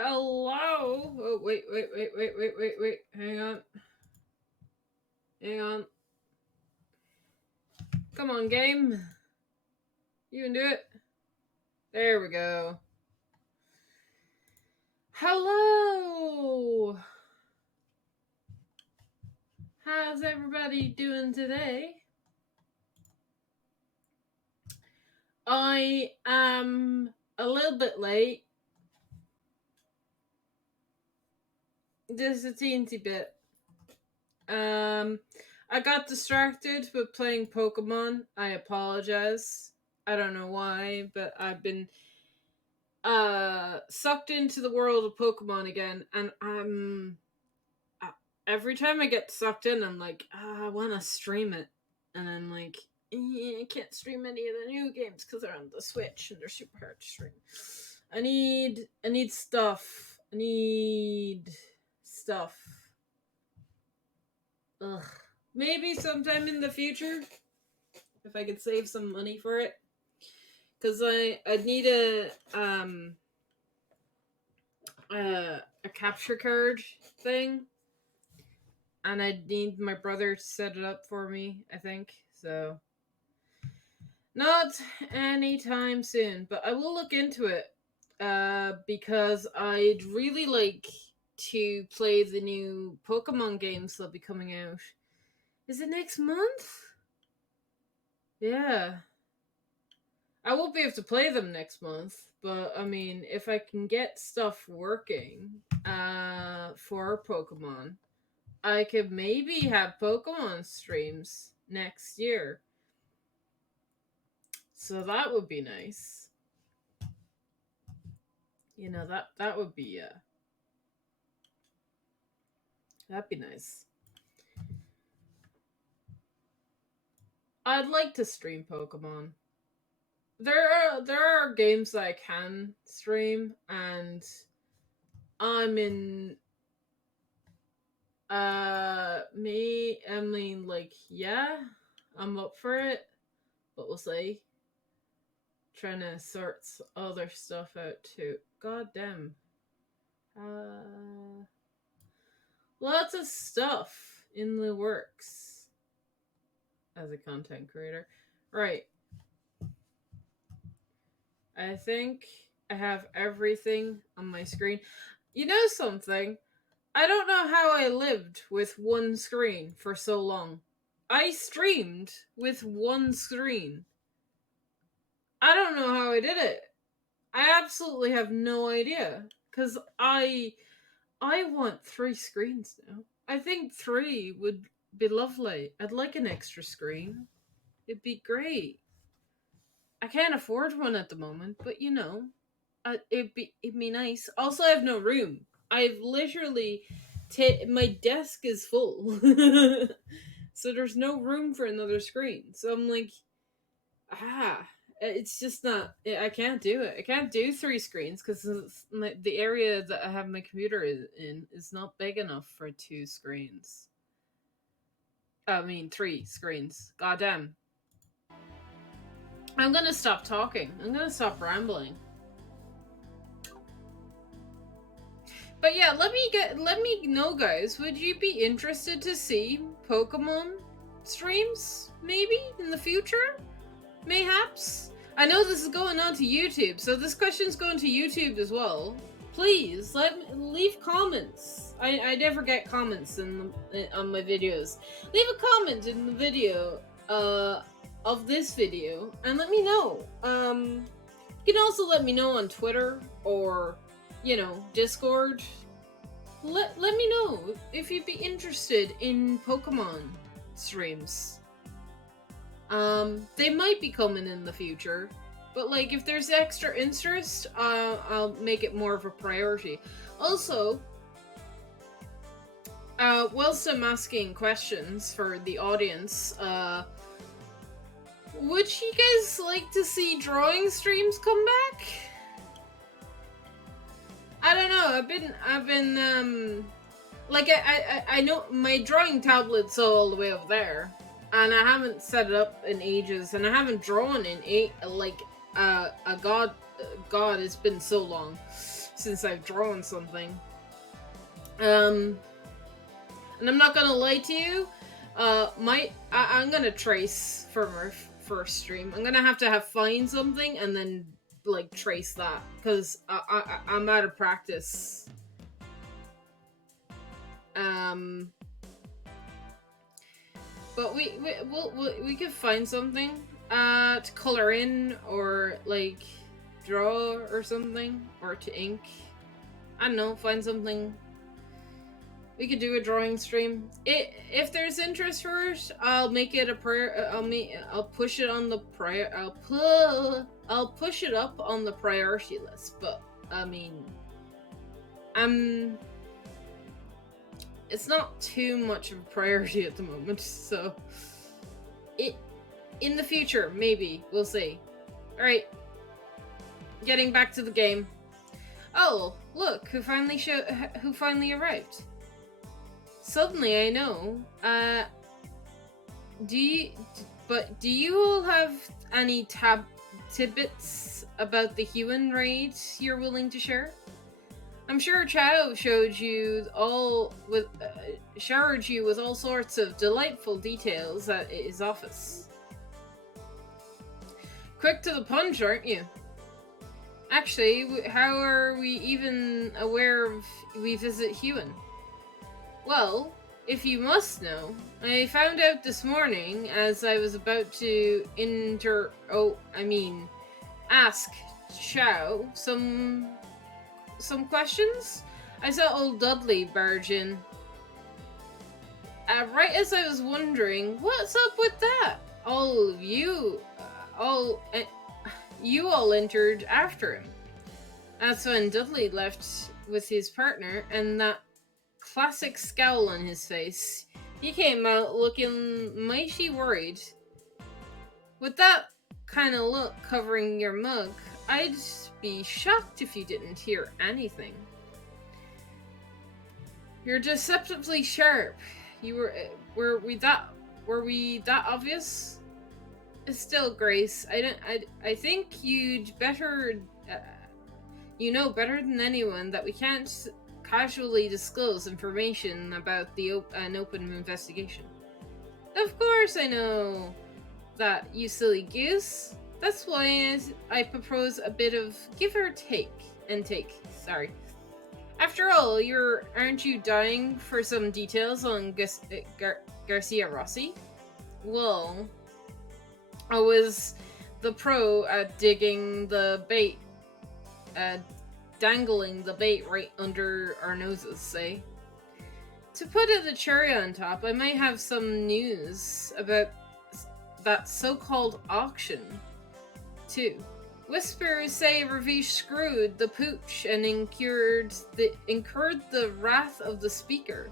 Hello. Oh, wait. Hang on. Hang on. Come on, game. You can do it. There we go. Hello. How's everybody doing today? I am a little bit late. Just a teensy bit. I got distracted with playing Pokemon. I apologize. I don't know why, but I've been sucked into the world of Pokemon again, and every time I get sucked in, I'm like, I want to stream it, and I'm like, I can't stream any of the new games because they're on the Switch and they're super hard to stream. I need stuff. I need stuff. Ugh. Maybe sometime in the future, if I could save some money for it, because I need a capture card thing, and I need my brother to set it up for me. I think so. Not anytime soon, but I will look into it. Because I'd really like to play the new Pokemon games that'll be coming out. Is it next month? Yeah. I won't be able to play them next month, but I mean, if I can get stuff working for Pokemon, I could maybe have Pokemon streams next year. So that would be nice. You know, that would be that'd be nice. I'd like to stream Pokemon. There are games that I can stream, and I'm in I mean, like, yeah, I'm up for it, but we'll see. Trying to sort other stuff out too. God damn. Lots of stuff in the works as a content creator. Right. I think I have everything on my screen. You know something? I don't know how I lived with one screen for so long. I streamed with one screen. I don't know how I did it. I absolutely have no idea. Cause I want 3 screens now. I think 3 would be lovely. I'd like an extra screen. It'd be great. I can't afford one at the moment, but you know, it'd be nice. Also, I have no room. I've literally my desk is full, so there's no room for another screen. So I'm like, it's just not. I can't do it. I can't do 3 screens because the area that I have my computer in is not big enough for 2 screens. I mean, 3 screens. Goddamn. I'm gonna stop talking. I'm gonna stop rambling. But yeah, let me know, guys. Would you be interested to see Pokemon streams maybe in the future? Mayhaps. I know this is going on to YouTube, so this question's going to YouTube as well. Please leave comments. I never get comments on my videos. Leave a comment in the video of this video and let me know. You can also let me know on Twitter or, you know, Discord. Let me know if you'd be interested in Pokemon streams. They might be coming in the future, but like if there's extra interest, I'll make it more of a priority. Also, whilst I'm asking questions for the audience, would you guys like to see drawing streams come back? I don't know. I've been like I know my drawing tablet's all the way over there, and I haven't set it up in ages, and I haven't drawn in a god. It's been so long. since I've drawn something. And I'm not gonna lie to you. I'm gonna trace from our first stream. I'm gonna have to find something and then like trace that because I'm out of practice. But we could find something to color in or like draw or something or to ink. I don't know. Find something. We could do a drawing stream. If there's interest for it, I'll make it a prayer. I'll push it on the prior. I'll push it up on the priority list. But I mean, it's not too much of a priority at the moment. So in the future, maybe we'll see. All right, getting back to the game. Oh, look who finally arrived. Suddenly, I know. Do you all have any tidbits about the Huan raid you're willing to share? I'm sure Chao showered you with all sorts of delightful details at his office. Quick to the punch, aren't you? Actually, how are we even aware we visit Huan? Well, if you must know, I found out this morning as I was about to ask Chao some questions. I saw old Dudley barge in. Right as I was wondering, what's up with that? You all entered after him. That's when Dudley left with his partner, and that classic scowl on his face. He came out looking mighty worried. With that kind of look covering your mug, I'd be shocked if you didn't hear anything. You're deceptively sharp. Were we that obvious? Still, Grace, I think you'd better you know better than anyone that we can't casually disclose information about an open investigation. Of course I know that, you silly goose. That's why I propose a bit of give or take. Sorry. After all, aren't you dying for some details on Garcia Rossi? Well, I was the pro at digging the bait, dangling the bait right under our noses, say. To put the cherry on top, I might have some news about that so-called auction, too. Whispers say Ravish screwed the pooch and incurred the wrath of the speaker.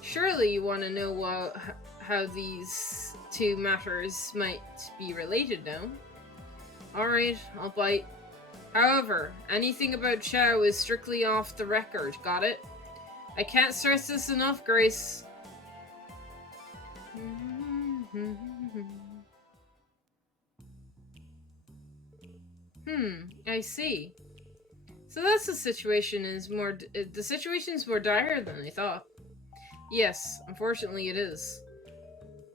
Surely you want to know how these two matters might be related now? Alright, I'll bite. However, anything about Chao is strictly off the record, got it? I can't stress this enough, Grace. I see. So that's the situation is more dire than I thought. Yes, unfortunately it is.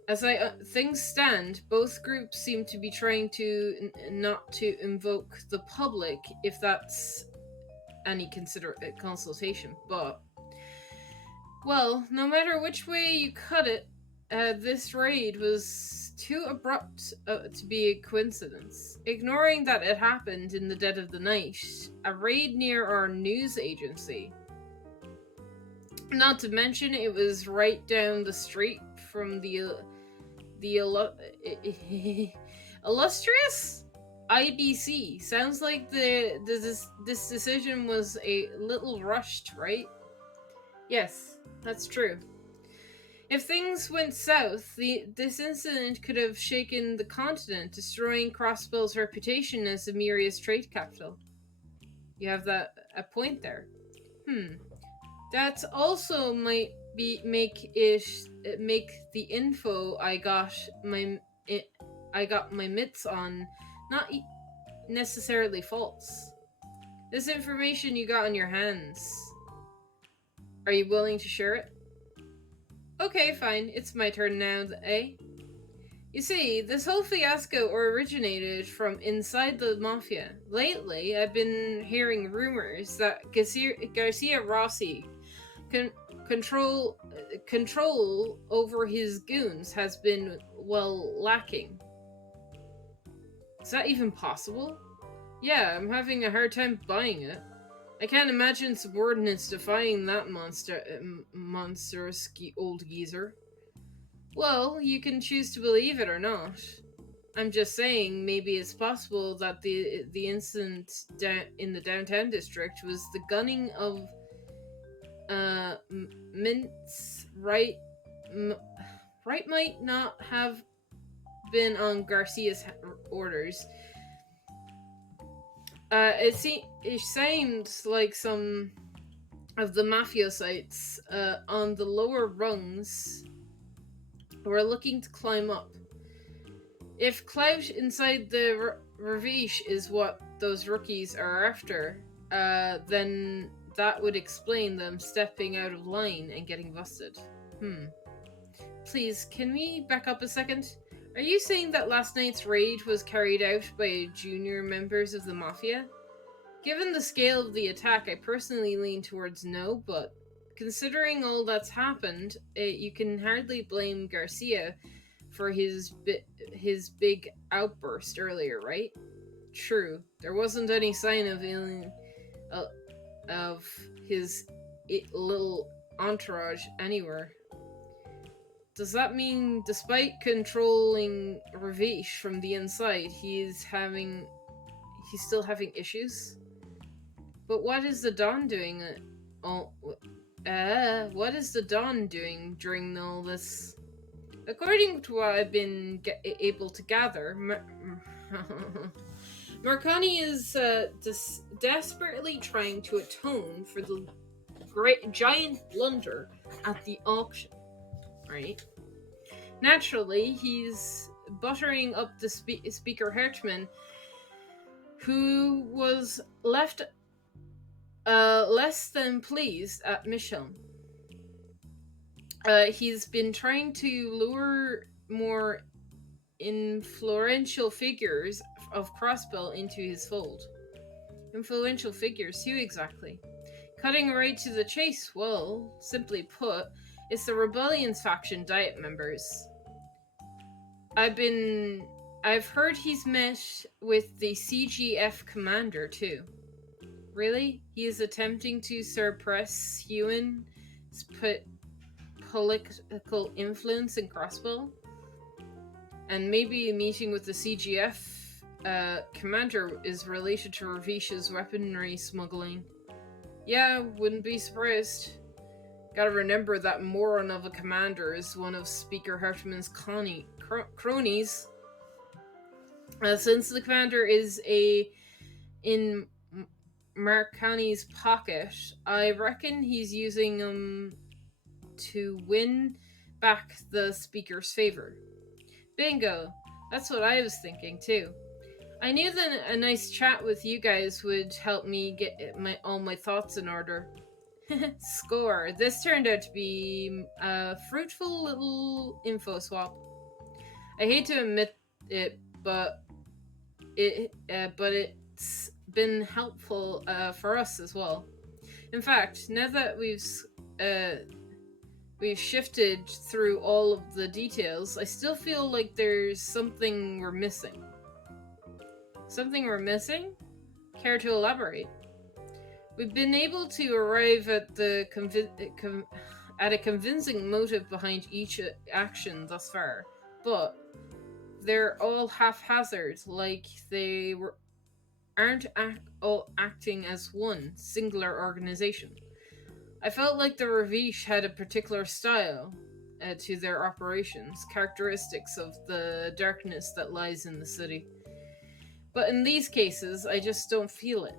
As things stand, both groups seem to be trying to not to invoke the public, if that's any consultation. But, well, no matter which way you cut it, this raid was too abrupt to be a coincidence. Ignoring that it happened in the dead of the night, a raid near our news agency. Not to mention, it was right down the street from the illustrious IBC. Sounds like this decision was a little rushed, right? Yes, that's true. If things went south, this incident could have shaken the continent, destroying Crossbill's reputation as Emiria's trade capital. You have a point there. That also might make the info I got my mitts on not necessarily false. This information you got on your hands. Are you willing to share it? Okay, fine. It's my turn now, eh? You see, this whole fiasco originated from inside the mafia. Lately, I've been hearing rumors that Garcia Rossi con- control over his goons has been, well, lacking. Is that even possible? Yeah, I'm having a hard time buying it. I can't imagine subordinates defying that monstrous old geezer. Well, you can choose to believe it or not. I'm just saying, maybe it's possible that the incident in the downtown district was the gunning of Mintz. Right might not have been on Garcia's orders. It seems like some of the mafiosoites on the lower rungs were looking to climb up. If clout inside the Ravish is what those rookies are after, then that would explain them stepping out of line and getting busted. Please, can we back up a second? Are you saying that last night's raid was carried out by junior members of the Mafia? Given the scale of the attack, I personally lean towards no, but considering all that's happened, you can hardly blame Garcia for his big outburst earlier, right? True. There wasn't any sign of his little entourage anywhere. Does that mean, despite controlling Ravish from the inside, he's still having issues? But what is the Don doing? What is the Don doing during all this? According to what I've been able to gather, Marconi is desperately trying to atone for the giant blunder at the auction. Right? Naturally, he's buttering up the Speaker Hertman, who was left less than pleased at Michel. He's been trying to lure more influential figures of Crossbell into his fold. Influential figures? Who exactly? Cutting right to the chase, well, simply put, it's the Rebellion's faction Diet members. I've heard he's met with the CGF commander, too. Really? He is attempting to suppress Huon's political influence in Crossbell? And maybe a meeting with the CGF commander is related to Ravish's weaponry smuggling. Yeah, wouldn't be surprised. Gotta remember that moron of a commander is one of Speaker Hartman's cronies. Since the commander is in Marconi's pocket, I reckon he's using him to win back the Speaker's favor. Bingo! That's what I was thinking too. I knew that a nice chat with you guys would help me get all my thoughts in order. Score. This turned out to be a fruitful little info swap. I hate to admit it, but it's been helpful for us as well. In fact, now that we've shifted through all of the details, I still feel like there's something we're missing. Something we're missing? Care to elaborate? We've been able to arrive at at a convincing motive behind each action thus far, but they're all haphazard, like they aren't all acting as one singular organization. I felt like the Ravish had a particular style to their operations, characteristics of the darkness that lies in the city. But in these cases, I just don't feel it.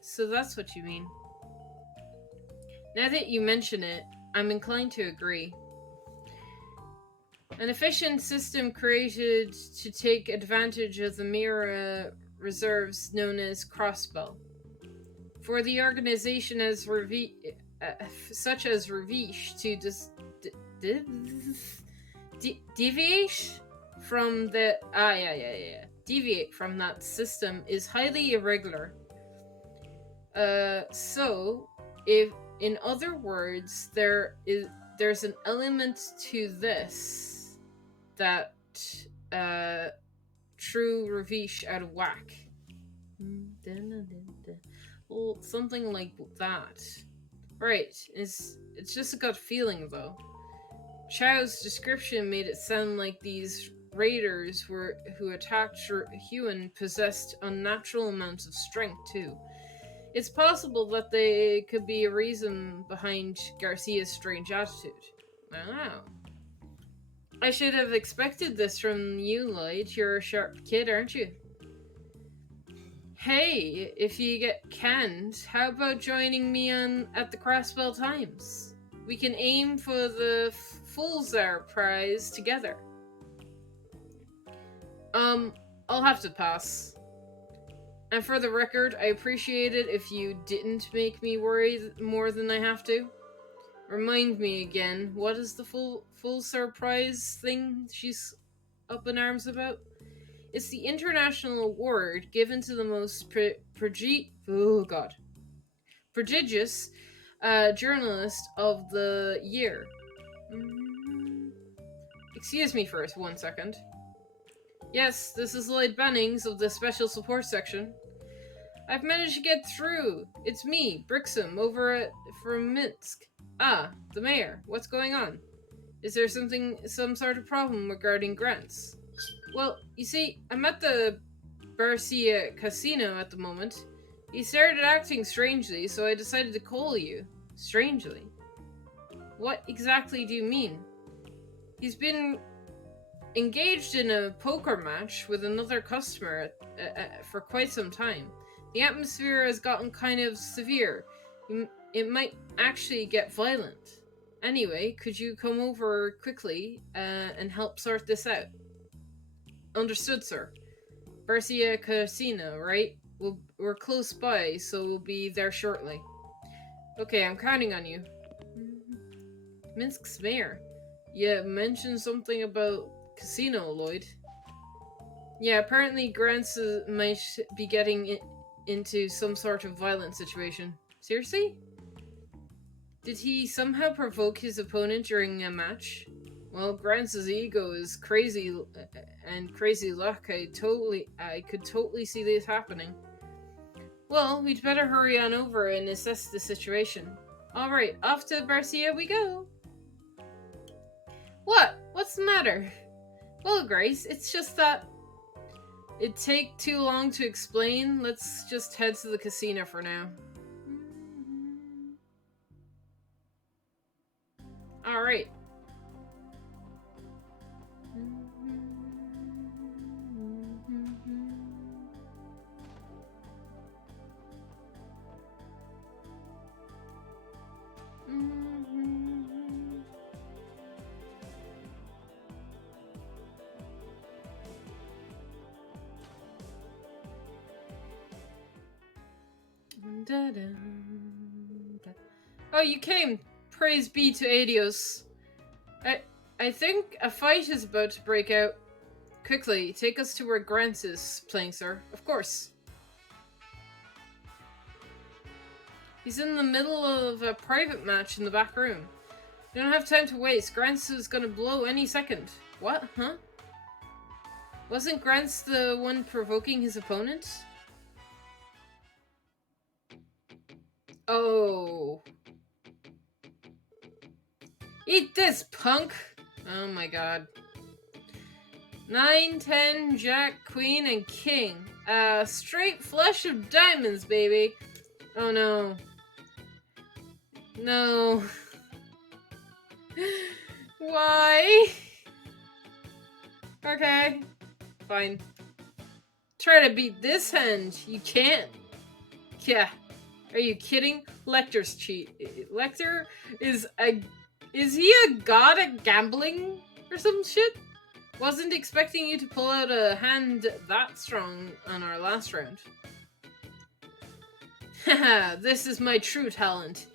So that's what you mean. Now that you mention it, I'm inclined to agree. An efficient system created to take advantage of the Mira reserves known as Crossbell. for the organization as such as Ravish to deviate from the deviate from that system is highly irregular. So if in other words there's an element to this that true Ravish out of whack. Well, something like that. Right, it's just a gut feeling though. Chow's description made it sound like these raiders who attacked Huan possessed unnatural amounts of strength too. It's possible that they could be a reason behind Garcia's strange attitude. Wow. I should have expected this from you, Lloyd. You're a sharp kid, aren't you? Hey, if you get canned, how about joining me at the Crossbell Times? We can aim for the Fulzar prize together. I'll have to pass. And for the record, I appreciate it if you didn't make me worry more than I have to. Remind me again, what is the Fulzar prize thing she's up in arms about? It's the international award given to the most prodigious journalist of the year. Excuse me for 1 second. Yes, this is Lloyd Bennings of the Special Support Section. I've managed to get through. It's me, Brixham, from Minsk. Ah, the mayor. What's going on? Is there some sort of problem regarding grants? Well, you see, I'm at the Barcia Casino at the moment. He started acting strangely, so I decided to call you. Strangely? What exactly do you mean? He's been engaged in a poker match with another customer for quite some time. The atmosphere has gotten kind of severe. It might actually get violent. Anyway, could you come over quickly and help sort this out? Understood, sir. Barcia Casino, right? We're close by, so we'll be there shortly. Okay, I'm counting on you. Minsk's mayor. You mentioned something about casino, Lloyd. Yeah, apparently Grants might be getting into some sort of violent situation. Seriously? Did he somehow provoke his opponent during a match? Well, Grants' ego is crazy, and crazy luck. I could totally see this happening. Well, we'd better hurry on over and assess the situation. Alright, off to Barcia we go! What? What's the matter? Well, Grace, it's just that it'd take too long to explain. Let's just head to the casino for now. Alright. Oh, you came. Praise be to Adios. I think a fight is about to break out. Quickly, take us to where Grants is playing, sir. Of course. He's in the middle of a private match in the back room. We don't have time to waste. Grants is gonna blow any second. What? Huh? Wasn't Grants the one provoking his opponent? Oh. Eat this, punk! Oh my god. 9, 10, Jack, Queen, and King. Straight flush of diamonds, baby. Oh no. No. Why? Okay. Fine. Try to beat this hand. You can't. Yeah. Are you kidding? Lecter's cheat. Lecter is he a god at gambling or some shit? Wasn't expecting you to pull out a hand that strong on our last round. Haha, this is my true talent.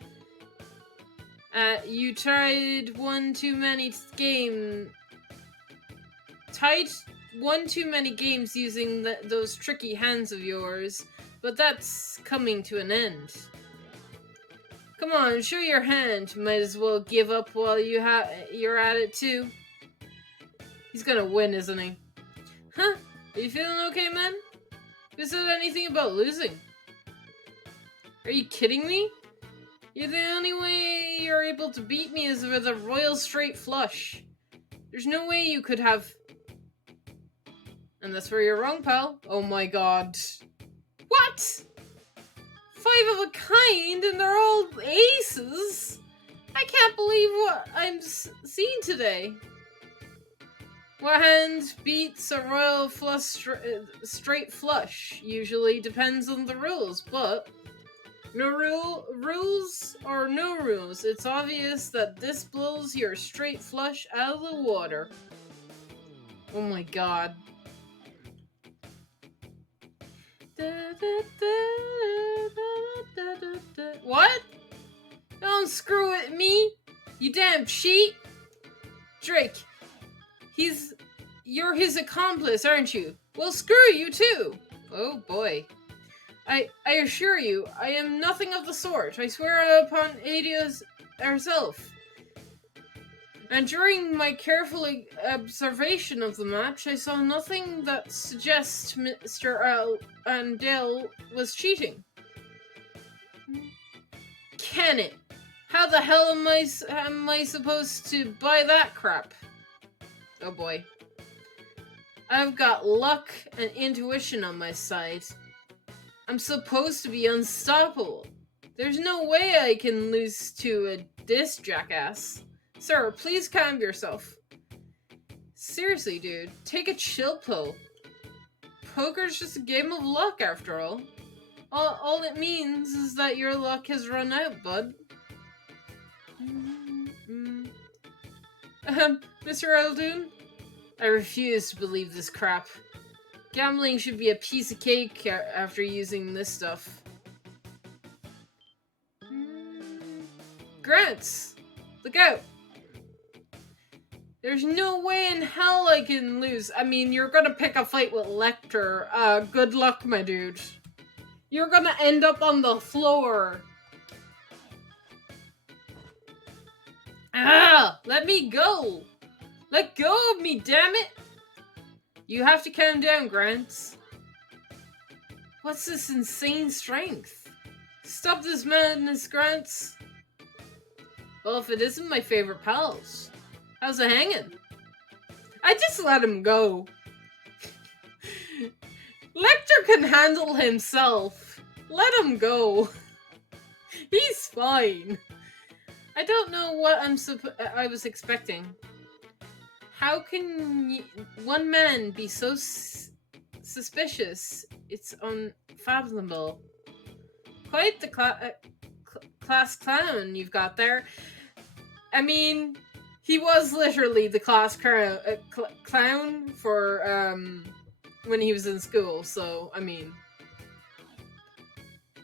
You tried one too many games using those tricky hands of yours, but that's coming to an end. Come on, show your hand. Might as well give up while you're at it too. He's gonna win, isn't he? Huh? Are you feeling okay, man? Who said anything about losing? Are you kidding me? The only way you're able to beat me is with a royal straight flush. There's no way you could have... And that's where you're wrong, pal. Oh my god. What? 5 of a kind and they're all aces? I can't believe what I'm seeing today. What hand beats a royal straight flush? Usually depends on the rules, but... rules or no rules, it's obvious that this blows your straight flush out of the water. Oh my god. What? Don't screw with me, you damn cheat! Drake, you're his accomplice, aren't you? Well, screw you too! Oh boy. I assure you, I am nothing of the sort. I swear upon Adia's herself. And during my careful observation of the match, I saw nothing that suggests Mr. Andel was cheating. Can it? How the hell am I supposed to buy that crap? Oh boy. I've got luck and intuition on my side. I'm supposed to be unstoppable. There's no way I can lose to this jackass. Sir, please calm yourself. Seriously, dude, take a chill pill. Poker's just a game of luck, after all. All it means is that your luck has run out, bud. Mr. Eldoon? I refuse to believe this crap. Gambling should be a piece of cake after using this stuff. Grants! Look out! There's no way in hell I can lose. I mean, you're gonna pick a fight with Lecter. Good luck, my dude. You're gonna end up on the floor. Ah! Let me go! Let go of me, damn it! You have to calm down, Grants. What's this insane strength? Stop this madness, Grants. Well, if it isn't my favorite pals, how's it hanging? I just let him go. Lecter can handle himself. Let him go. He's fine. I don't know what I was expecting. How can one man be so suspicious? It's unfathomable. Quite the class clown you've got there. I mean, he was literally the class clown for when he was in school, so, I mean.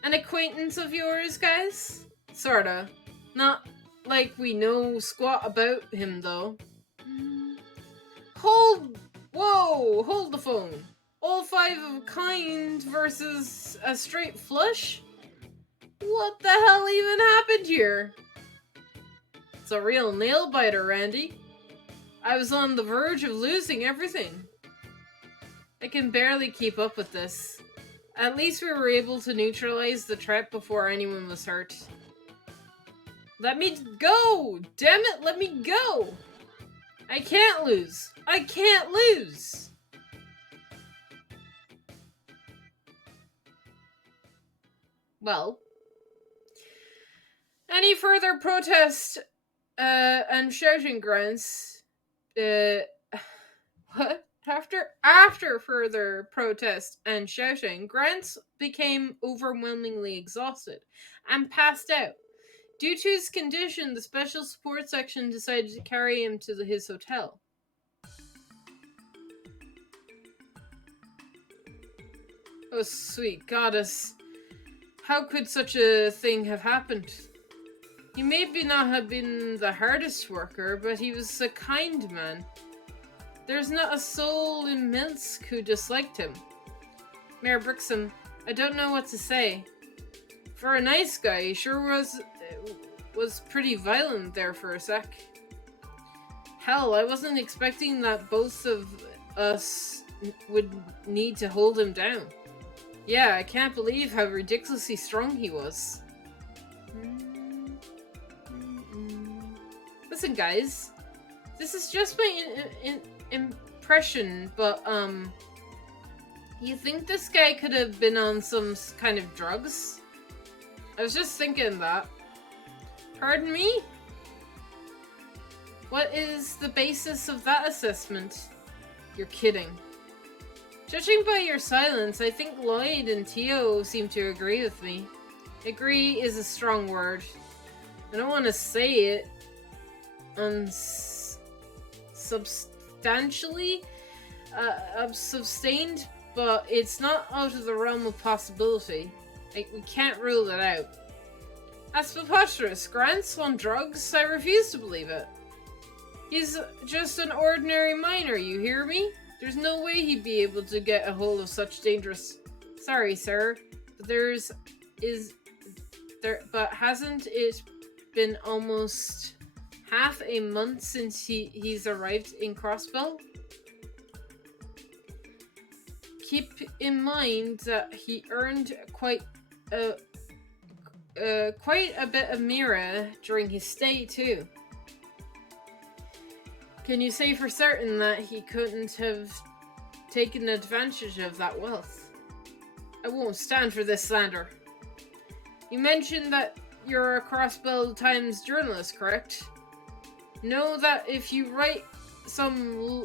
An acquaintance of yours, guys? Sorta. Not like we know squat about him, though. Hold the phone. All 5 of a kind versus a straight flush? What the hell even happened here? It's a real nail biter, Randy. I was on the verge of losing everything. I can barely keep up with this. At least we were able to neutralize the threat before anyone was hurt. Let me go! Damn it, let me go! I can't lose! I can't lose! Well, any further protest and shouting, Grants? What? After further protest and shouting, Grants became overwhelmingly exhausted and passed out. Due to his condition, the special support section decided to carry him to his hotel. Oh, sweet goddess. How could such a thing have happened? He maybe not have been the hardest worker, but he was a kind man. There's not a soul in Minsk who disliked him. Mayor Brixham, I don't know what to say. For a nice guy, he sure was pretty violent there for a sec. Hell, I wasn't expecting that both of us would need to hold him down. Yeah, I can't believe how ridiculously strong he was. Listen, guys, this is just my impression, but you think this guy could have been on some kind of drugs? I was just thinking that. Pardon me? What is the basis of that assessment? You're kidding. Judging by your silence, I think Lloyd and Tio seem to agree with me. Agree is a strong word. I don't want to say it substantially sustained, but it's not out of the realm of possibility. We can't rule that out. That's preposterous. Grant's on drugs? I refuse to believe it. He's just an ordinary miner, you hear me? There's no way he'd be able to get a hold of such dangerous... Sorry, sir, but but hasn't it been almost half a month since he's arrived in Crossbell? Keep in mind that he earned quite a bit of Mira during his stay too. Can you say for certain that he couldn't have taken advantage of that wealth? I won't stand for this slander. You mentioned that you're a Crossbell Times journalist, correct? Know that if you write some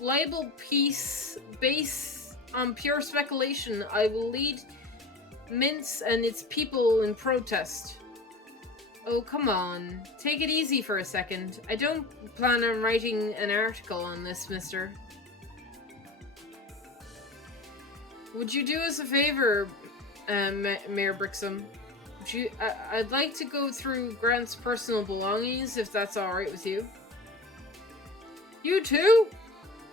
libel piece based on pure speculation, I will lead Minsk and its people in protest. Oh, come on. Take it easy for a second. I don't plan on writing an article on this, mister. Would you do us a favor, Mayor Brixham? I'd like to go through Grant's personal belongings, if that's alright with you. You too?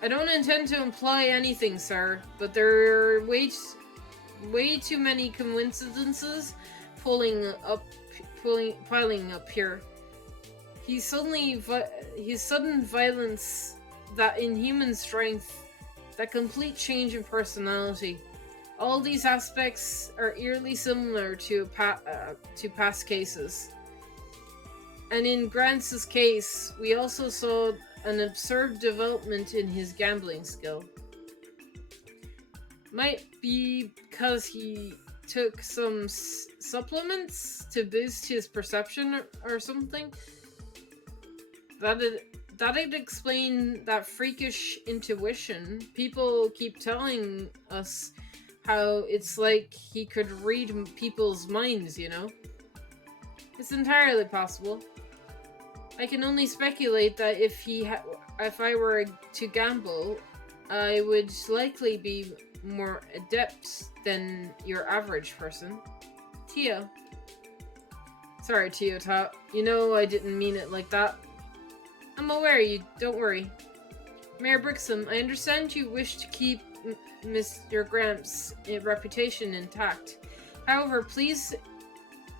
I don't intend to imply anything, sir, but there are way too many coincidences piling up here. His sudden violence, that inhuman strength, that complete change in personality. All these aspects are eerily similar to past cases. And in Grant's case, we also saw an absurd development in his gambling skill. Might be because he took some supplements to boost his perception or something. That'd explain that freakish intuition. People keep telling us how it's like he could read people's minds, you know? It's entirely possible. I can only speculate that if I were to gamble, I would likely be more adept than your average person. Tio. Sorry, Tio Top. You know I didn't mean it like that. I'm aware, you don't worry. Mayor Brixham, I understand you wish to keep Mr. Gramps' reputation intact. However, please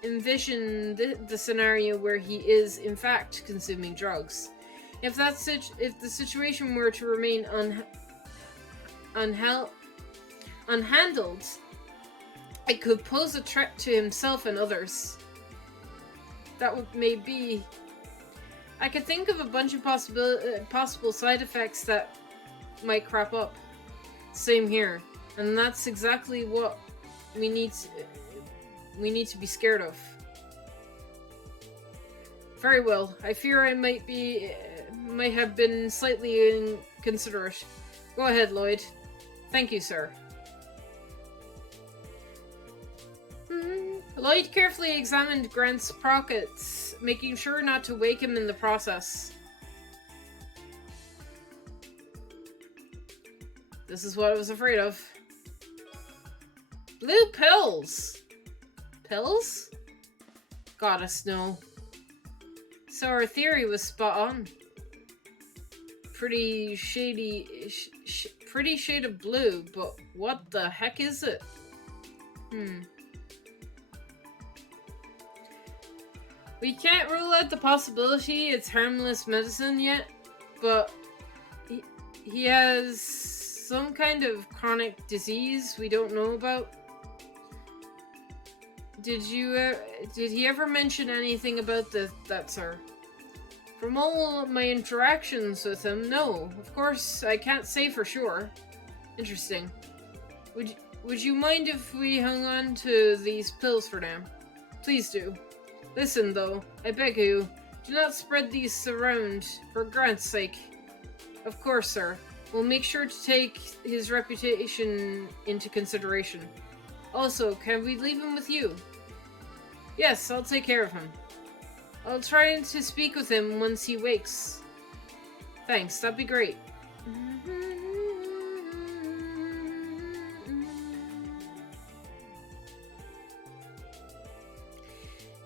envision the scenario where he is, in fact, consuming drugs. If the situation were to remain unhandled, it could pose a threat to himself and others. I could think of a bunch of possible side effects that might crop up. Same here, and that's exactly what we need to be scared of. Very well. I fear I might have been slightly inconsiderate. Go ahead, Lloyd. Thank you, sir. Lloyd carefully examined Grant's pockets, making sure not to wake him in the process. This is what I was afraid of. Blue pills. Pills? Goddess, no. So our theory was spot on. Pretty shady, pretty shade of blue, but what the heck is it? We can't rule out the possibility it's harmless medicine yet, but he has some kind of chronic disease we don't know about. Did he ever mention anything about that, sir? From all my interactions with him, no. Of course, I can't say for sure. Interesting. Would you mind if we hung on to these pills for now? Please do. Listen, though, I beg you, do not spread these around, for Grant's sake. Of course, sir. We'll make sure to take his reputation into consideration. Also, can we leave him with you? Yes, I'll take care of him. I'll try to speak with him once he wakes. Thanks, that'd be great.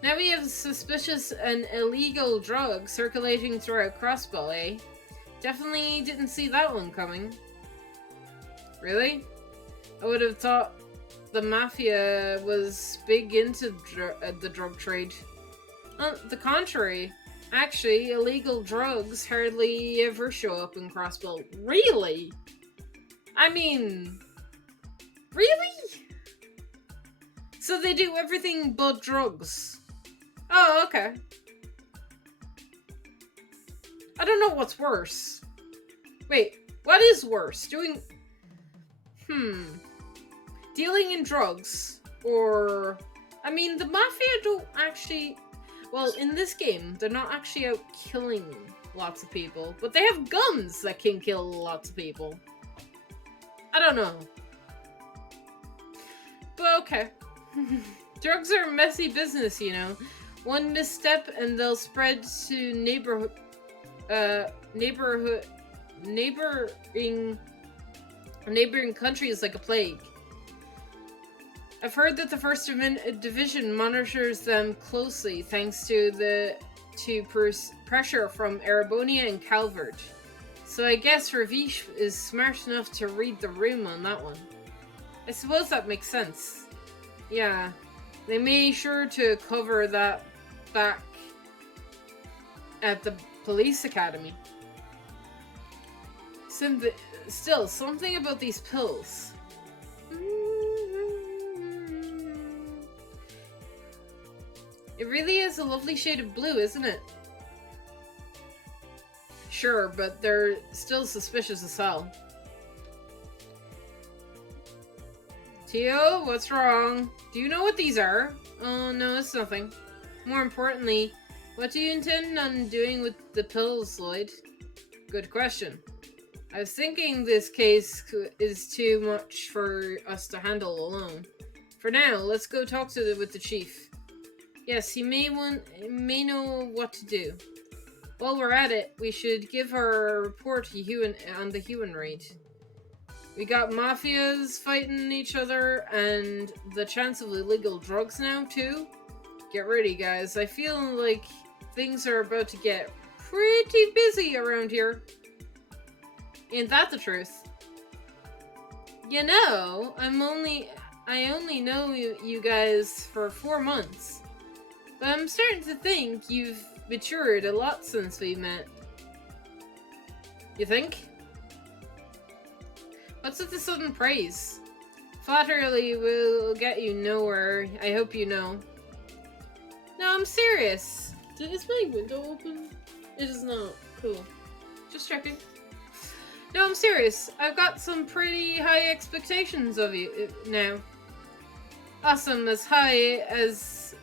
Now we have suspicious and illegal drugs circulating throughout Crossbell, eh? Definitely didn't see that one coming. Really? I would have thought the Mafia was big into the drug trade. The contrary. Actually, illegal drugs hardly ever show up in Crossbell. Really? I mean... Really? So they do everything but drugs. Oh, okay. I don't know what's worse. Wait, what is worse? Dealing in drugs, or... I mean, the Mafia don't actually... Well, in this game, they're not actually out killing lots of people, but they have guns that can kill lots of people. I don't know. But okay. Drugs are a messy business, you know. One misstep and they'll spread to neighboring countries like a plague. I've heard that the First Division monitors them closely thanks to pressure from Erebonia and Calvert. So I guess Ravish is smart enough to read the room on that one. I suppose that makes sense. Yeah, they made sure to cover that back at the police academy. Still, something about these pills. It really is a lovely shade of blue, isn't it? Sure, but they're still suspicious as hell. Tio, what's wrong? Do you know what these are? Oh, no, it's nothing. More importantly, what do you intend on doing with the pills, Lloyd? Good question. I was thinking this case is too much for us to handle alone. For now, let's go talk with the chief. Yes, he may know what to do. While we're at it, we should give our report on the Huon raid. We got mafias fighting each other, and the chance of illegal drugs now, too. Get ready, guys. I feel like things are about to get pretty busy around here. Ain't that the truth? You know, I only know you guys for 4 months. But I'm starting to think you've matured a lot since we met. You think? What's with the sudden praise? Flattery will get you nowhere, I hope you know. No, I'm serious. Is my window open? It is not. Cool. Just checking. No, I'm serious. I've got some pretty high expectations of you now. Awesome, as high as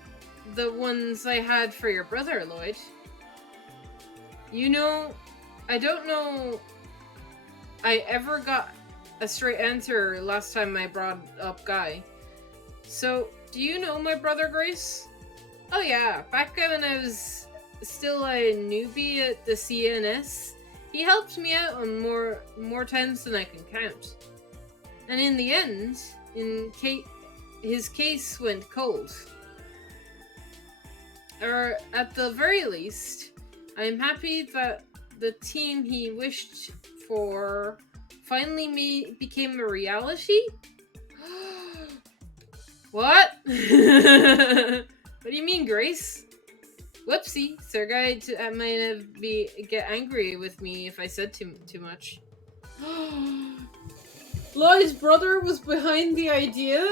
the ones I had for your brother, Lloyd. You know, I don't know I ever got a straight answer last time I brought up Guy. So, do you know my brother, Grace? Oh yeah, back when I was still a newbie at the CNS, he helped me out on more times than I can count. And in the end, his case went cold. Or at the very least, I am happy that the team he wished for finally became a reality. What? What do you mean, Grace? Whoopsie, Sergei might get angry with me if I said too much. Lloyd's brother was behind the idea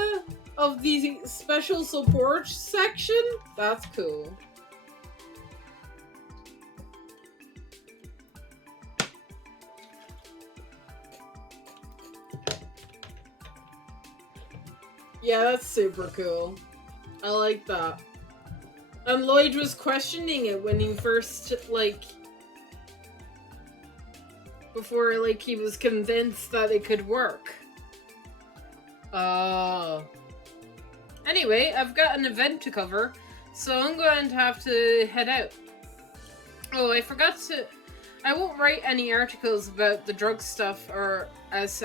of the special support section? That's cool. Yeah, that's super cool. I like that. And Lloyd was questioning it when he first, before, he was convinced that it could work. Anyway, I've got an event to cover, so I'm going to have to head out. Oh, I forgot to... I won't write any articles about the drug stuff, or as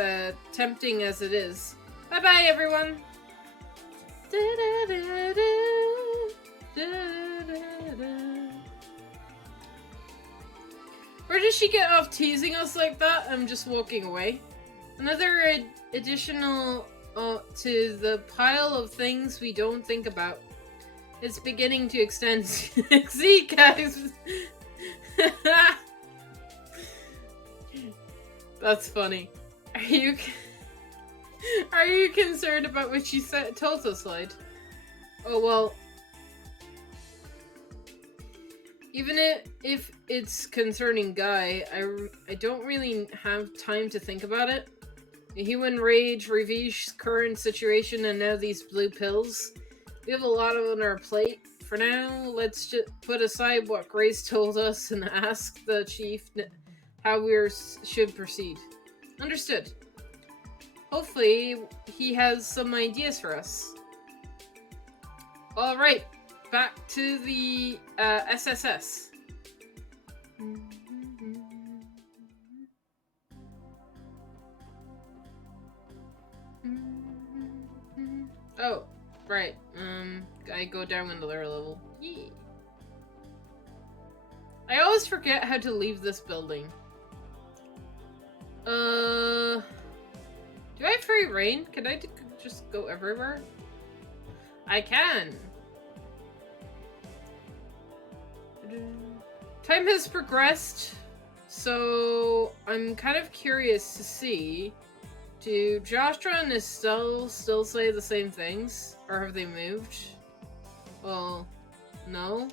tempting as it is. Bye-bye, everyone! Where does she get off teasing us like that? I'm just walking away. Another additional to the pile of things we don't think about. It's beginning to extend. See, guys? That's funny. Are you concerned about what she told us, Lloyd? Oh, well. Even if it's concerning Guy, I don't really have time to think about it. The human rage, Ravish's current situation, and now these blue pills. We have a lot on our plate. For now, let's just put aside what Grace told us and ask the chief how we should proceed. Understood. Hopefully, he has some ideas for us. Alright, back to the SSS. Oh, right. I go down another level. Yeah. I always forget how to leave this building. Do I have free reign? Can I just go everywhere? I can. Time has progressed, so I'm kind of curious to see, do Joshua and Estelle still say the same things? Or have they moved? Well, no.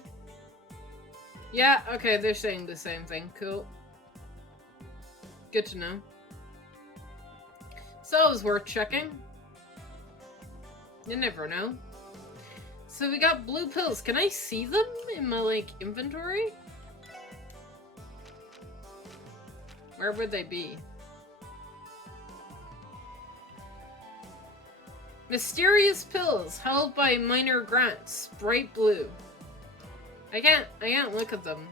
Yeah, okay, they're saying the same thing. Cool. Good to know. So it was worth checking. You never know. So we got blue pills. Can I see them in my, inventory? Where would they be? Mysterious pills held by minor grants. Bright blue. I can't look at them.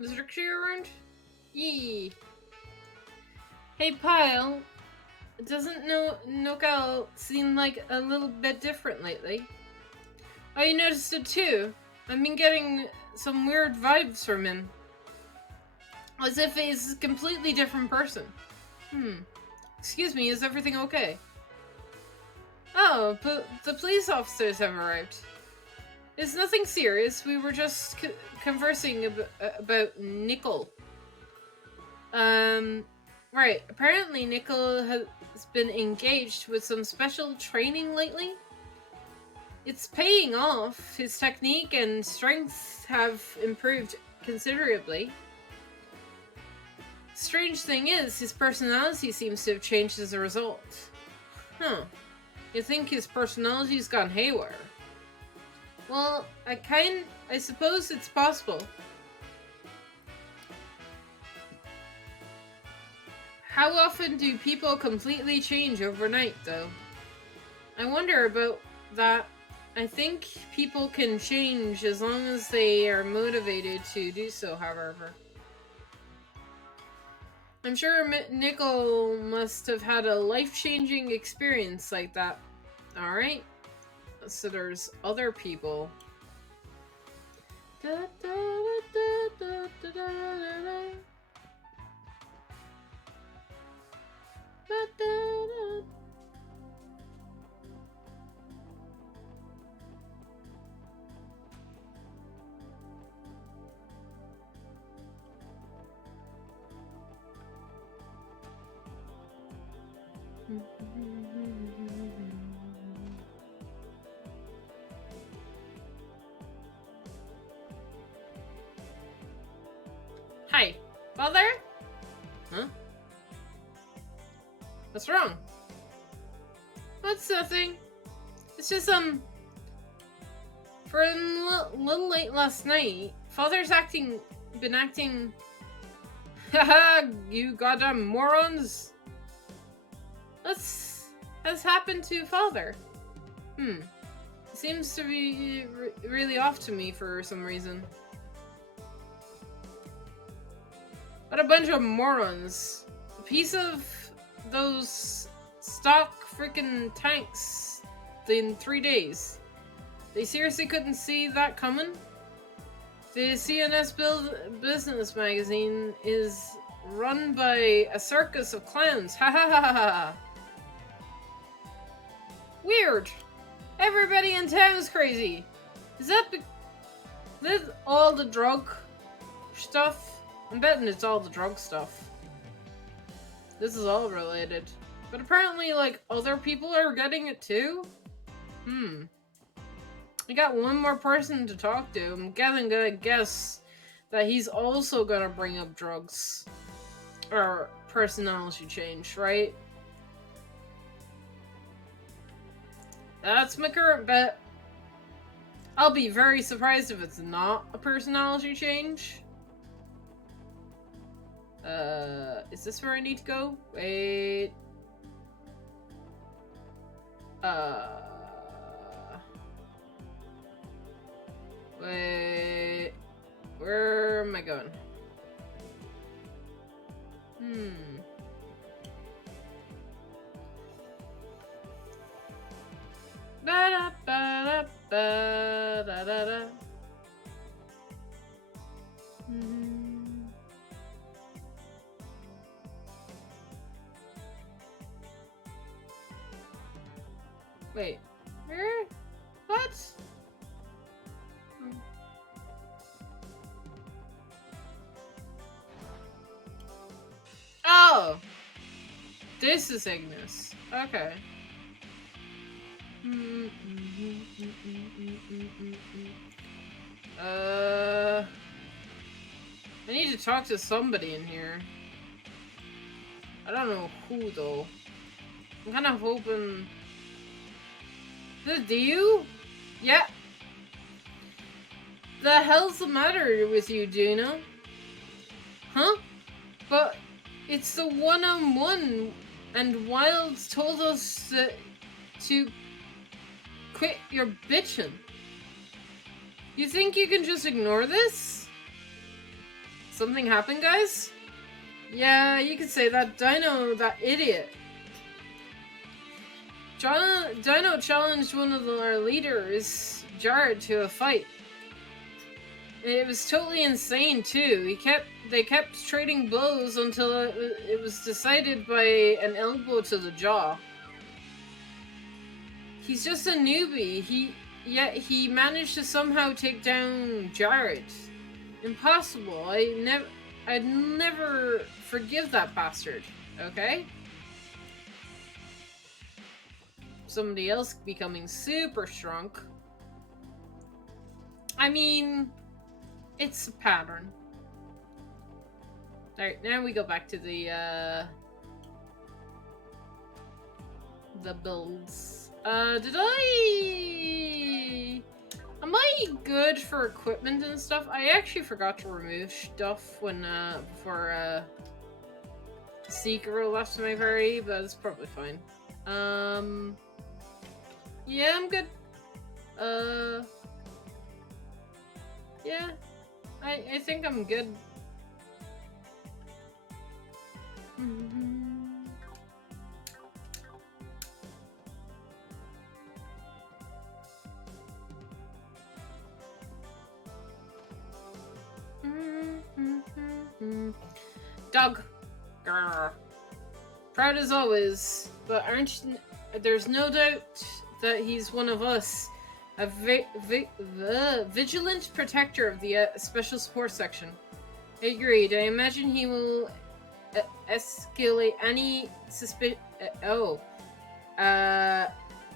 Is Ricochet around? Yee. Hey, Pyle. Doesn't Nokal seem like a little bit different lately? Oh, you noticed it too? I've been getting some weird vibes from him. As if he's a completely different person. Excuse me, is everything okay? Oh, but the police officers have arrived. It's nothing serious. We were just conversing about Nickel. Right. Apparently Nickel has been engaged with some special training lately. It's paying off. His technique and strength have improved considerably. Strange thing is, his personality seems to have changed as a result. Huh. You think his personality's gone haywire? Well, I suppose it's possible. How often do people completely change overnight, though? I wonder about that. I think people can change as long as they are motivated to do so, however. I'm sure Nickel must have had a life-changing experience like that. Alright. So there's other people. Da, da, da, da, da, da, da. Da, da, da. Hi, father? Huh? What's wrong? What's nothing? It's just, for a little late last night, father's been acting, haha, you goddamn morons. Has happened to father. Seems to be really off to me for some reason. What a bunch of morons. A piece of those stock freaking tanks in 3 days. They seriously couldn't see that coming? The CNS Business magazine is run by a circus of clowns. Ha ha ha ha. Weird. Everybody in town's crazy. Is that all the drug stuff? I'm betting it's all the drug stuff. This is all related. But apparently, like, other people are getting it too? I got one more person to talk to. I'm gonna guess that he's also gonna bring up drugs. Or personality change, right? That's my current bet. I'll be very surprised if it's not a personality change. Is this where I need to go? Wait. Wait. Where am I going? Ba da ba da ba da da da. Wait, where? What? Oh! This is Ignis. Okay. I need to talk to somebody in here. I don't know who, though. I'm kind of hoping... Is it you? Yeah. The hell's the matter with you, Duna? Huh? But it's the one-on-one, and Wilds told us to quit your bitching. You think you can just ignore this? Something happened, guys? Yeah, you could say that. Dino, that idiot. Dino challenged one of our leaders, Jared, to a fight. It was totally insane, too. They kept trading blows until it was decided by an elbow to the jaw. He's just a newbie. Yet he managed to somehow take down Jared. Impossible. I'd never forgive that bastard. Okay? Somebody else becoming super shrunk. I mean, it's a pattern. Alright, now we go back to the builds. Am I good for equipment and stuff? I actually forgot to remove stuff when, Seeker left to my party, but it's probably fine. Yeah, I'm good. Yeah, I think I'm good. Doug. Grr. Proud as always, but there's no doubt that he's one of us. A vigilant protector of the special support section. Agreed. I imagine he will escalate any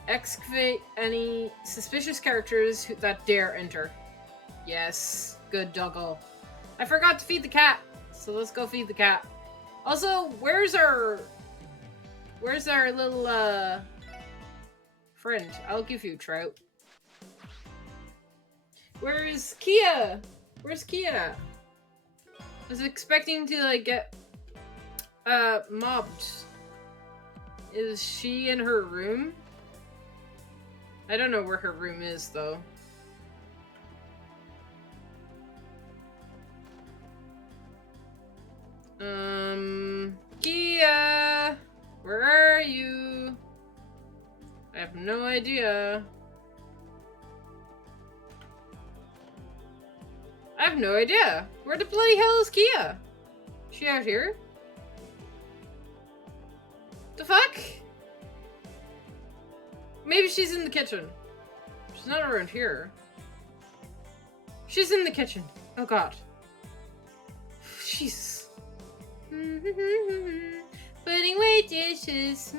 excavate any suspicious characters that dare enter. Yes, good doggo. I forgot to feed the cat, so let's go feed the cat. Also, where's our little friend? I'll give you Trout. Where's Kia? Where's Kia? I was expecting to like get mobbed. Is she in her room? I don't know where her room is though. Kia, where are you? I have no idea. I have no idea. Where the bloody hell is Kia? Is she out here? The fuck? Maybe she's in the kitchen. She's not around here. She's in the kitchen. Oh god. Jesus. Putting away dishes.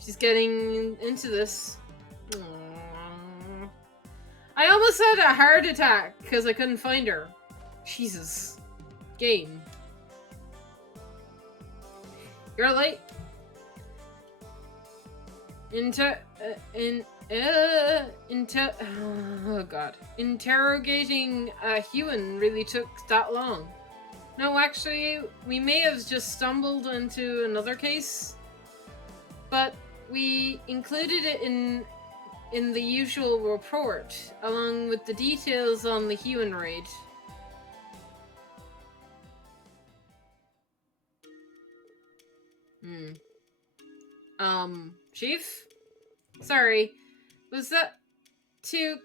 She's getting into this. Aww. I almost had a heart attack because I couldn't find her. Jesus. Game. You're late. Oh god. Interrogating Huon really took that long. No, actually, we may have just stumbled into another case, but we included it in the usual report, along with the details on the Huon raid. Chief? Sorry, was that too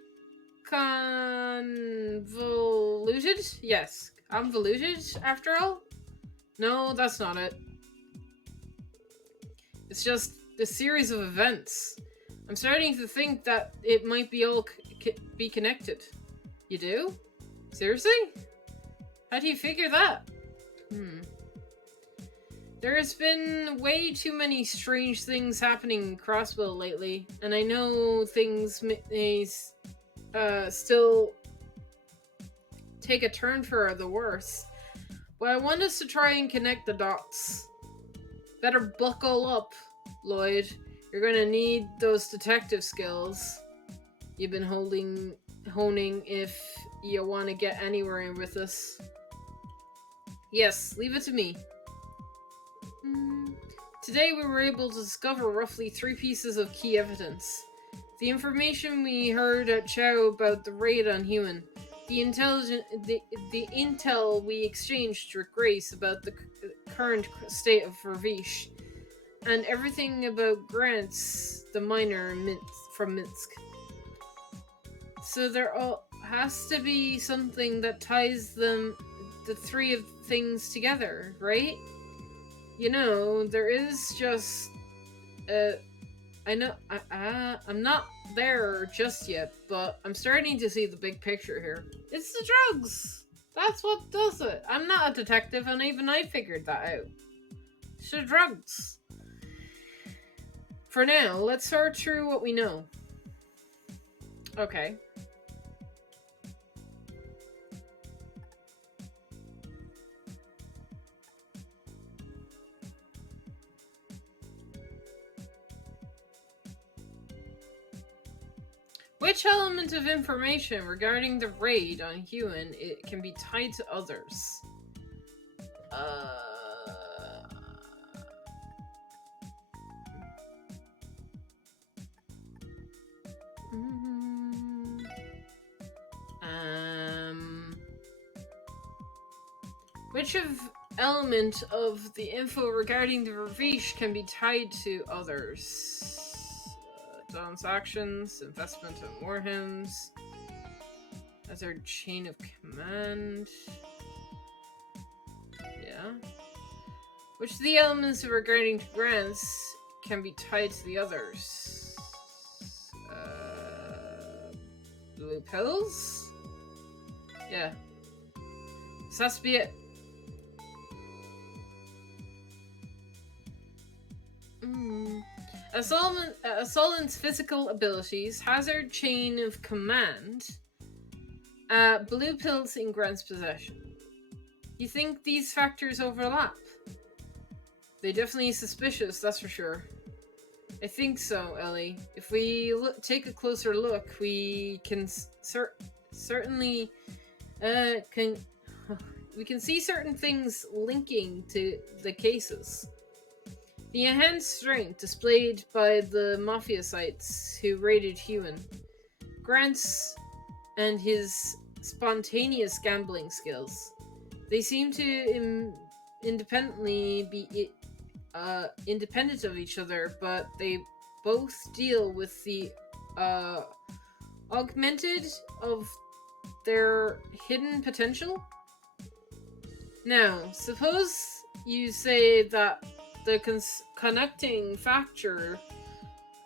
convoluted? Yes, convoluted, after all? No, that's not it. It's just a series of events. I'm starting to think that it might be all be connected. You do? Seriously? How do you figure that? There has been way too many strange things happening in Crossville lately, and I know things may still take a turn for the worse. But I want us to try and connect the dots. Better buckle up, Lloyd. You're gonna need those detective skills you've been honing if you want to get anywhere with us. Yes, leave it to me. Today we were able to discover roughly 3 pieces of key evidence. The information we heard at Chow about the raid on Huon, the intel we exchanged with Grace about the current state of Ravish, and everything about Grants, the miner from Minsk. So there has to be something that ties the 3 of things together, right? You know, there is just I know I'm not there just yet, but I'm starting to see the big picture here. It's the drugs. That's what does it. I'm not a detective, and even I figured that out. It's the drugs. For now, let's sort through what we know. Okay. Which element of information regarding the raid on Huon can be tied to others? Which element of the info regarding the Ravish can be tied to others? Don's actions, investment in war hymns, as our chain of command. Yeah. Which of the elements regarding to grants can be tied to the others? Blue pills? Yeah. This has to be it. Solon's physical abilities, hazard chain of command, blue pills in Grant's possession. You think these factors overlap? They're definitely suspicious, that's for sure. I think so, Ellie. If we take a closer look, we can certainly we can see certain things linking to the cases. The enhanced strength displayed by the Mafiocytes who raided Human, Grant's and his spontaneous gambling skills. They seem to independently be independent of each other, but they both deal with the augmented of their hidden potential. Now, suppose you say that the connecting factor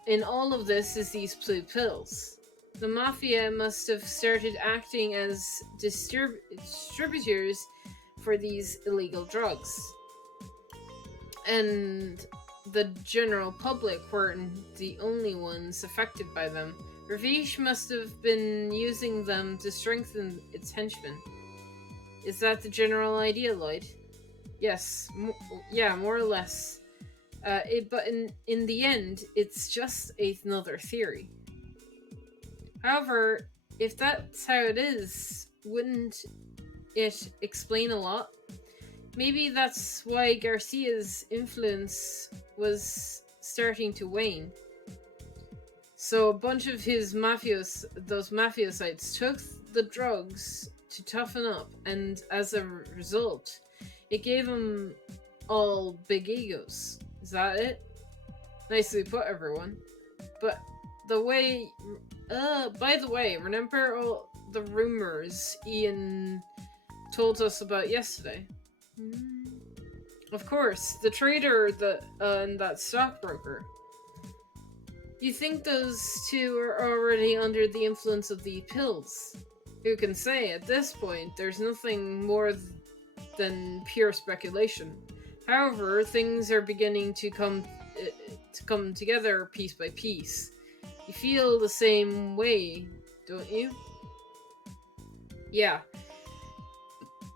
in all of this is these blue pills. The Mafia must have started acting as distributors for these illegal drugs. And the general public weren't the only ones affected by them. Ravish must have been using them to strengthen its henchmen. Is that the general idea, Lloyd? Yes, more or less. But in the end, it's just another theory. However, if that's how it is, wouldn't it explain a lot? Maybe that's why Garcia's influence was starting to wane. So a bunch of those mafiocytes took the drugs to toughen up, and as a result, it gave them all big egos. Is that it? Nicely put, everyone. But by the way, remember all the rumors Ian told us about yesterday? Of course, the trader and that stockbroker. You think those two are already under the influence of the pills? Who can say? At this point, there's nothing more than pure speculation. However, things are beginning to come together piece by piece. You feel the same way, don't you? Yeah.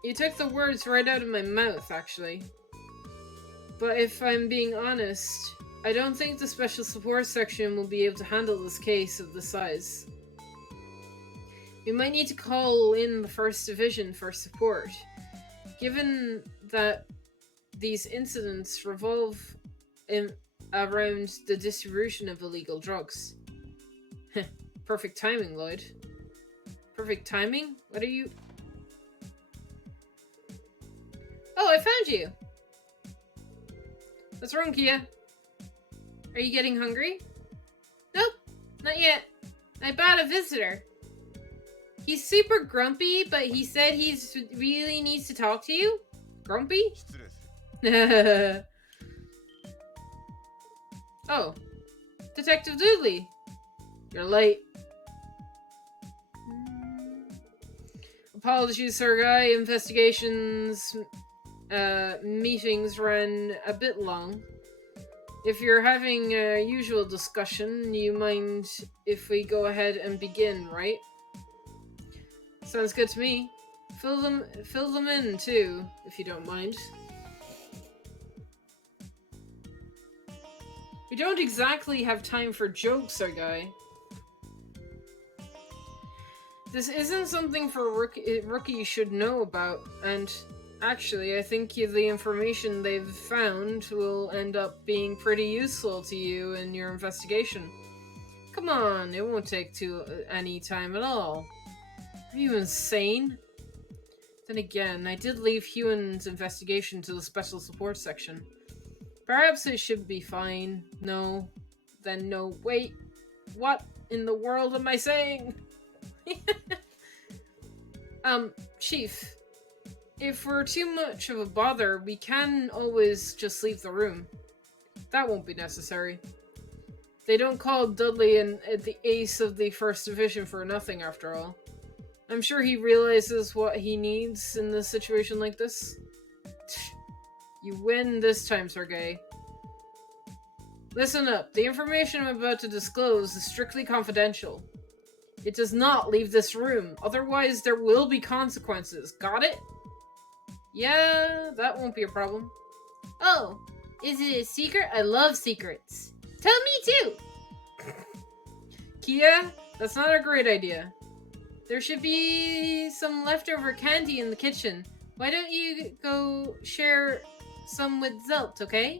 You took the words right out of my mouth, actually. But if I'm being honest, I don't think the Special Support Section will be able to handle this case of this size. We might need to call in the 1st Division for support. Given that these incidents revolve around the distribution of illegal drugs. Perfect timing, Lloyd. Perfect timing? What are you... Oh, I found you! What's wrong, Kia? Are you getting hungry? Nope, not yet. I bought a visitor. He's super grumpy, but he said he really needs to talk to you? Grumpy? Oh. Detective Doodley. You're late. Apologies, Sir Guy. Investigations meetings ran a bit long. If you're having a usual discussion, you mind if we go ahead and begin, right? Sounds good to me. Fill them in too, if you don't mind. We don't exactly have time for jokes, Sir Guy. This isn't something for rookie should know about, and actually, I think the information they've found will end up being pretty useful to you in your investigation. Come on, it won't take any time at all. Are you insane? Then again, I did leave Hewen's investigation to the special support section. Perhaps it should be fine. No. Then no. Wait. What in the world am I saying? Chief. If we're too much of a bother, we can always just leave the room. That won't be necessary. They don't call Dudley the ace of the 1st Division for nothing, after all. I'm sure he realizes what he needs in a situation like this. You win this time, Sergei. Listen up. The information I'm about to disclose is strictly confidential. It does not leave this room. Otherwise, there will be consequences. Got it? Yeah, that won't be a problem. Oh, is it a secret? I love secrets. Tell me too! Kia, that's not a great idea. There should be some leftover candy in the kitchen. Why don't you go share some with Zelt, okay?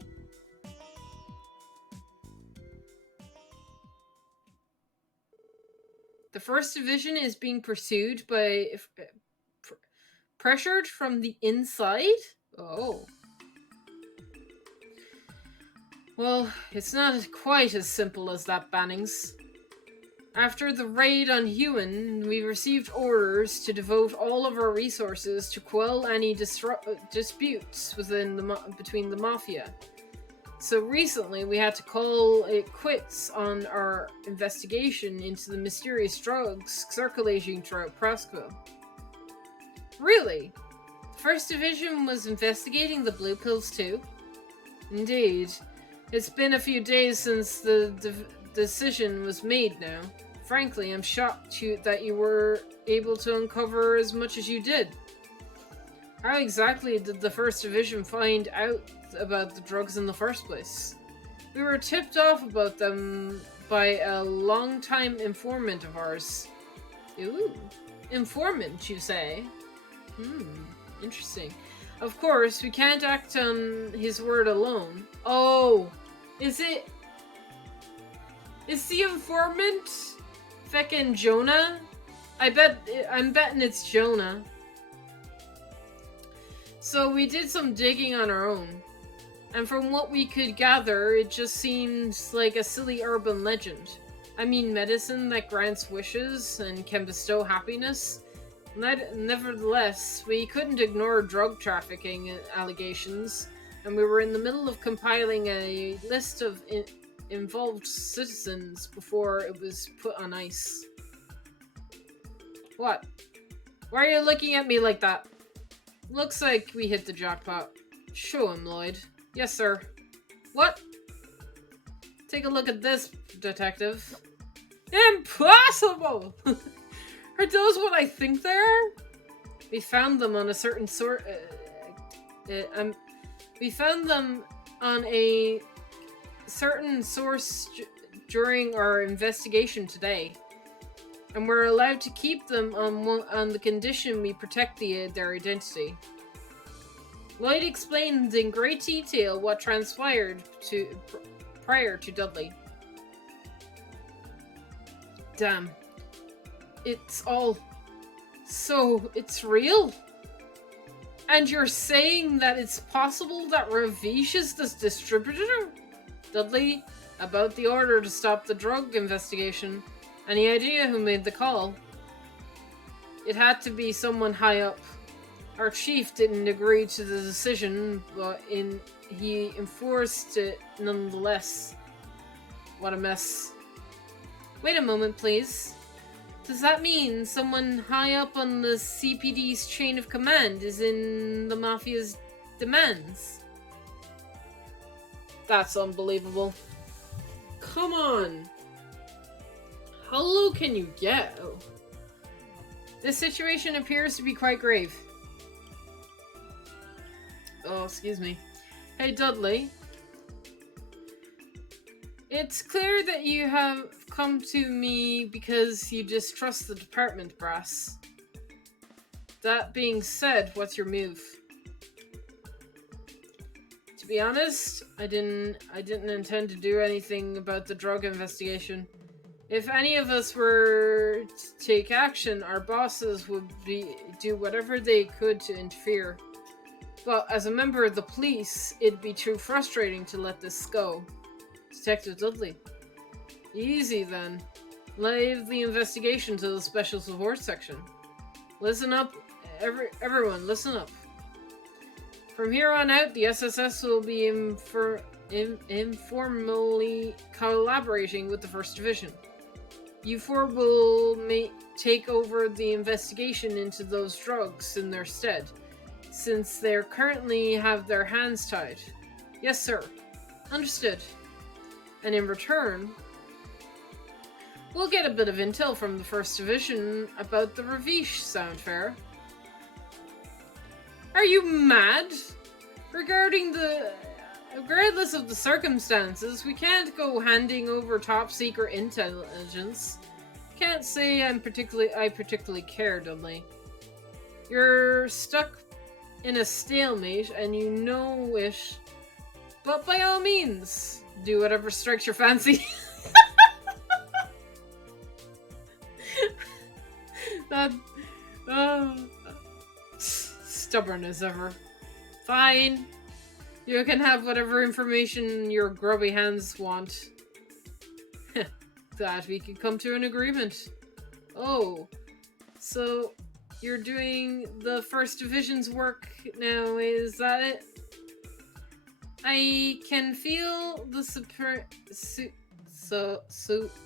The 1st Division is being pursued by... pressured from the inside? Oh. Well, it's not quite as simple as that, Bannings. After the raid on Hewen, we received orders to devote all of our resources to quell any disputes between the Mafia. So recently, we had to call it quits on our investigation into the mysterious drugs circulating throughout Prasko. Really? The 1st Division was investigating the blue pills too? Indeed. It's been a few days since the decision was made now. Frankly, I'm shocked that you were able to uncover as much as you did. How exactly did the 1st Division find out about the drugs in the first place? We were tipped off about them by a long-time informant of ours. Ooh. Informant, you say? Interesting. Of course, we can't act on his word alone. Oh, is the informant feckin' Jonah? I'm betting it's Jonah. So we did some digging on our own. And from what we could gather, it just seems like a silly urban legend. I mean, medicine that grants wishes and can bestow happiness. Nevertheless, we couldn't ignore drug trafficking allegations, and we were in the middle of compiling a list of involved citizens before it was put on ice. What? Why are you looking at me like that? Looks like we hit the jackpot. Show him, Lloyd. Yes, sir. What? Take a look at this, detective. Impossible! Are those what I think they are? We found them on a certain we found them on a certain source during our investigation today, and we're allowed to keep them on the condition we protect their identity. Lloyd explained in great detail what transpired prior to Dudley. Damn. It's all... So, it's real? And you're saying that it's possible that Ravish is this distributor? Dudley, about the order to stop the drug investigation. Any idea who made the call? It had to be someone high up. Our chief didn't agree to the decision, but he enforced it nonetheless. What a mess. Wait a moment, please. Does that mean someone high up on the CPD's chain of command is in the Mafia's demands? That's unbelievable. Come on. How low can you get? This situation appears to be quite grave. Oh, excuse me. Hey, Dudley. It's clear that you have come to me because you distrust the department, brass. That being said, what's your move? To be honest, I didn't intend to do anything about the drug investigation. If any of us were to take action, our bosses would do whatever they could to interfere. But as a member of the police, it'd be too frustrating to let this go. Detective Dudley. Easy then. Leave the investigation to the Special Support Section. Listen up, everyone, listen up. From here on out, the SSS will be informally collaborating with the 1st Division. You four will take over the investigation into those drugs in their stead, since they currently have their hands tied. Yes, sir. Understood. And in return, we'll get a bit of intel from the 1st Division about the Ravish. Sound fair? Are you mad? Regardless of the circumstances, we can't go handing over top secret intelligence. Can't say I particularly care, Dudley. You're stuck in a stalemate and you know it. But by all means, do whatever strikes your fancy. That stubborn as ever. Fine. You can have whatever information your grubby hands want. That we could come to an agreement. Oh, so you're doing the 1st Division's work now, is that it? I can feel the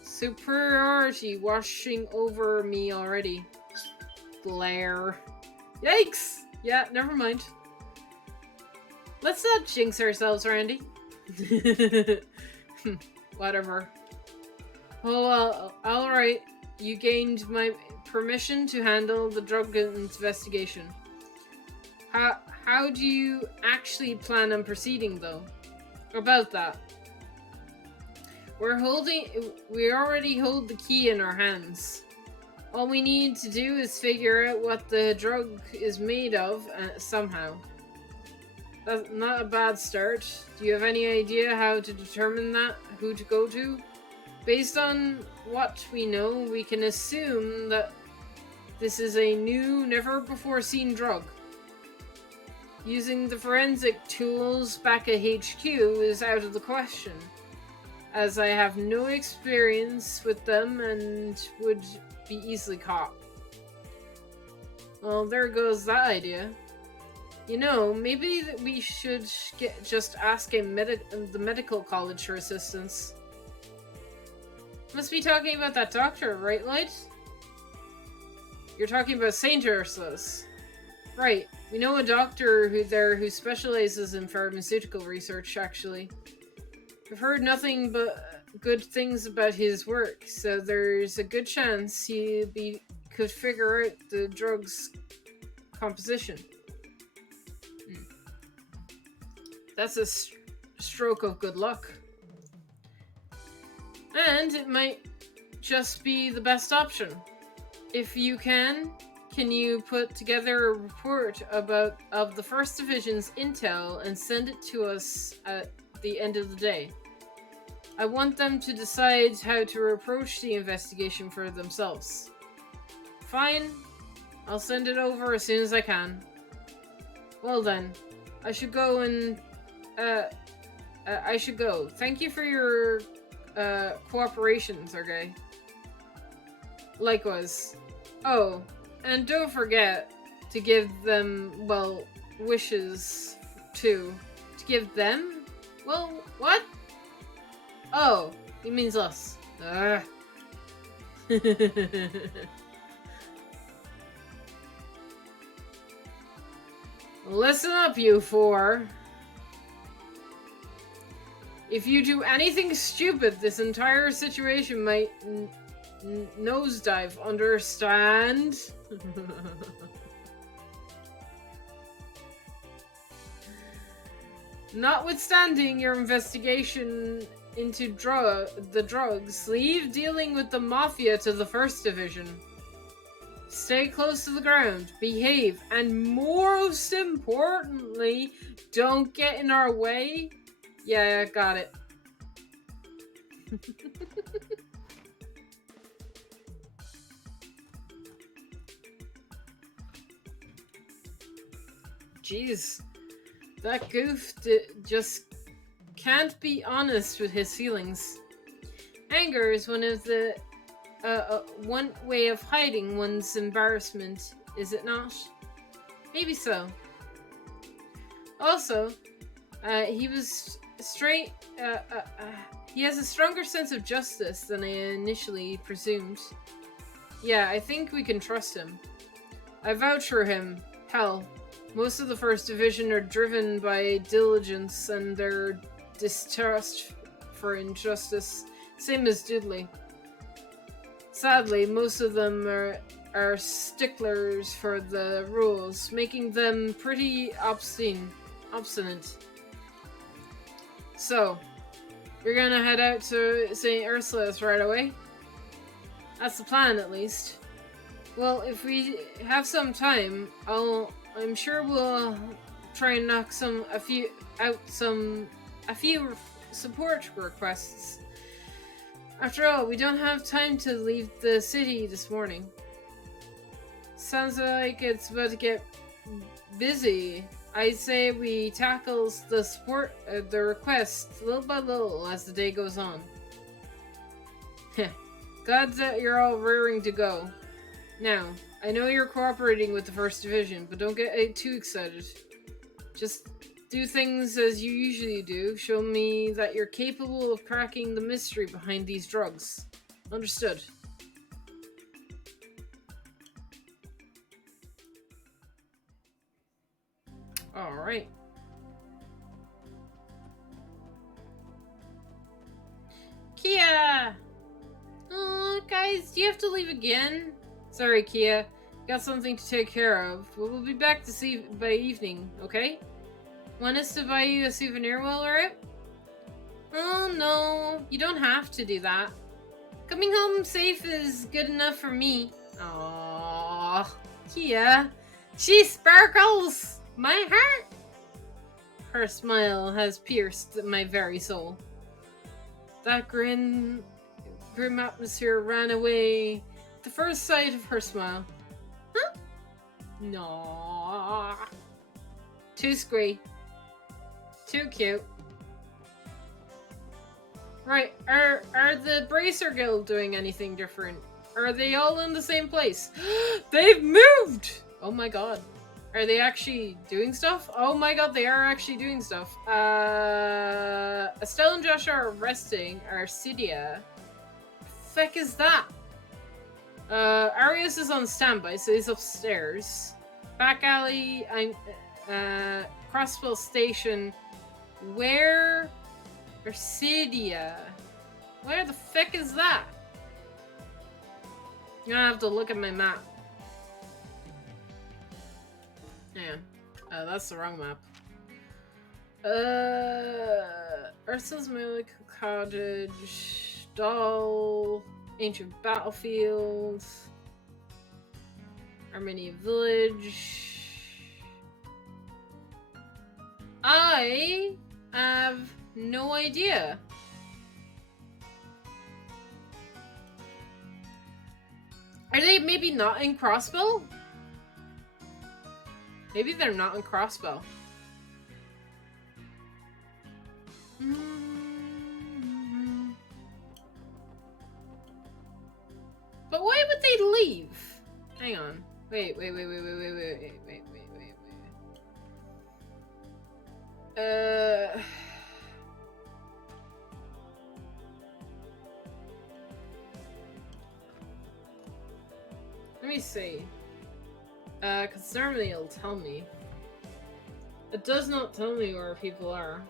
superiority washing over me already. Glare. Yikes! Yeah, never mind. Let's not jinx ourselves, Randy. Whatever. Oh, well, alright. You gained my permission to handle the drug investigation. How do you actually plan on proceeding, though? About that. We already hold the key in our hands. All we need to do is figure out what the drug is made of somehow. That's not a bad start. Do you have any idea how to determine that? Who to go to? Based on what we know, we can assume that this is a new, never-before-seen drug. Using the forensic tools back at HQ is out of the question, as I have no experience with them and would be easily caught. Well, there goes that idea. You know, maybe we should just ask the medical college for assistance. Must be talking about that doctor, right, Lloyd? You're talking about St. Ursula's. Right. We know a doctor who specializes in pharmaceutical research, actually. I've heard nothing but good things about his work, so there's a good chance he could figure out the drug's composition. That's a stroke of good luck. And it might just be the best option. If you can you put together a report of the 1st Division's intel and send it to us at the end of the day? I want them to decide how to approach the investigation for themselves. Fine. I'll send it over as soon as I can. Well then, I should go and... I should go. Thank you for your cooperation, Sergei. Likewise. Oh, and don't forget to give them, well, wishes, too. To give them? Well, what? Oh, he means us. Listen up, you four. If you do anything stupid, this entire situation might nosedive, understand? Notwithstanding your investigation into the drugs, leave dealing with the Mafia to the 1st Division. Stay close to the ground, behave, and most importantly, don't get in our way. Yeah, I got it. Jeez. That goof just can't be honest with his feelings. Anger is one way of hiding one's embarrassment, is it not? Maybe so. Also, he was straight. He has a stronger sense of justice than I initially presumed. Yeah, I think we can trust him. I vouch for him. Hell, most of the First Division are driven by diligence and their distrust for injustice, same as Diddley. Sadly, most of them are sticklers for the rules, making them pretty obstinate. So, you're gonna head out to St. Ursula's right away? That's the plan, at least. Well, if we have some time, I'm sure we'll try and knock a few support requests. After all, we don't have time to leave the city this morning. Sounds like it's about to get busy. I'd say we tackle the requests little by little as the day goes on. Glad that you're all raring to go. Now, I know you're cooperating with the First Division, but don't get too excited. Just do things as you usually do. Show me that you're capable of cracking the mystery behind these drugs. Understood. Alright. Kia! Oh, guys, do you have to leave again? Sorry, Kia. Got something to take care of. We'll be back to see by evening, okay? Want us to buy you a souvenir while we're out? Oh, no. You don't have to do that. Coming home safe is good enough for me. Aww. Kia. She sparkles! My heart! Her smile has pierced my very soul. That grim atmosphere ran away at the first sight of her smile. Huh? No. Too squee. Too cute. Right, are the Bracer Guild doing anything different? Are they all in the same place? They've moved! Oh my god. Are they actually doing stuff? Oh my god, they are actually doing stuff. Estelle and Josh are resting. Arcidia. Feck is that? Arius is on standby, so he's upstairs. Back alley, Crosswell Station. Where? Arcidia. Where the feck is that? I'm gonna have to look at my map. Yeah. That's the wrong map. Ursula's Mimic Cottage, Doll, Ancient Battlefield, Armenia Village. I have no idea. Are they maybe not in Crossbow? Maybe they're not in Crossbow. But why would they leave? Hang on. Wait. Let me see. Because normally it'll tell me. It does not tell me where people are.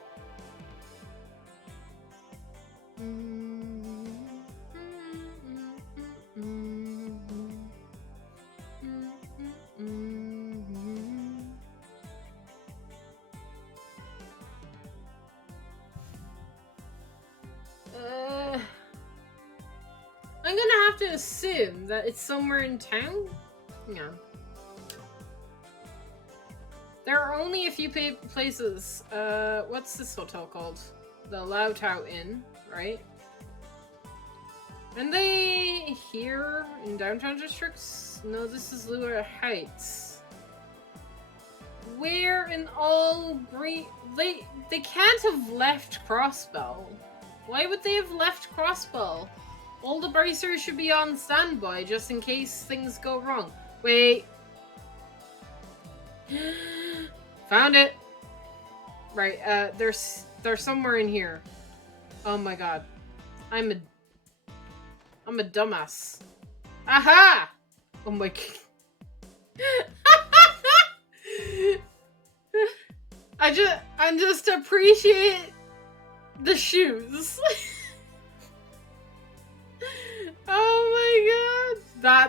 I'm gonna have to assume that it's somewhere in town? Hang on. There are only a few places. What's this hotel called? The Lautau Inn, right? Are they here in downtown districts? No, this is Lua Heights. where in all green... They can't have left Crossbell. Why would they have left Crossbell? All the bracers should be on standby just in case things go wrong. Wait. Found it. Right, they're somewhere in here. Oh my god. I'm a dumbass. Aha! Oh my god. I just appreciate the shoes. Oh my god.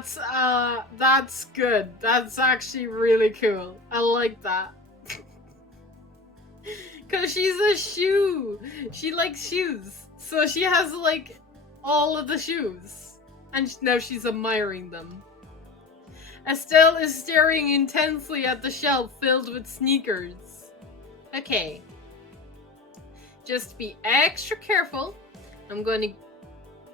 That's good. That's actually really cool. I like that. Cause she's a shoe. She likes shoes. So she has like all of the shoes. And now she's admiring them. Estelle is staring intensely at the shelf filled with sneakers. Okay. Just be extra careful. I'm going to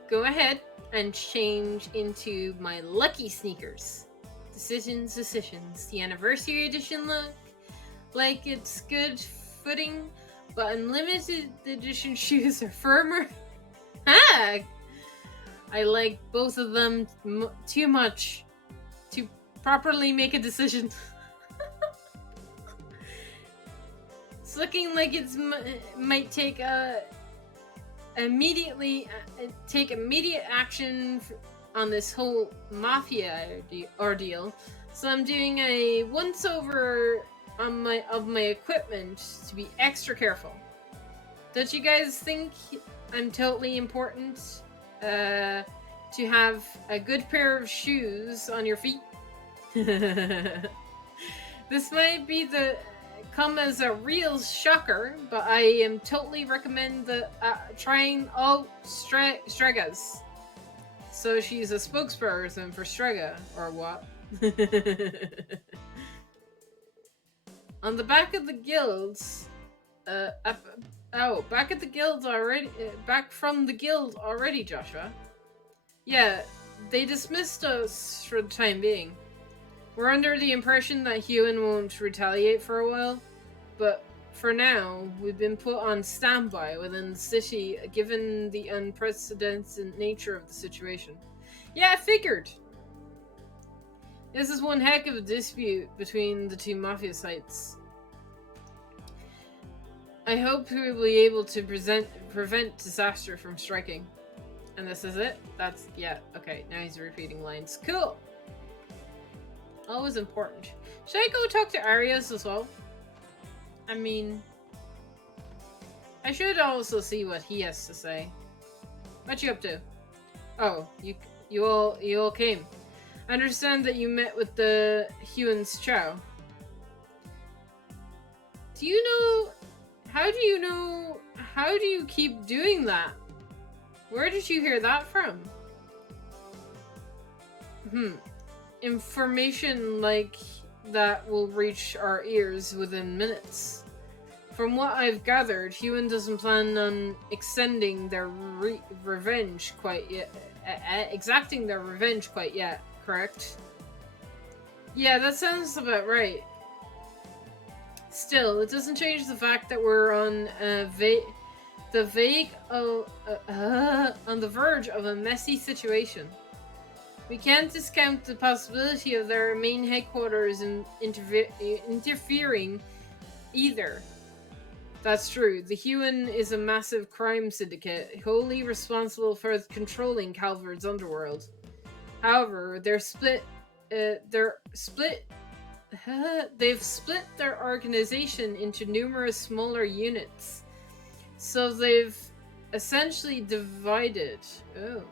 go ahead and change into my lucky sneakers. Decisions. The anniversary edition look like it's good footing, but unlimited edition shoes are firmer. Ah! I like both of them too much to properly make a decision. It's looking like it might take immediate action on this whole mafia ordeal. So I'm doing a once over of my equipment to be extra careful. Don't you guys think I'm totally important to have a good pair of shoes on your feet? This might be come as a real shocker, but I am totally recommend trying all Stregas. So she's a spokesperson for Strega, or what? On the back of the guilds, back at the guilds already, back from the guild already, Joshua. Yeah, they dismissed us for the time being. We're under the impression that Huon won't retaliate for a while, but for now, we've been put on standby within the city given the unprecedented nature of the situation. Yeah, I figured. This is one heck of a dispute between the two mafia sites. I hope we will be able to prevent disaster from striking. And this is it? Yeah, okay, now he's repeating lines. Cool! Always important. Should I go talk to Arias as well? I mean, I should also see what he has to say. What you up to? Oh, you all came. I understand that you met with the Huon's Chow. Do you know? How do you keep doing that? Where did you hear that from? Information like that will reach our ears within minutes. From what I've gathered, Huon doesn't plan on extending their revenge quite yet. Exacting their revenge quite yet, correct? Yeah, that sounds about right. Still, it doesn't change the fact that we're on on the verge of a messy situation. We can't discount the possibility of their main headquarters interfering either. That's true. The Huon is a massive crime syndicate, wholly responsible for controlling Calvard's underworld. However, they've split their organization into numerous smaller units. So they've essentially divided. Oh.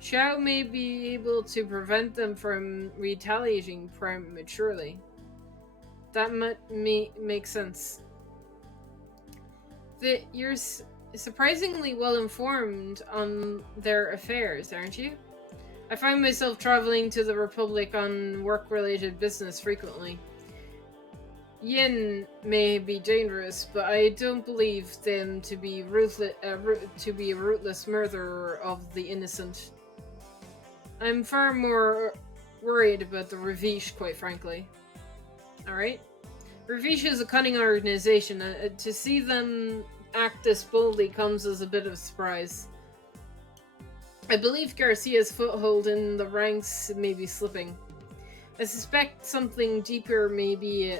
Chow may be able to prevent them from retaliating prematurely. That might make sense. You're surprisingly well informed on their affairs, aren't you? I find myself traveling to the Republic on work-related business frequently. Yin may be dangerous, but I don't believe them to be a ruthless murderer of the innocent. I'm far more worried about the Ravish, quite frankly. Alright? Ravisha is a cunning organization. To see them act this boldly comes as a bit of a surprise. I believe Garcia's foothold in the ranks may be slipping. I suspect something deeper may be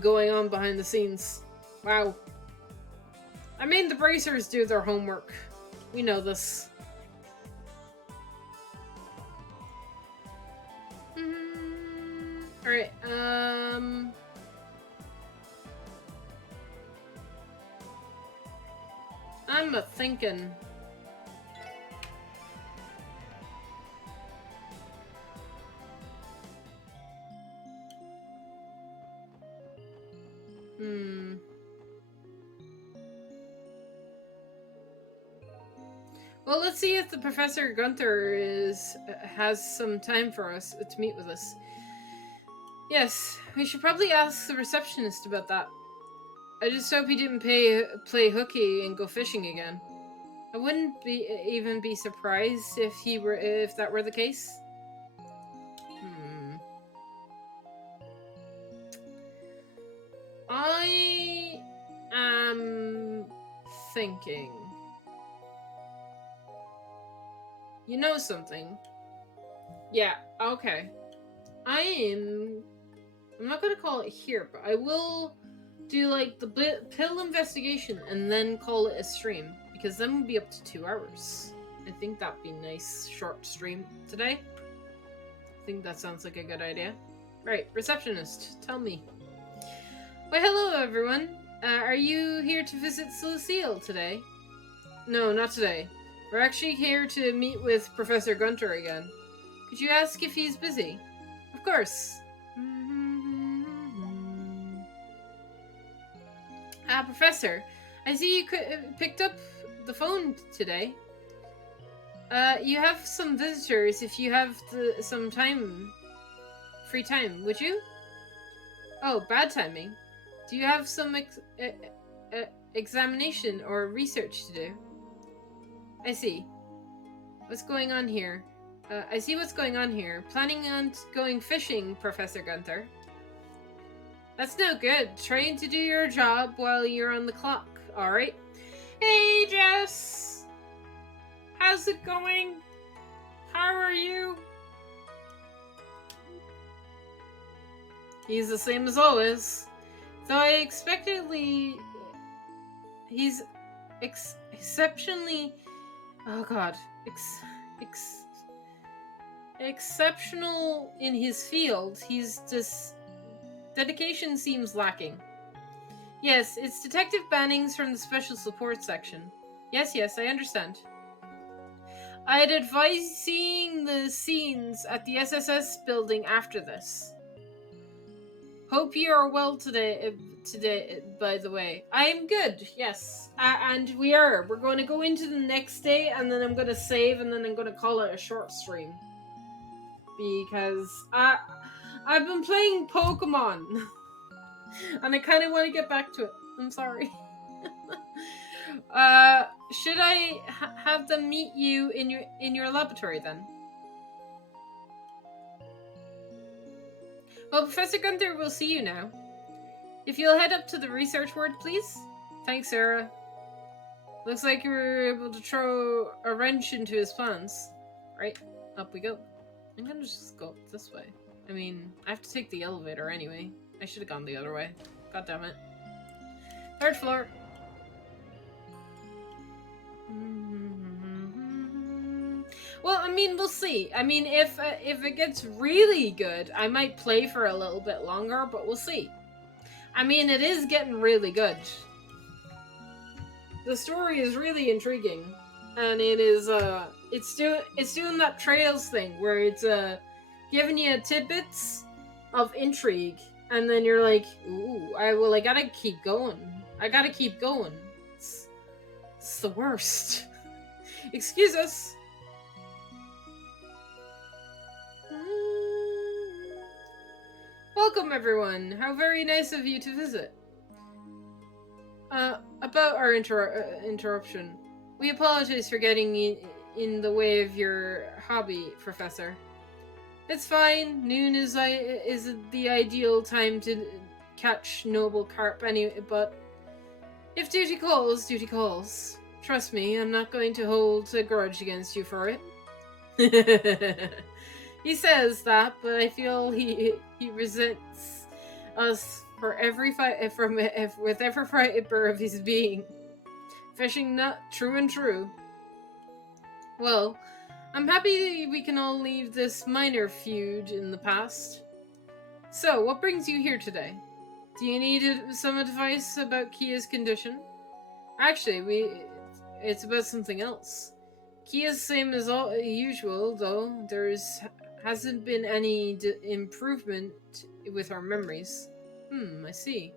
going on behind the scenes. Wow. I made the bracers do their homework. We know this. Alright, I'm a thinking. Well, let's see if the Professor Gunther has some time for us to meet with us. Yes, we should probably ask the receptionist about that. I just hope he didn't play hooky and go fishing again. I wouldn't even be surprised if that were the case. I am thinking. You know something? Yeah, okay. I'm not gonna call it here, but I will do like the pill investigation and then call it a stream, because then we'll be up to 2 hours. I think that'd be nice short stream today. I think that sounds like a good idea. Right, receptionist, tell me. Why, hello everyone. Are you here to visit Lucille today? No, not today. We're actually here to meet with Professor Gunther again. Could you ask if he's busy? Of course. Professor, I see you picked up the phone today. You have some visitors if you have some free time, would you? Oh, bad timing. Do you have some examination or research to do? I see. What's going on here? I see what's going on here. Planning on going fishing, Professor Gunther. That's no good. Trying to do your job while you're on the clock, alright? Hey, Jess! How's it going? How are you? He's the same as always. Though I expectedly... He's exceptionally... Oh god. Exceptional in his field. He's just... Dedication seems lacking. Yes, it's Detective Bannings from the Special Support Section. Yes, I understand. I'd advise seeing the scenes at the SSS building after this. Hope you are well today, by the way. I am good, yes. And we're going to go into the next day, and then I'm going to save, and then I'm going to call it a short stream. Because I've been playing Pokemon, and I kind of want to get back to it. I'm sorry. Should I have them meet you in your laboratory then? Well, Professor Gunther will see you now. If you'll head up to the research ward, please. Thanks, Sarah. Looks like you were able to throw a wrench into his plans. Right, up we go. I'm gonna just go up this way. I mean, I have to take the elevator anyway. I should have gone the other way. God damn it. 3rd floor. Well, I mean, we'll see. I mean, if it gets really good, I might play for a little bit longer, but we'll see. I mean, it is getting really good. The story is really intriguing, and it is it's doing that Trails thing where it's giving you tidbits of intrigue, and then you're like, ooh, I gotta keep going. I gotta keep going. It's the worst. Excuse us. Welcome, everyone. How very nice of you to visit. About our interruption. We apologize for getting in the way of your hobby, Professor. It's fine. Noon is the ideal time catch noble carp anyway, but if duty calls, duty calls. Trust me, I'm not going to hold a grudge against you for it. He says that, but I feel he resents us for every fight from with every fiber of his being. Fishing nut, true and true. Well, I'm happy we can all leave this minor feud in the past. So, what brings you here today? Do you need some advice about Kia's condition? Actually, it's about something else. Kia's same as usual, though hasn't been any improvement with our memories. I see.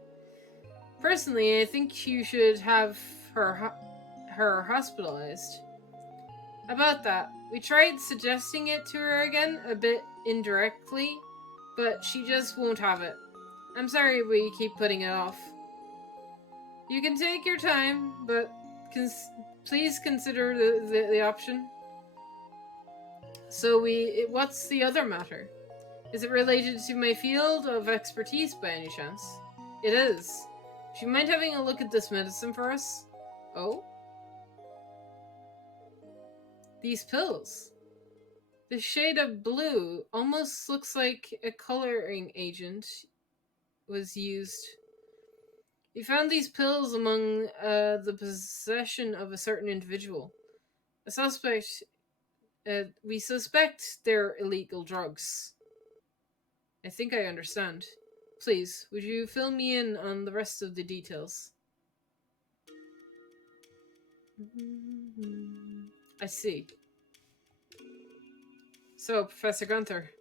Personally, I think you should have her hospitalized. About that, we tried suggesting it to her again, a bit indirectly, but she just won't have it. I'm sorry we keep putting it off. You can take your time, but please consider the option. So what's the other matter? Is it related to my field of expertise by any chance? It is. Do you mind having a look at this medicine for us? Oh? These pills. The shade of blue almost looks like a coloring agent was used. We found these pills among the possession of a certain individual. We suspect they're illegal drugs. I think I understand. Please, would you fill me in on the rest of the details? I see. So, Professor Gunther,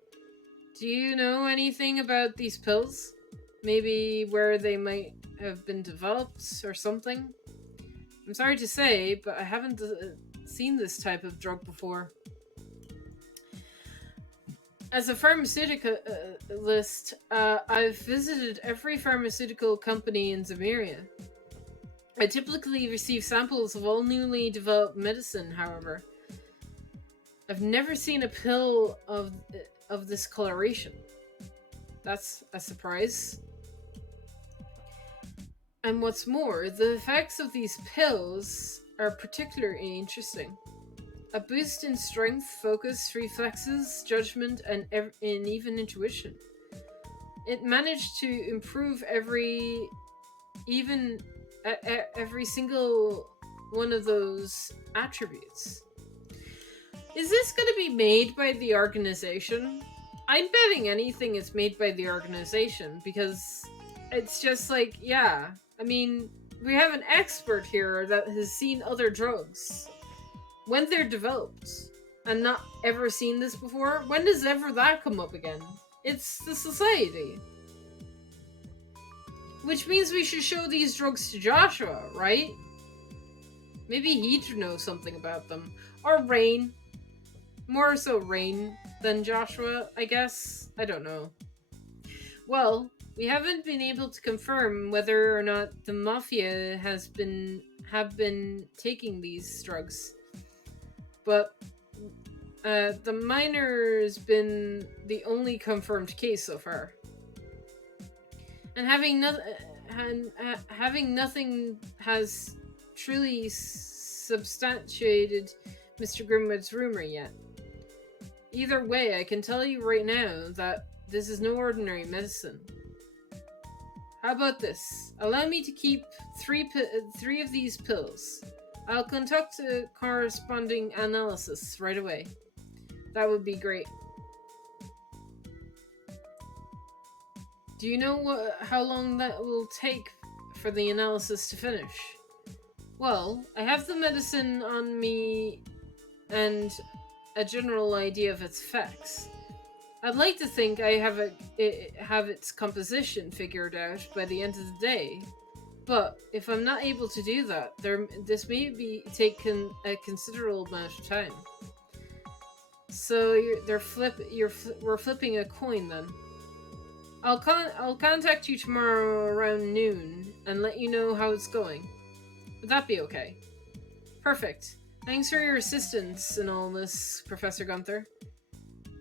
do you know anything about these pills? Maybe where they might have been developed or something? I'm sorry to say, but I haven't seen this type of drug before. As a pharmaceuticalist, I've visited every pharmaceutical company in Zemuria. I typically receive samples of all newly developed medicine, however. I've never seen a pill of this coloration. That's a surprise. And what's more, the effects of these pills are particularly interesting. A boost in strength, focus, reflexes, judgment, and even intuition. It managed to improve every single one of those attributes. Is this going to be made by the organization? I'm betting anything is made by the organization because it's just like, yeah. I mean, we have an expert here that has seen other drugs when they're developed and not ever seen this before. When does ever that come up again? It's the society. Which means we should show these drugs to Joshua, right? Maybe he'd know something about them. Or Rain. More so Rain than Joshua, I guess. I don't know. Well, we haven't been able to confirm whether or not the Mafia have been taking these drugs. But the miner's been the only confirmed case so far. And having nothing has truly substantiated Mr. Grimwood's rumor yet. Either way, I can tell you right now that this is no ordinary medicine. How about this? Allow me to keep three of these pills. I'll conduct a corresponding analysis right away. That would be great. Do you know how long that will take for the analysis to finish? Well, I have the medicine on me and a general idea of its effects. I'd like to think I have its composition figured out by the end of the day. But if I'm not able to do that, this may be taking a considerable amount of time. So we're flipping a coin then. I'll contact you tomorrow around noon and let you know how it's going. Would that be okay? Perfect. Thanks for your assistance in all this, Professor Gunther.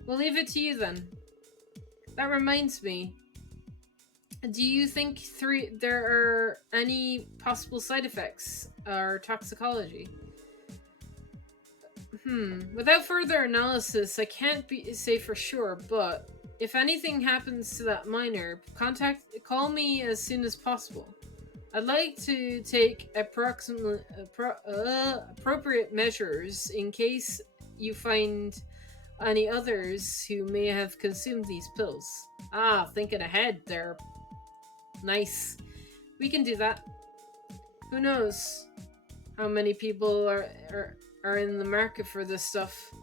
We'll leave it to you then. That reminds me. Do you think there are any possible side effects or toxicology? Without further analysis, I can't say for sure, but if anything happens to that miner, call me as soon as possible. I'd like to take appropriate measures in case you find any others who may have consumed these pills. Ah, thinking ahead there. Nice. We can do that. Who knows how many people are in the market for this stuff?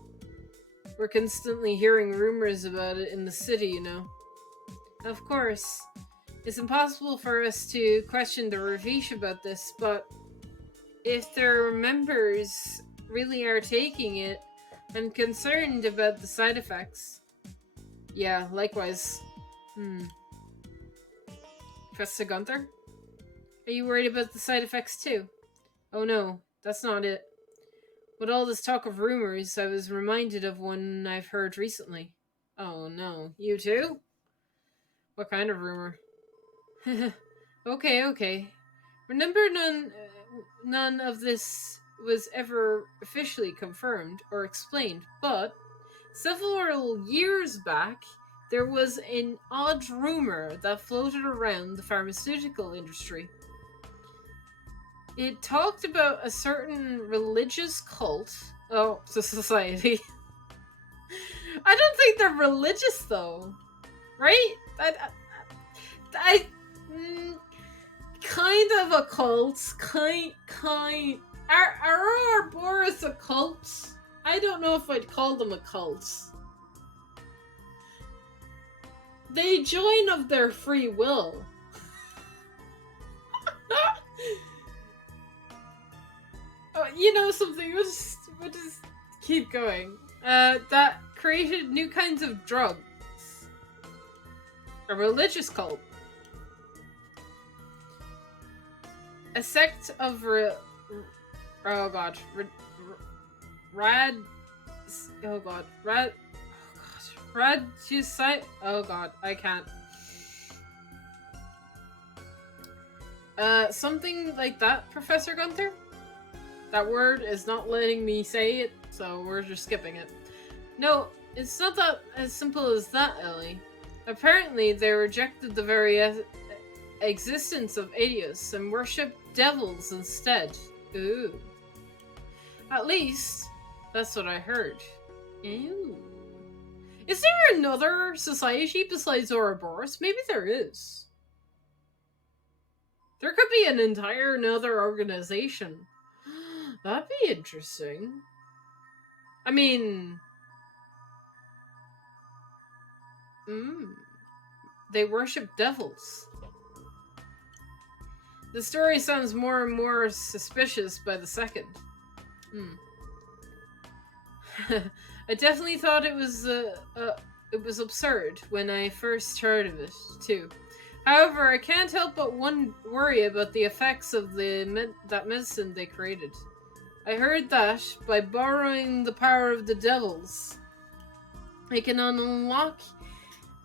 We're constantly hearing rumors about it in the city, you know. Of course, it's impossible for us to question the Ravish about this, but if their members really are taking it, I'm concerned about the side effects. Yeah, likewise. Professor Gunther? Are you worried about the side effects too? Oh no, that's not it. With all this talk of rumors, I was reminded of one I've heard recently. Oh no, you too? What kind of rumor? Okay. Remember, none of this was ever officially confirmed or explained, but several years back, there was an odd rumor that floated around the pharmaceutical industry. It talked about a certain religious cult. Oh, the society. I don't think they're religious, though. Right? I kind of a cult. Are Ouroboros a cult? I don't know if I'd call them a cult. They join of their free will. Oh, you know something? We'll just keep going. That created new kinds of drugs. A religious cult. A sect of oh god. Rad... Oh god. Radjusite... Oh god, I can't. Something like that, Professor Gunther? That word is not letting me say it, so we're just skipping it. No, it's not that as simple as that, Ellie. Apparently, they rejected the very existence of Adios and worshipped devils instead. Ooh. At least, that's what I heard. Ooh. Is there another society besides Ouroboros? Maybe there is. There could be an entire another organization. That'd be interesting. I mean... They worship devils. The story sounds more and more suspicious by the second. I definitely thought it was absurd when I first heard of it, too. However, I can't help but worry about the effects of that medicine they created. I heard that, by borrowing the power of the devils, I can unlock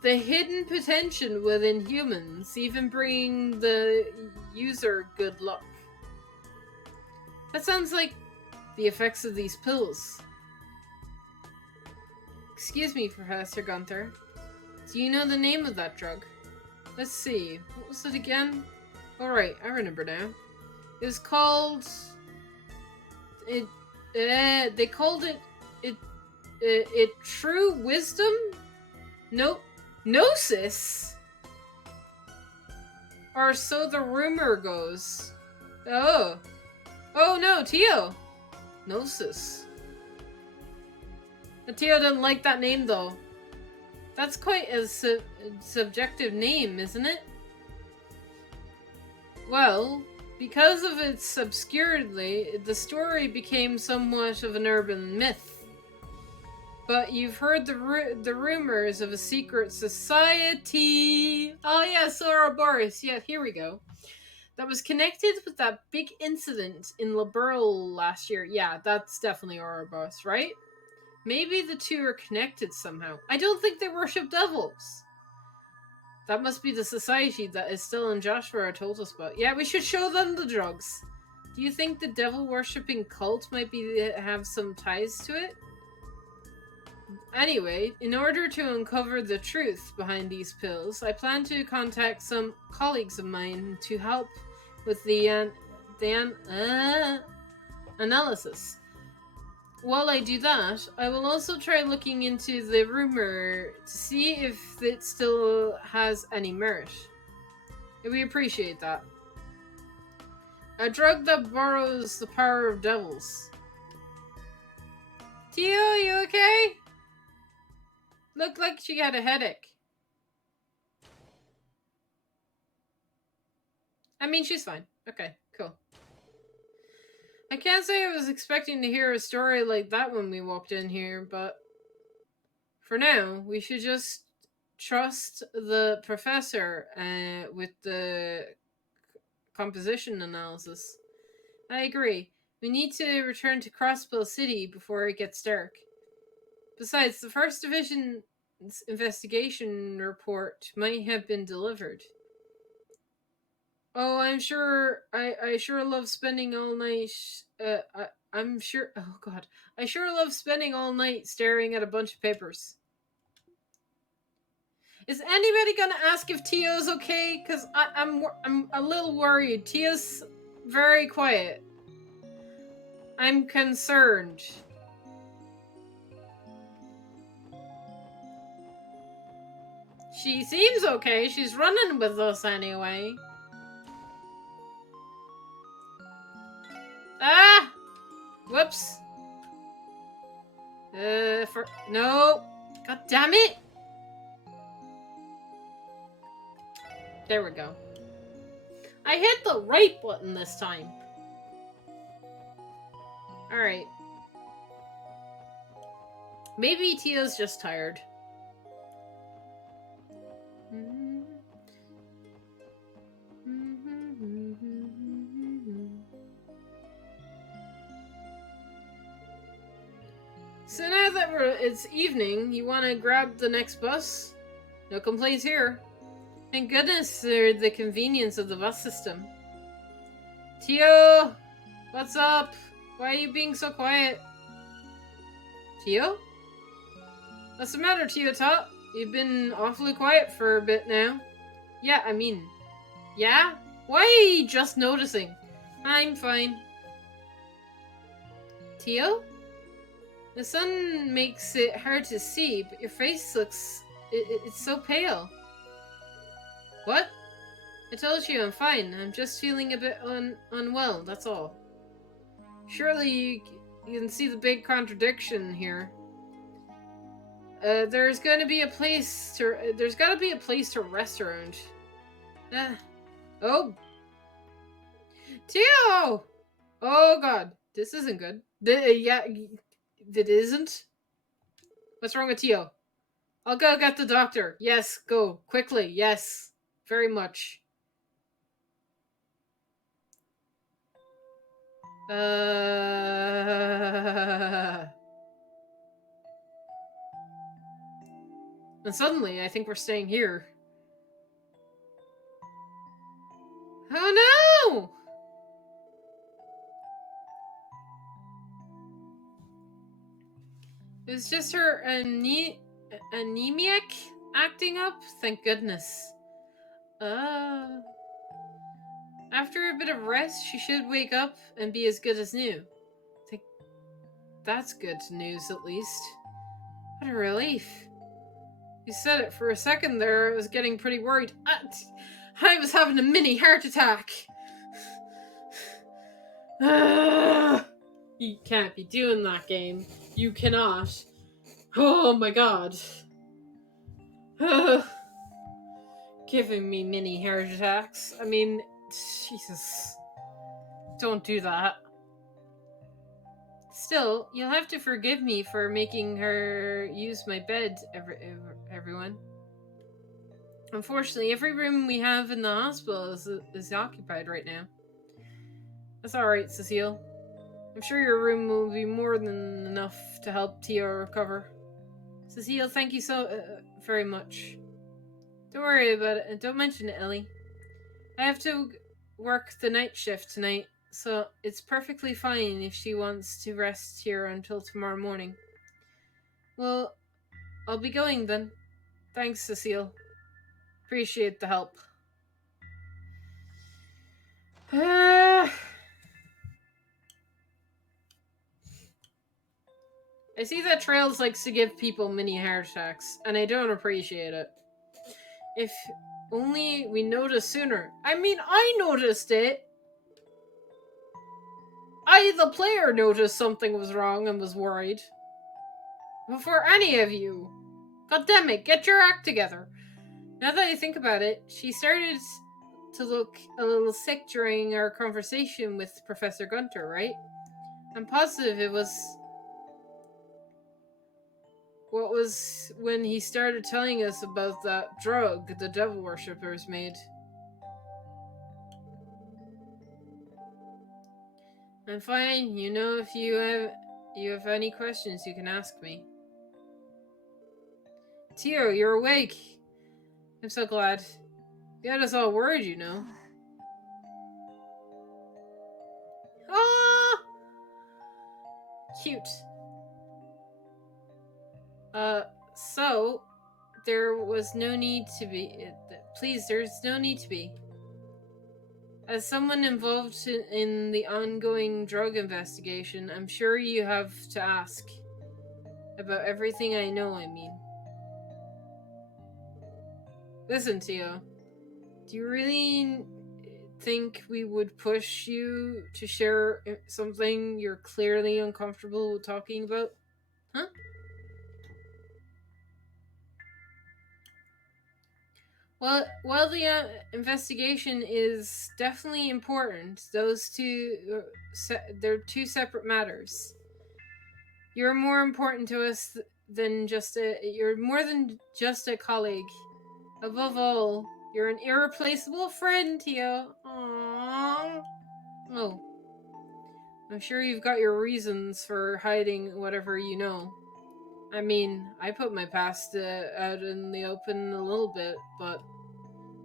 the hidden potential within humans, even bringing the user good luck. That sounds like the effects of these pills. Excuse me, Professor Gunther. Do you know the name of that drug? Let's see. What was it again? Alright, I remember now. It was called... they called it True Wisdom? Nope. Gnosis? Or so the rumor goes. Oh no, Tio! Gnosis. The Tio didn't like that name, though. That's quite a subjective name, isn't it? Well, because of its obscurity, the story became somewhat of an urban myth. But you've heard the rumors of a secret society. Oh yes, Ouroboros. Yeah, here we go. That was connected with that big incident in Liberl last year. Yeah, that's definitely Ouroboros, right? Maybe the two are connected somehow. I don't think they worship devils. That must be the society that Estelle and Joshua told us about. Yeah, we should show them the drugs. Do you think the devil-worshipping cult might have some ties to it? Anyway, in order to uncover the truth behind these pills, I plan to contact some colleagues of mine to help with the analysis. While I do that, I will also try looking into the rumor to see if it still has any merit. We appreciate that. A drug that borrows the power of devils. Tio, you okay? Looked like she had a headache. I mean, she's fine. Okay, cool. I can't say I was expecting to hear a story like that when we walked in here, but for now, we should just trust the professor with the composition analysis. I agree. We need to return to Crossbill City before it gets dark. Besides, the First Division's investigation report might have been delivered. Oh, I'm sure. I sure love spending all night. I'm sure. Oh God, I sure love spending all night staring at a bunch of papers. Is anybody gonna ask if Tio's okay? Cause I'm a little worried. Tio's very quiet. I'm concerned. She seems okay. She's running with us anyway. Ah! Whoops. No. God damn it! There we go. I hit the right button this time. Alright. Maybe Tia's just tired. So now that it's evening, you want to grab the next bus? No complaints here. Thank goodness for the convenience of the bus system. Tio! What's up? Why are you being so quiet? Tio? What's the matter, Tio Tot? You've been awfully quiet for a bit now. Yeah, I mean... Yeah? Why are you just noticing? I'm fine. Tio? The sun makes it hard to see, but your face looks... It's so pale. What? I told you I'm fine. I'm just feeling a bit unwell, that's all. Surely you can see the big contradiction here. There's gotta be a place to rest around. Oh. Tio! Oh god, this isn't good. Yeah, it isn't? What's wrong with Tio? I'll go get the doctor. Yes, go. Quickly, yes. Very much. And suddenly, I think we're staying here. Oh no! It's just her anemic acting up? Thank goodness. After a bit of rest, she should wake up and be as good as new. That's good news, at least. What a relief. You said it for a second there, I was getting pretty worried. I was having a mini heart attack. You can't be doing that, game. You cannot. Oh my god. Giving me mini heart attacks. I mean, Jesus. Don't do that. Still, you'll have to forgive me for making her use my bed, everyone. Unfortunately, every room we have in the hospital is occupied right now. That's alright, Cecile. I'm sure your room will be more than enough to help Tia recover. Cecile, thank you so very much. Don't worry about it, and don't mention it, Ellie. I have to work the night shift tonight, so it's perfectly fine if she wants to rest here until tomorrow morning. Well, I'll be going then. Thanks, Cecile. Appreciate the help. I see that Trails likes to give people mini heart attacks, and I don't appreciate it. If only we noticed sooner. I mean, I noticed it. I, the player, noticed something was wrong and was worried. Before any of you. God damn it, get your act together. Now that I think about it, she started to look a little sick during our conversation with Professor Gunter, right? I'm positive it was what was when he started telling us about that drug the devil worshippers made. I'm fine. You know, if you have any questions, you can ask me. Tio, you're awake. I'm so glad. You had us all worried, you know. Ah, cute. So there was no need to be. Please, there's no need to be. As someone involved in the ongoing drug investigation, I'm sure you have to ask about everything I know. I mean, listen, Tio. Do you really think we would push you to share something you're clearly uncomfortable with talking about? Huh? Well, while the investigation is definitely important, those two they're two separate matters. You're more important to us than just a. You're more than just a colleague. Above all, you're an irreplaceable friend, Tio. Aww. Oh, I'm sure you've got your reasons for hiding whatever you know. I mean, I put my past out in the open a little bit, but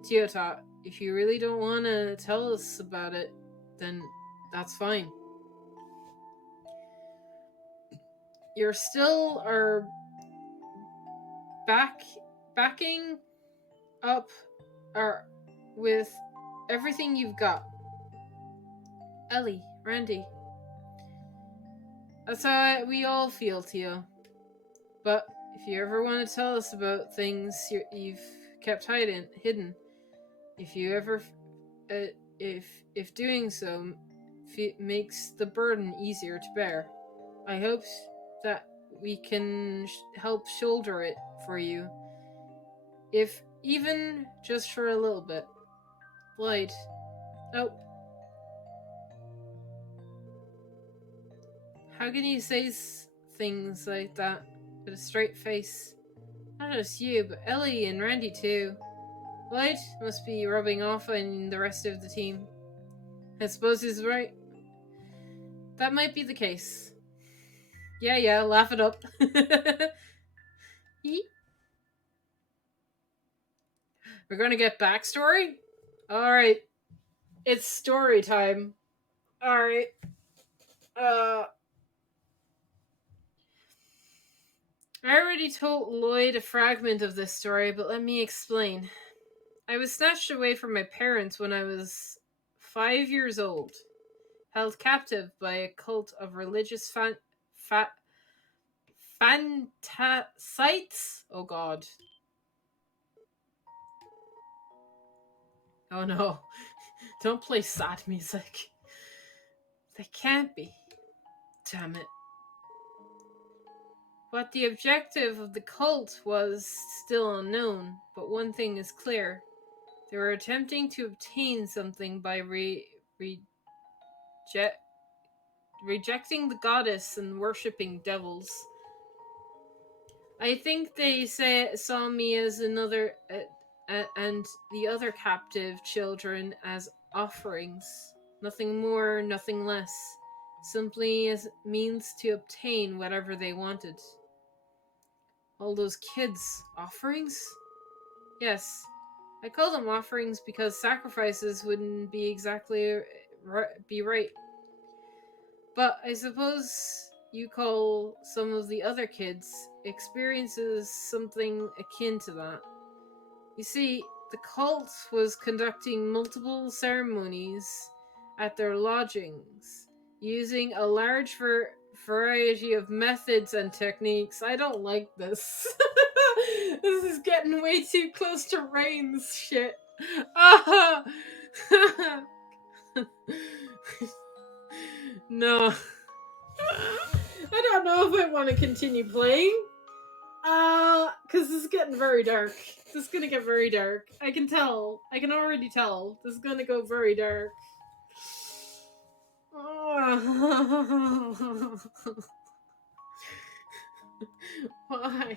Teotot, if you really don't want to tell us about it, then that's fine. You're still are backing up or with everything you've got. Ellie, Randy. That's how we all feel, Tio. But if you ever want to tell us about things you've kept hidden, if you ever, if doing so makes the burden easier to bear, I hope that we can help shoulder it for you, if even just for a little bit. Lloyd. Oh, how can you say things like that with a straight face? Not just you, but Ellie and Randy too. Lloyd must be rubbing off on the rest of the team. I suppose he's right. That might be the case. Yeah, laugh it up. We're gonna get backstory? Alright. It's story time. Alright. I already told Lloyd a fragment of this story, but let me explain. I was snatched away from my parents when I was 5 years old, held captive by a cult of religious fantasites. Oh god. Oh no. Don't play sad music. They can't be. Damn it. What the objective of the cult was still unknown, but one thing is clear. They were attempting to obtain something by rejecting the goddess and worshipping devils. I think they saw me as another and the other captive children as offerings. Nothing more, nothing less. Simply as means to obtain whatever they wanted. All those kids' offerings? Yes, I call them offerings because sacrifices wouldn't be exactly be right. But I suppose you call some of the other kids' experiences something akin to that. You see, the cult was conducting multiple ceremonies at their lodgings, using a large variety of methods and techniques. I don't like this. This is getting way too close to Rain's shit. No. I don't know if I want to continue playing. Cause this is getting very dark. This is gonna get very dark. I can tell. I can already tell. This is gonna go very dark. Why?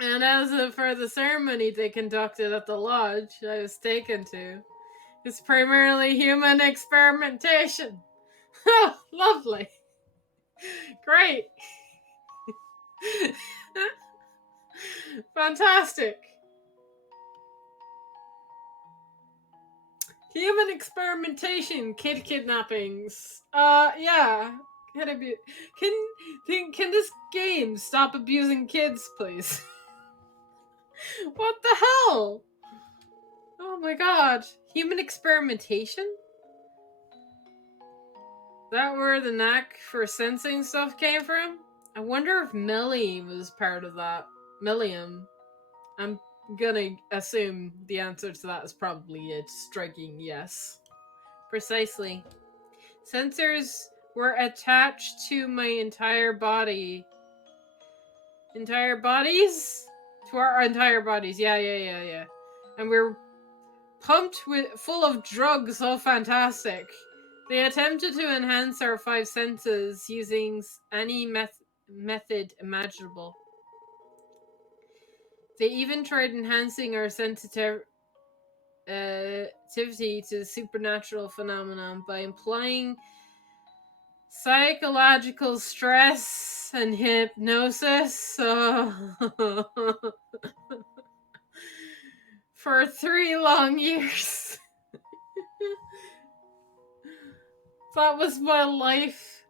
And as for the ceremony they conducted at the lodge I was taken to, it's primarily human experimentation. Oh, lovely. Great. Fantastic. Human experimentation, kid kidnappings. Yeah. Can this game stop abusing kids, please? What the hell? Oh my god. Human experimentation? That where the knack for sensing stuff came from? I wonder if Millie was part of that. Milliam. I'm gonna assume the answer to that is probably a striking yes. Precisely. Sensors were attached to my entire body. Entire bodies? To our entire bodies. Yeah. And we're pumped with full of drugs. So fantastic. They attempted to enhance our five senses using any method imaginable. They even tried enhancing our sensitivity to supernatural phenomenon by implying psychological stress and hypnosis. For 3 long years. That was my life,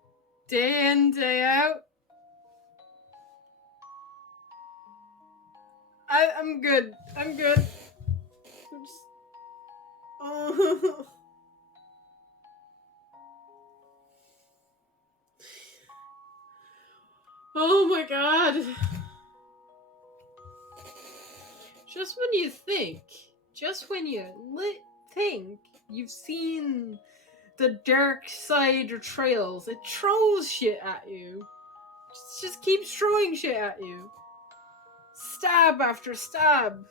day in, day out. I'm good. I'm good. Oh. Oh my god. Just when you think you've seen the dark side of trails, it throws shit at you. Just keeps throwing shit at you. Stab after stab.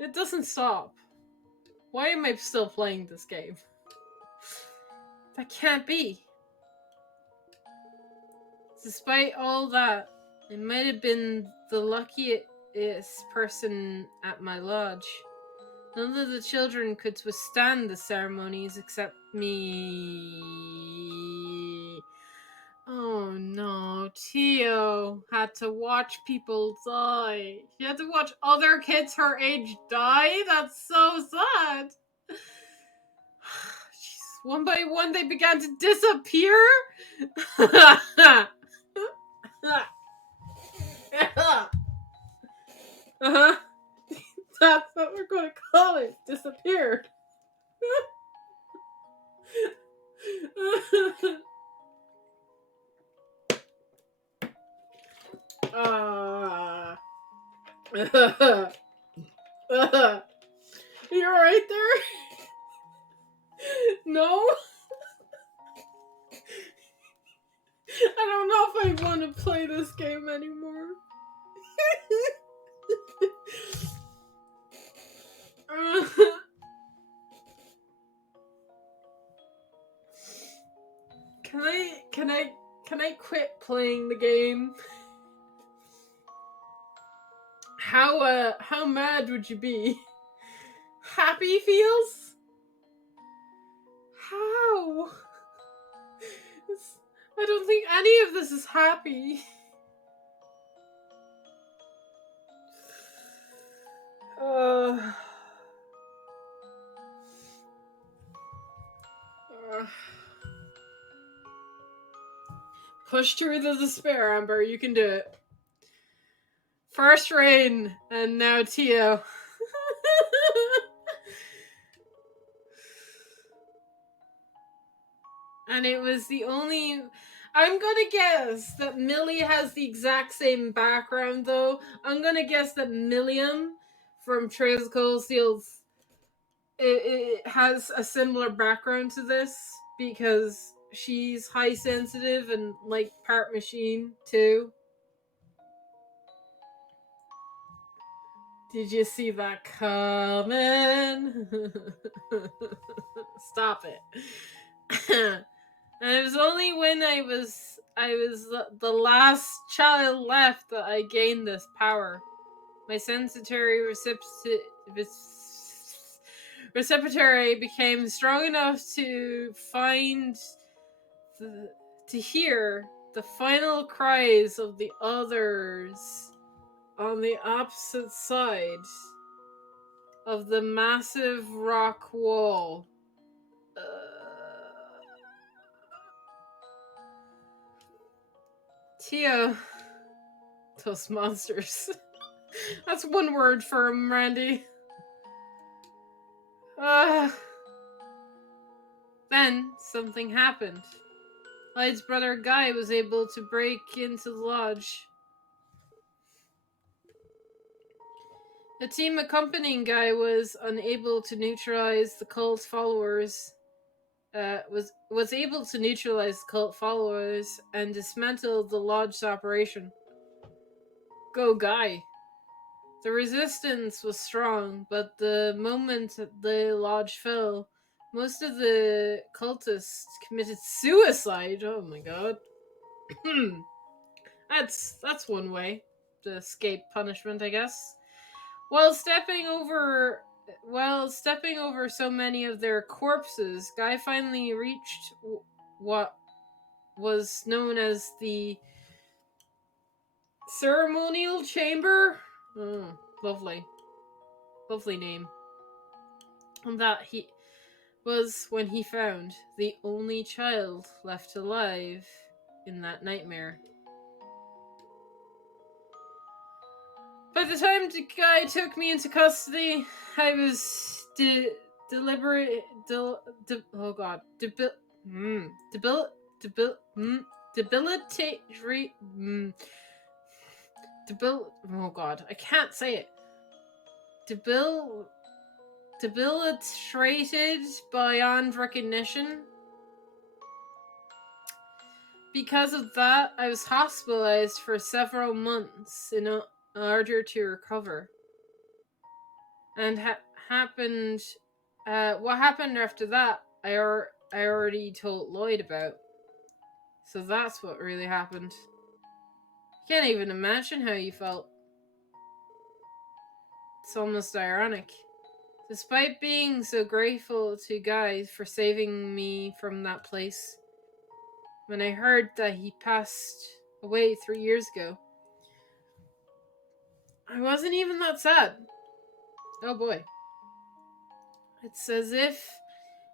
It doesn't stop. Why am I still playing this game? That can't be. Despite all that, I might have been the luckiest person at my lodge. None of the children could withstand the ceremonies except me. Oh no, Tio had to watch people die. She had to watch other kids her age die? That's so sad. Jeez. One by one they began to disappear? Uh-huh. That's what we're going to call it. Disappeared. You're right there? No? I don't know if I want to play this game anymore. Can I quit playing the game? How mad would you be? Happy feels? How? I I don't think any of this is happy. Uh, Push through the despair, Amber. You can do it. First Rain, and now Tio. And it was the only... I'm gonna guess that Millie has the exact same background, though. I'm gonna guess that Milliam from Trails of Cold Steels it has a similar background to this, because she's high sensitive and like part machine too. Did you see that coming? Stop it. And it was only when I was the last child left that I gained this power. My sensory receptory became strong enough to to hear the final cries of the others on the opposite side of the massive rock wall. Tio. Those monsters. That's one word for him, Randy. Then something happened. Clyde's brother Guy was able to break into the lodge. The team accompanying Guy was unable to neutralize the cult's followers. Was able to neutralize the cult followers and dismantle the lodge's operation. Go Guy! The resistance was strong, but the moment the lodge fell, most of the cultists committed suicide. Oh my god. That's one way to escape punishment, I guess. While stepping over so many of their corpses, Guy finally reached what was known as the ceremonial chamber. Oh, lovely name. And that he was when he found the only child left alive in that nightmare. By the time the guy took me into custody, I was debilitated. Oh god, I can't say it. Debilitated beyond recognition. Because of that, I was hospitalized for several months in order to recover. And what happened after that, I already told Lloyd about. So that's what really happened. Can't even imagine how you felt. It's almost ironic. Despite being so grateful to Guy for saving me from that place, when I heard that he passed away 3 years ago, I wasn't even that sad. Oh boy. It's as if,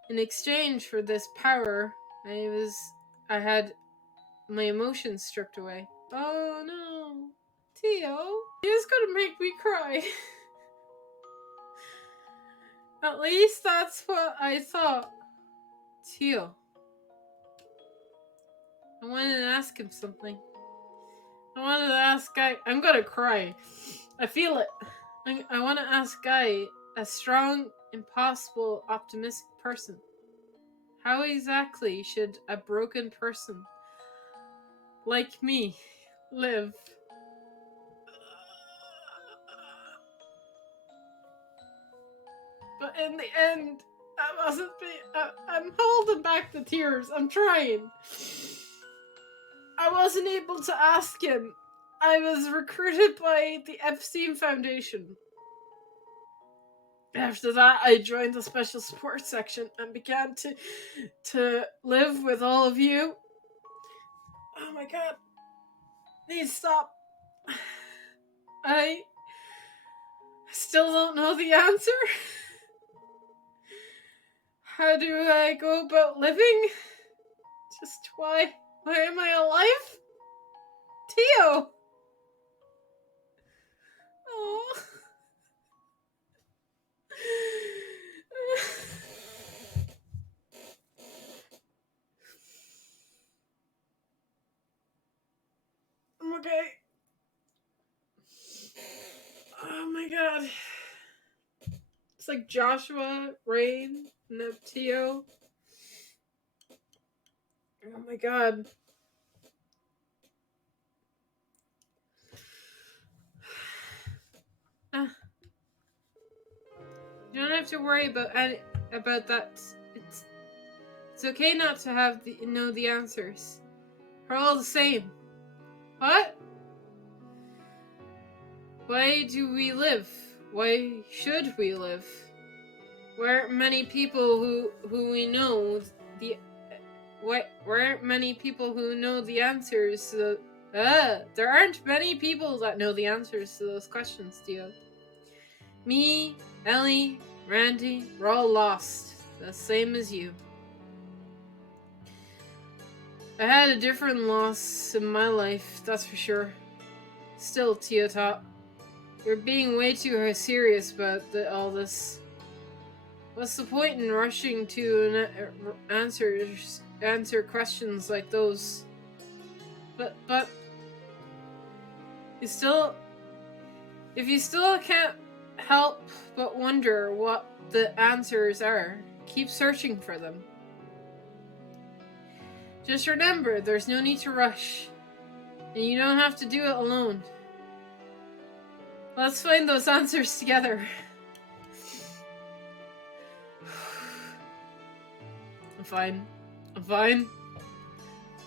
in exchange for this power, I had my emotions stripped away. Oh no. Tio, you're just gonna make me cry. At least that's what I thought. Tio. I wanted to ask him something. I wanted to ask Guy. I'm gonna cry. I feel it. I want to ask Guy, a strong, impossible, optimistic person. How exactly should a broken person like me live? But in the end, I wasn't I'm holding back the tears. I'm trying. I wasn't able to ask him. I was recruited by the Epstein Foundation. After that, I joined the special support section and began to live with all of you. Oh my god. Please stop. I still don't know the answer. How do I go about living? Just why am I alive? Tio! Oh. I'm okay. Oh my god. It's like Joshua, Rain, Neptio. Oh my god. You don't have to worry about that. It's okay not to know the answers. We're all the same. What? Why do we live? Why should we live? There aren't many people who we know the there aren't many people who know the answers to there aren't many people that know the answers to those questions, Theo. Me, Ellie, Randy, we're all lost. The same as you. I had a different loss in my life, that's for sure. Still, Teotop, you're being way too serious about all this. What's the point in rushing to answer questions like those? But if you still can't help but wonder what the answers are, keep searching for them. Just remember, there's no need to rush, and you don't have to do it alone. Let's find those answers together. I'm fine.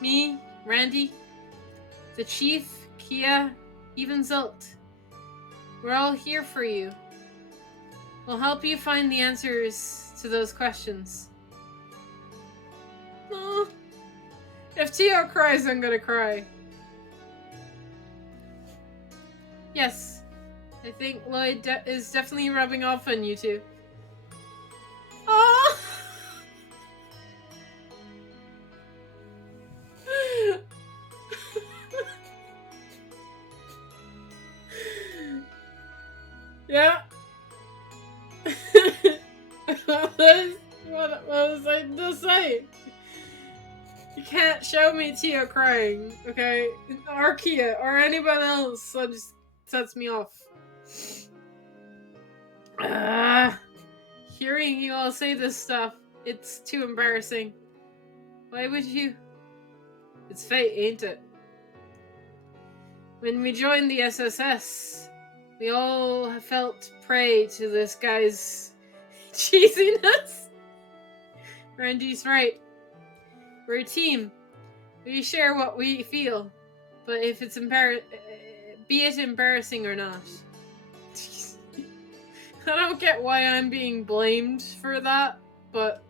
Me, Randy, the Chief, Kia, even Zult. We're all here for you. We'll help you find the answers to those questions. Oh, if Tio cries, I'm gonna cry. Yes, I think Lloyd is definitely rubbing off on you two. Oh! Yeah. What was I to say? You can't show me Tia crying, okay? Or Kia, or anyone else that just sets me off. Hearing you all say this stuff, it's too embarrassing. Why would you? It's fate, ain't it? When we joined the SSS, we all felt prey to this guy's cheesiness. Randy's right. We're a team. We share what we feel, but if it's be it embarrassing or not. I don't get why I'm being blamed for that, but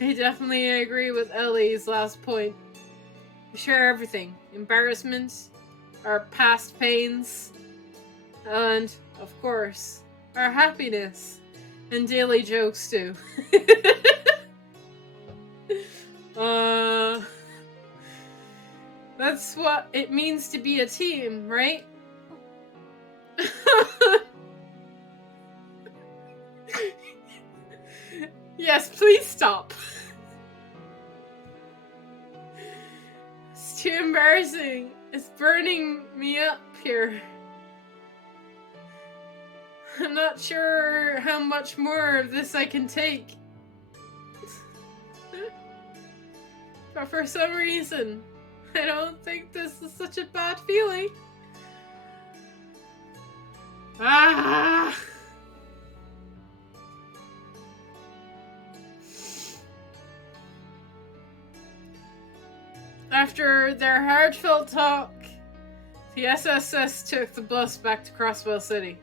I definitely agree with Ellie's last point. We share everything. Embarrassment, our past pains, and, of course, our happiness. And daily jokes, too. That's what it means to be a team, right? Yes, please stop. It's too embarrassing. It's burning me up here. I'm not sure how much more of this I can take. But for some reason, I don't think this is such a bad feeling. After their heartfelt talk, the SSS took the bus back to Crosswell City.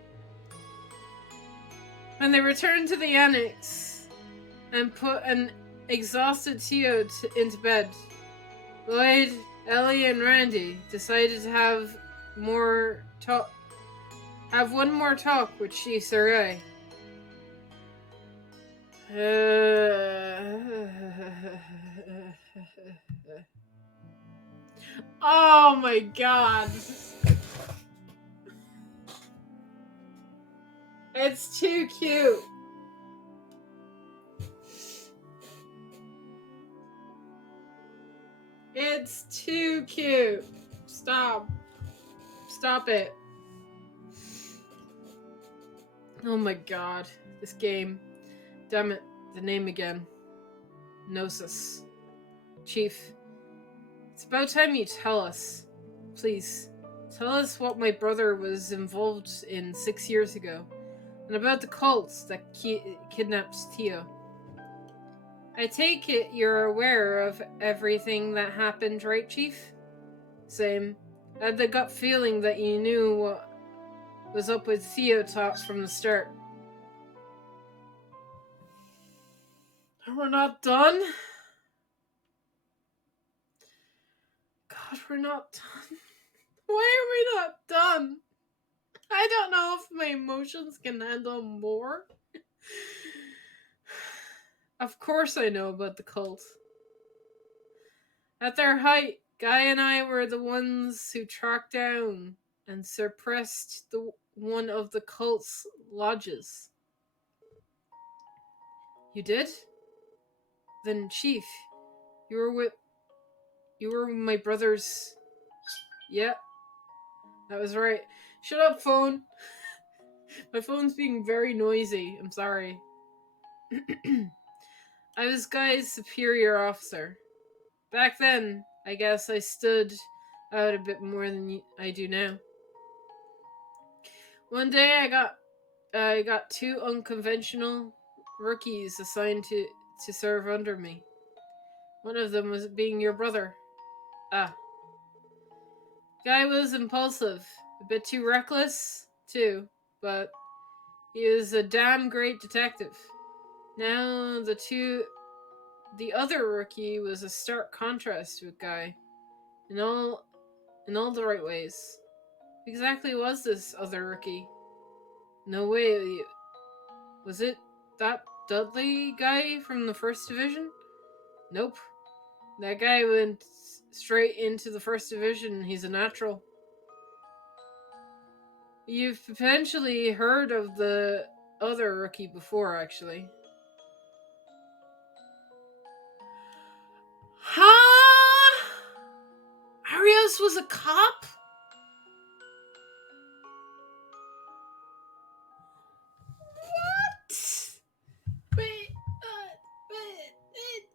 When they returned to the annex and put an exhausted Tio into bed, Lloyd Ellie and Randy decided to have more talk. Have one more talk with Chief Sarai. Oh my god. It's too cute. It's too cute. Stop. Stop it. Oh my god. This game. Damn it. The name again. Gnosis. Chief. It's about time you tell us. Please. Tell us what my brother was involved in 6 years ago. And about the cults that kidnapped Tio. I take it you're aware of everything that happened, right, Chief? Same. I had the gut feeling that you knew what was up with Theotops from the start. We're not done? God, we're not done. Why are we not done? I don't know if my emotions can handle more. Of course I know about the cult. At their height, Guy and I were the ones who tracked down and suppressed one of the cult's lodges. You did? Then, Chief, you were my brother's... Yeah, that was right. Shut up, phone. My phone's being very noisy. I'm sorry. I was Guy's superior officer. Back then, I guess I stood out a bit more than I do now. One day I got two unconventional rookies assigned to serve under me. One of them was being your brother. Ah. Guy was impulsive, a bit too reckless, too, but he was a damn great detective. Now the other rookie was a stark contrast with Guy, in all the right ways. Exactly was this other rookie? No way. Was it that Dudley guy from the First Division? Nope. That guy went straight into the First Division. He's a natural. You've potentially heard of the other rookie before, actually. Huh? Arios was a cop? What? Wait,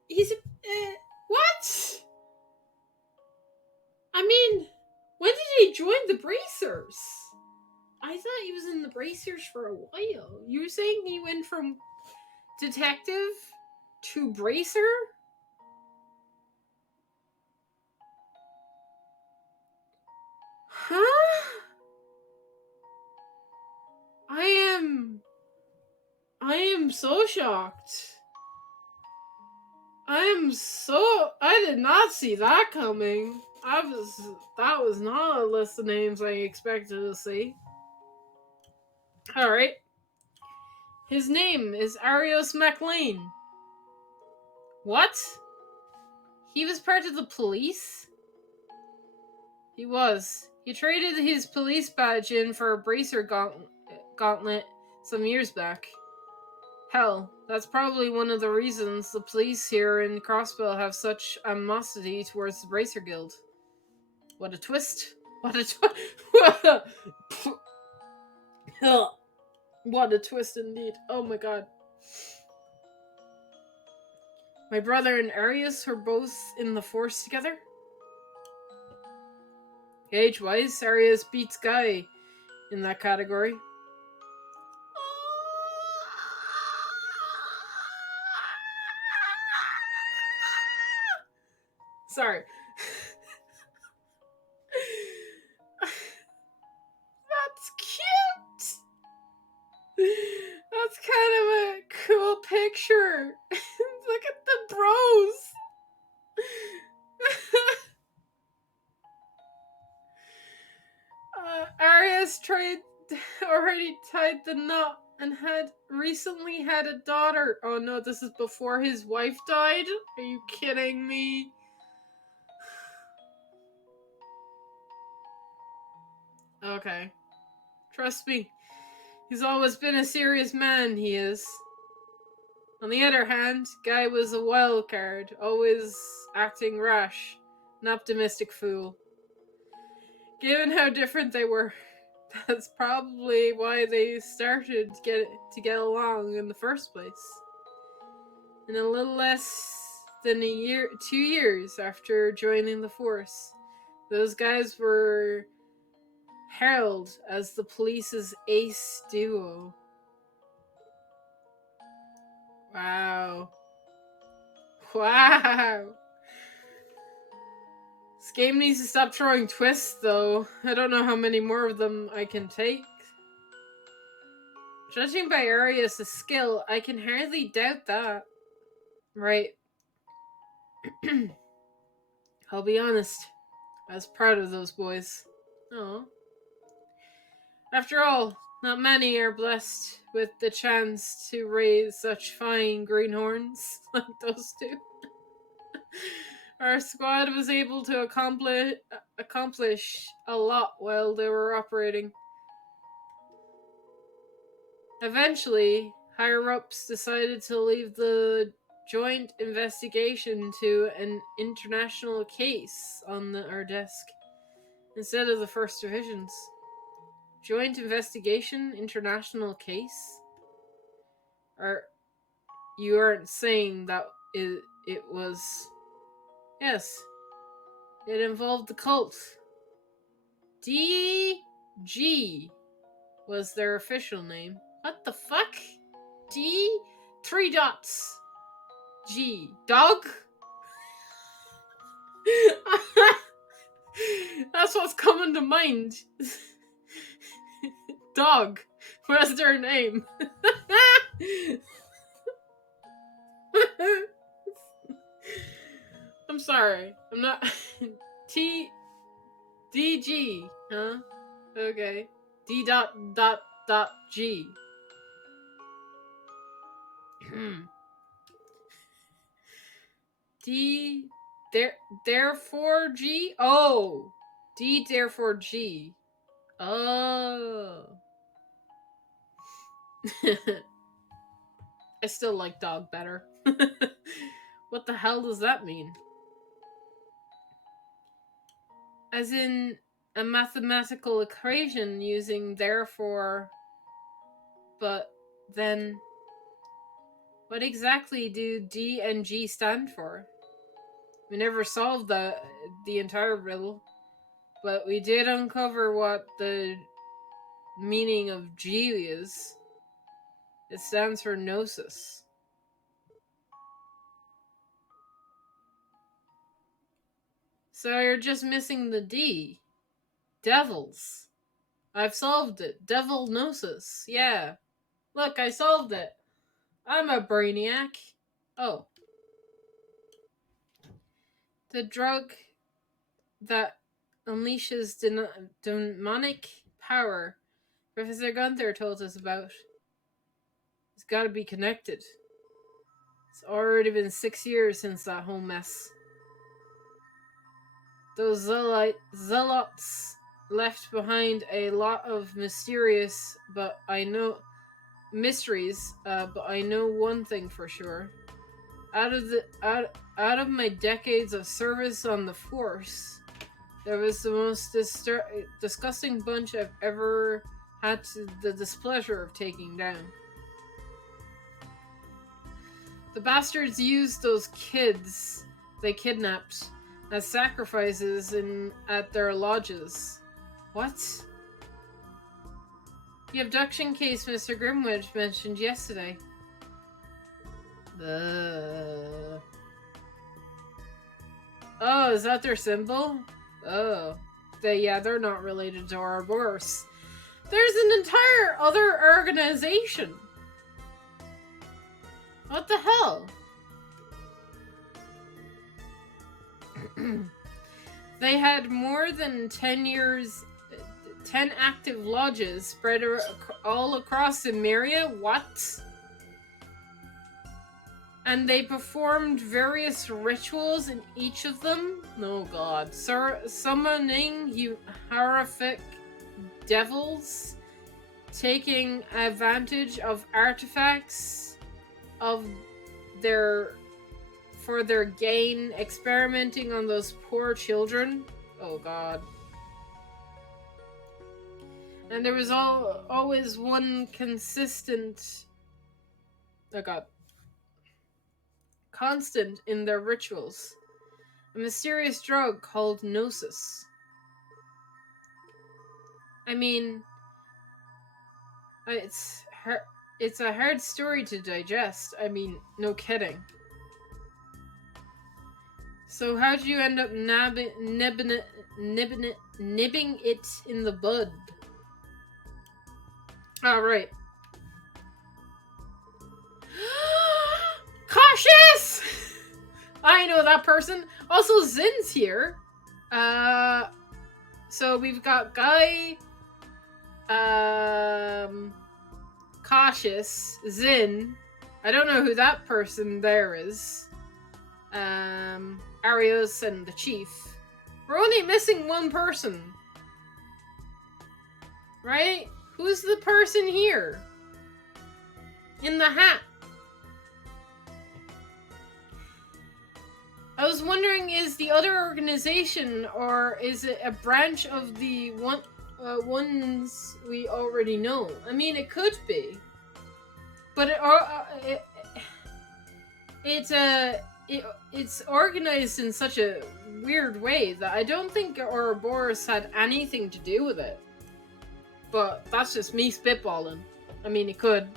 he's a... what? I mean, when did he join the Bracers? I thought he was in the Bracers for a while. You were saying he went from detective to Bracer? Huh? I am so shocked. I did not see that coming. That was not a list of names I expected to see. Alright. His name is Arios MacLean. What? He was part of the police? He was. He traded his police badge in for a bracer gauntlet some years back. Hell, that's probably one of the reasons the police here in Crossbell have such animosity towards the Bracer Guild. What a twist. What a twist. What a twist indeed. Oh my god. My brother and Arius were both in the Force together? Age-wise, Arius beats Guy in that category. Sorry. That's cute. That's kind of a cool picture. Look at the bros. already tied the knot and had recently had a daughter. Oh no, this is before his wife died? Are you kidding me? Okay. Trust me. He's always been a serious man, he is. On the other hand, Guy was a wild card, always acting rash, an optimistic fool. Given how different they were, that's probably why they started to get along in the first place. In a little less than 2 years after joining the force, those guys were heralded as the police's ace duo. Wow. Wow. This game needs to stop throwing twists, though. I don't know how many more of them I can take. Judging by Arius' skill, I can hardly doubt that. Right. I'll be honest. I was proud of those boys. Oh. After all, not many are blessed with the chance to raise such fine greenhorns like those two. Our squad was able to accomplish a lot while they were operating. Eventually, higher-ups decided to leave the joint investigation to an international case on our desk instead of the First Division's. Joint investigation, international case? You aren't saying that it was... Yes, it involved the cult. DG was their official name. What the fuck? D? 3 dots. G. Dog? That's what's coming to mind. Dog. What's their name? I'm sorry. I'm not... DG. Huh? Okay. D dot dot dot G. D therefore G? Oh. D therefore G. Oh. I still like dog better. What the hell does that mean? As in a mathematical equation using therefore, but then what exactly do D and G stand for? We never solved the entire riddle, but we did uncover what the meaning of G is. It stands for gnosis. So you're just missing the D. Devils. I've solved it. Devil gnosis. Yeah. Look, I solved it. I'm a brainiac. Oh. The drug that unleashes demonic power Professor Gunther told us about. It's gotta be connected. It's already been 6 years since that whole mess. Those zealots left behind a lot of mysteries, but I know one thing for sure. Out of my decades of service on the force, there was the most disgusting bunch I've ever had the displeasure of taking down. The bastards used those kids they kidnapped as sacrifices at their lodges. What? The abduction case Mr. Grimwitch mentioned yesterday. Oh, is that their symbol? Oh. They're not related to Ouroboros. There's an entire other organization. What the hell? They had more than 10 years 10 active lodges spread all across Cimmeria. What? And they performed various rituals in each of them. Oh god. Summoning horrific devils, taking advantage of artifacts of for their gain, experimenting on those poor children. Oh god. And there was always one constant in their rituals. A mysterious drug called Gnosis. I mean, it's a hard story to digest. I mean, no kidding. So how'd you end up nibbing it in the bud? Oh, right. Cautious! I know that person. Also, Zin's here. So we've got Guy, Cautious, Zin. I don't know who that person there is. Arios and the Chief. We're only missing one person. Right? Who's the person here? In the hat. I was wondering, is the other organization, or is it a branch of the ones we already know? I mean, it could be, but it's organized in such a weird way that I don't think Ouroboros had anything to do with it. But that's just me spitballing. I mean, it could.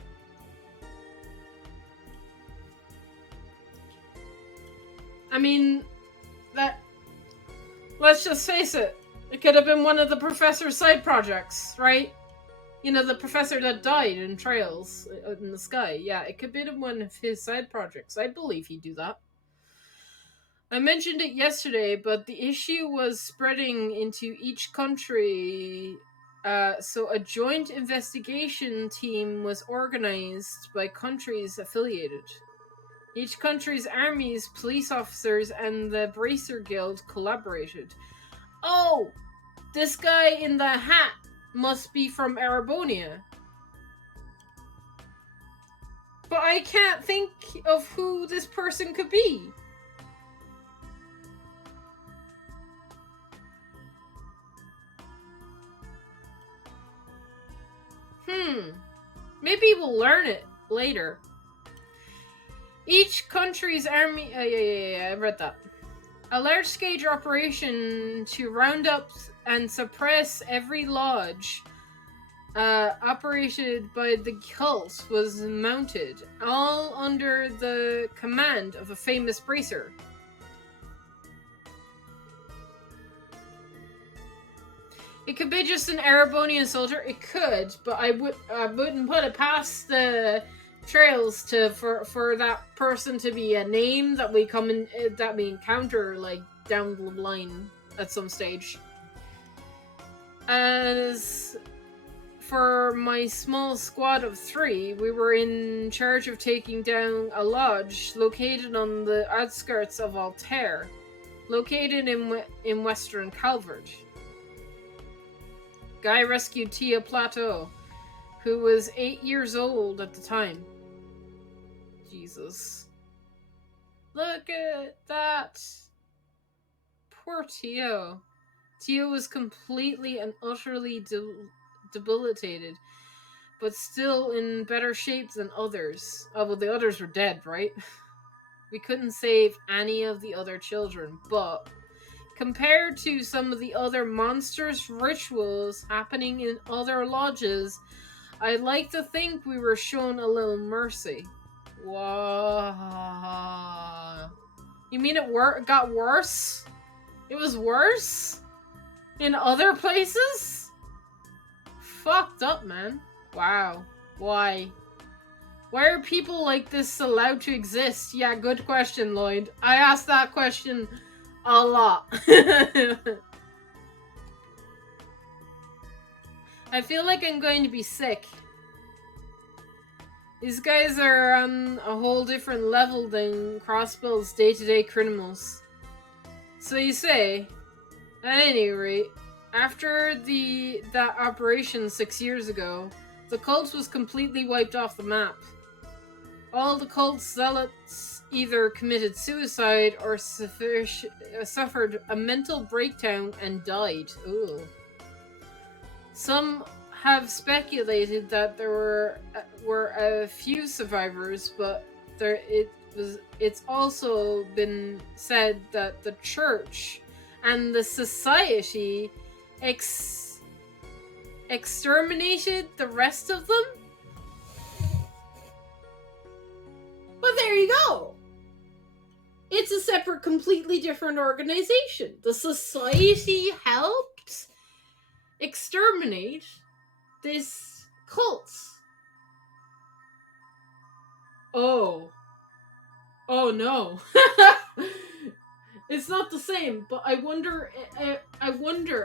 I mean, let's just face it. It could have been one of the professor's side projects, right? You know, the professor that died in Trails in the Sky. Yeah, it could be one of his side projects. I believe he'd do that. I mentioned it yesterday, but the issue was spreading into each country. So a joint investigation team was organized by countries affiliated. Each country's armies, police officers, and the Bracer Guild collaborated. Oh! This guy in the hat must be from Erebonia. But I can't think of who this person could be. Maybe we'll learn it later. Each country's army... I read that. A large-scale operation to round up and suppress every lodge operated by the cult was mounted, all under the command of a famous bracer. It could be just an Erebonian soldier. It could, but I wouldn't put it past the Trails for that person to be a name that we encounter like down the line at some stage. As for my small squad of 3, we were in charge of taking down a lodge located on the outskirts of Altair, located in Western Calvert. Guy rescued Tia Plateau, who was 8 years old at the time. Jesus. Look at that. Poor Tio. Tio was completely and utterly debilitated, but still in better shape than others. Oh, well, the others were dead, right? We couldn't save any of the other children, but compared to some of the other monstrous rituals happening in other lodges, I'd like to think we were shown a little mercy. Whoa. You mean it got worse? It was worse? In other places? Fucked up, man. Wow. Why? Why are people like this allowed to exist? Yeah, good question, Lloyd. I asked that question a lot. I feel like I'm going to be sick. These guys are on a whole different level than Crossbill's day-to-day criminals. So you say, at any rate, after that operation 6 years ago, the cult was completely wiped off the map. All the cult's zealots either committed suicide or suffered a mental breakdown and died. Ooh. Some have speculated that there were a few survivors, but it's also been said that the church and the society exterminated the rest of them. But there you go. It's a separate, completely different organization. The society helped exterminate this cult. Oh no. It's not the same, but I wonder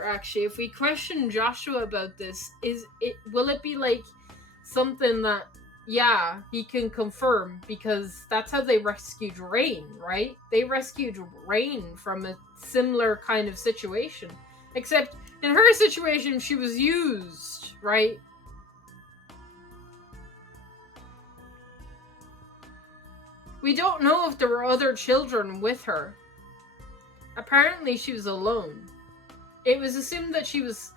actually, if we question Joshua about this, will it be like something that, yeah, he can confirm, because that's how they rescued Rain, right? They rescued Rain from a similar kind of situation, except in her situation she was used, right? We don't know if there were other children with her. Apparently she was alone. It was assumed that she was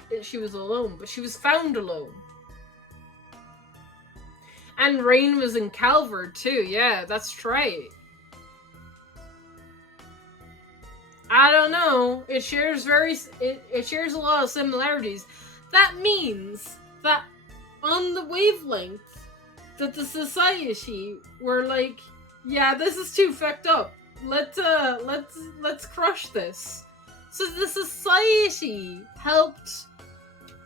alone, but she was found alone. And Rain was in Calvard too. Yeah, that's right. I don't know. It shares it shares a lot of similarities. That means that on the wavelength that the society were like, yeah, this is too fucked up. Let's crush this. So the society helped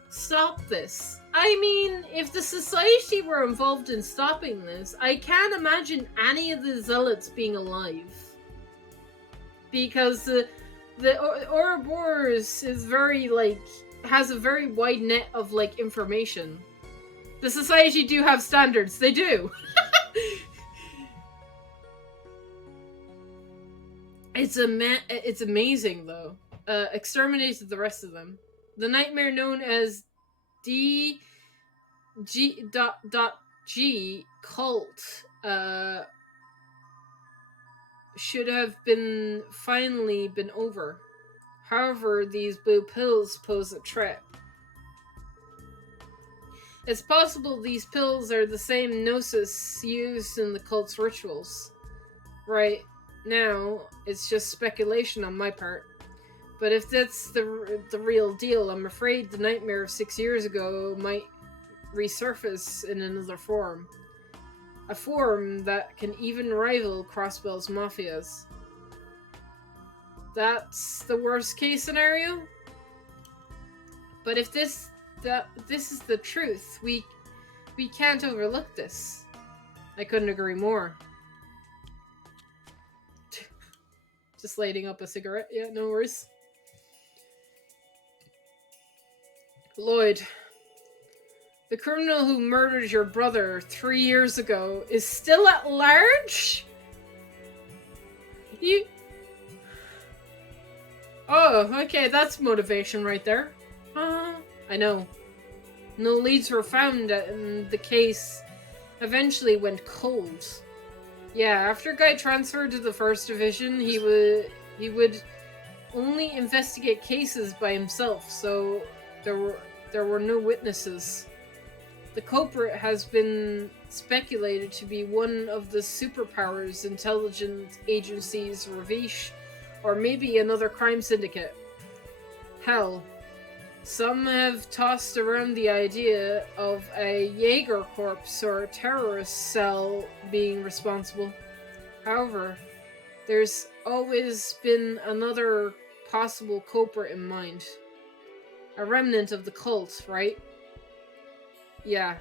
stop this. I mean, if the society were involved in stopping this, I can't imagine any of the zealots being alive. Because the Ouroboros is very, like, has a very wide net of, like, information. The society do have standards. They do. It's amazing, though. Exterminated the rest of them. The nightmare known as D G cult should have finally been over. However, these blue pills pose a threat. It's possible these pills are the same gnosis used in the cult's rituals. Right now, it's just speculation on my part. But if that's the real deal, I'm afraid the nightmare of 6 years ago might resurface in another form. A form that can even rival Crossbell's mafias. That's the worst case scenario? But if this is the truth, we can't overlook this. I couldn't agree more. Just lighting up a cigarette. Yeah, no worries. Lloyd, the criminal who murdered your brother 3 years ago is still at large? Oh, okay, that's motivation right there. I know. No leads were found, and the case eventually went cold. Yeah, after Guy transferred to the 1st Division, he would only investigate cases by himself, so there were no witnesses. The culprit has been speculated to be one of the superpowers intelligence agencies, Ravish, or maybe another crime syndicate. Hell, some have tossed around the idea of a Jaeger Corps or a terrorist cell being responsible. However, there's always been another possible culprit in mind. A remnant of the cult, right? Yeah.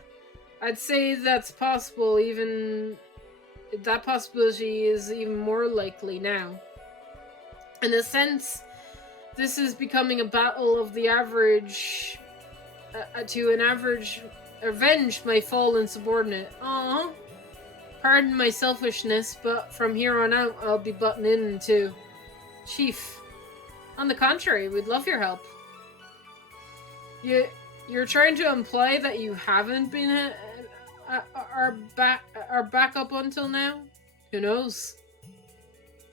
I'd say that's possible, even... that possibility is even more likely now. In a sense, this is becoming a battle of the average to an average avenge my fallen subordinate. Aw, pardon my selfishness, but from here on out, I'll be butting in too. Chief, on the contrary, we'd love your help. You're trying to imply that you haven't been our backup until now? Who knows?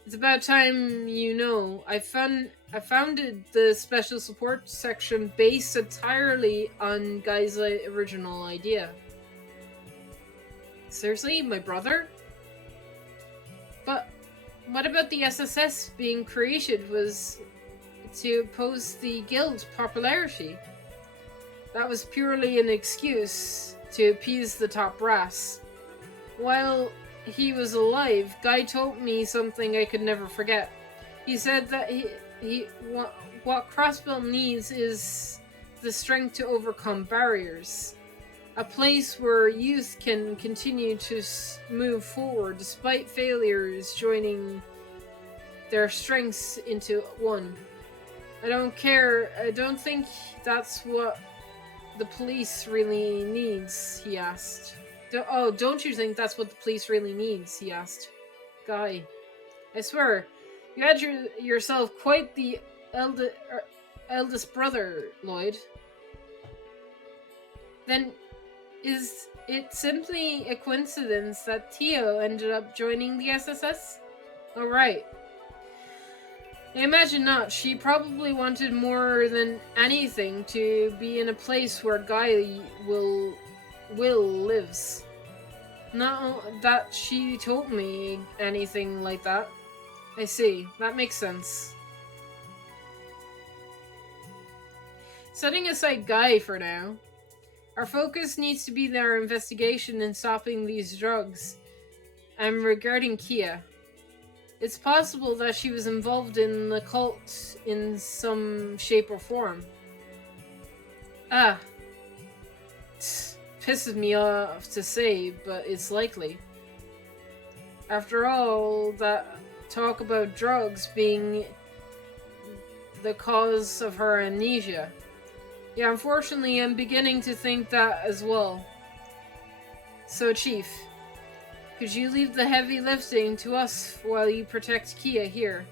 It's about time you know. I founded the special support section based entirely on Guy's original idea. Seriously, my brother? But what about the SSS being created was to oppose the guild's popularity? That was purely an excuse to appease the top brass. While he was alive, Guy told me something I could never forget. He said that what Crossbell needs is the strength to overcome barriers. A place where youth can continue to move forward despite failures, joining their strengths into one. I don't think that's what the police really needs, he asked. Don't you think that's what the police really needs, he asked. Guy, I swear, you had yourself quite the eldest brother, Lloyd. Then is it simply a coincidence that Tio ended up joining the SSS? Oh, right. I imagine not. She probably wanted more than anything to be in a place where Guy Will lives. Not that she told me anything like that. I see. That makes sense. Setting aside Guy for now, our focus needs to be their investigation in stopping these drugs. And regarding Kia, it's possible that she was involved in the cult in some shape or form. Pisses me off to say, but it's likely. After all, that talk about drugs being the cause of her amnesia. Yeah, unfortunately, I'm beginning to think that as well. So, Chief, could you leave the heavy lifting to us while you protect Kia here?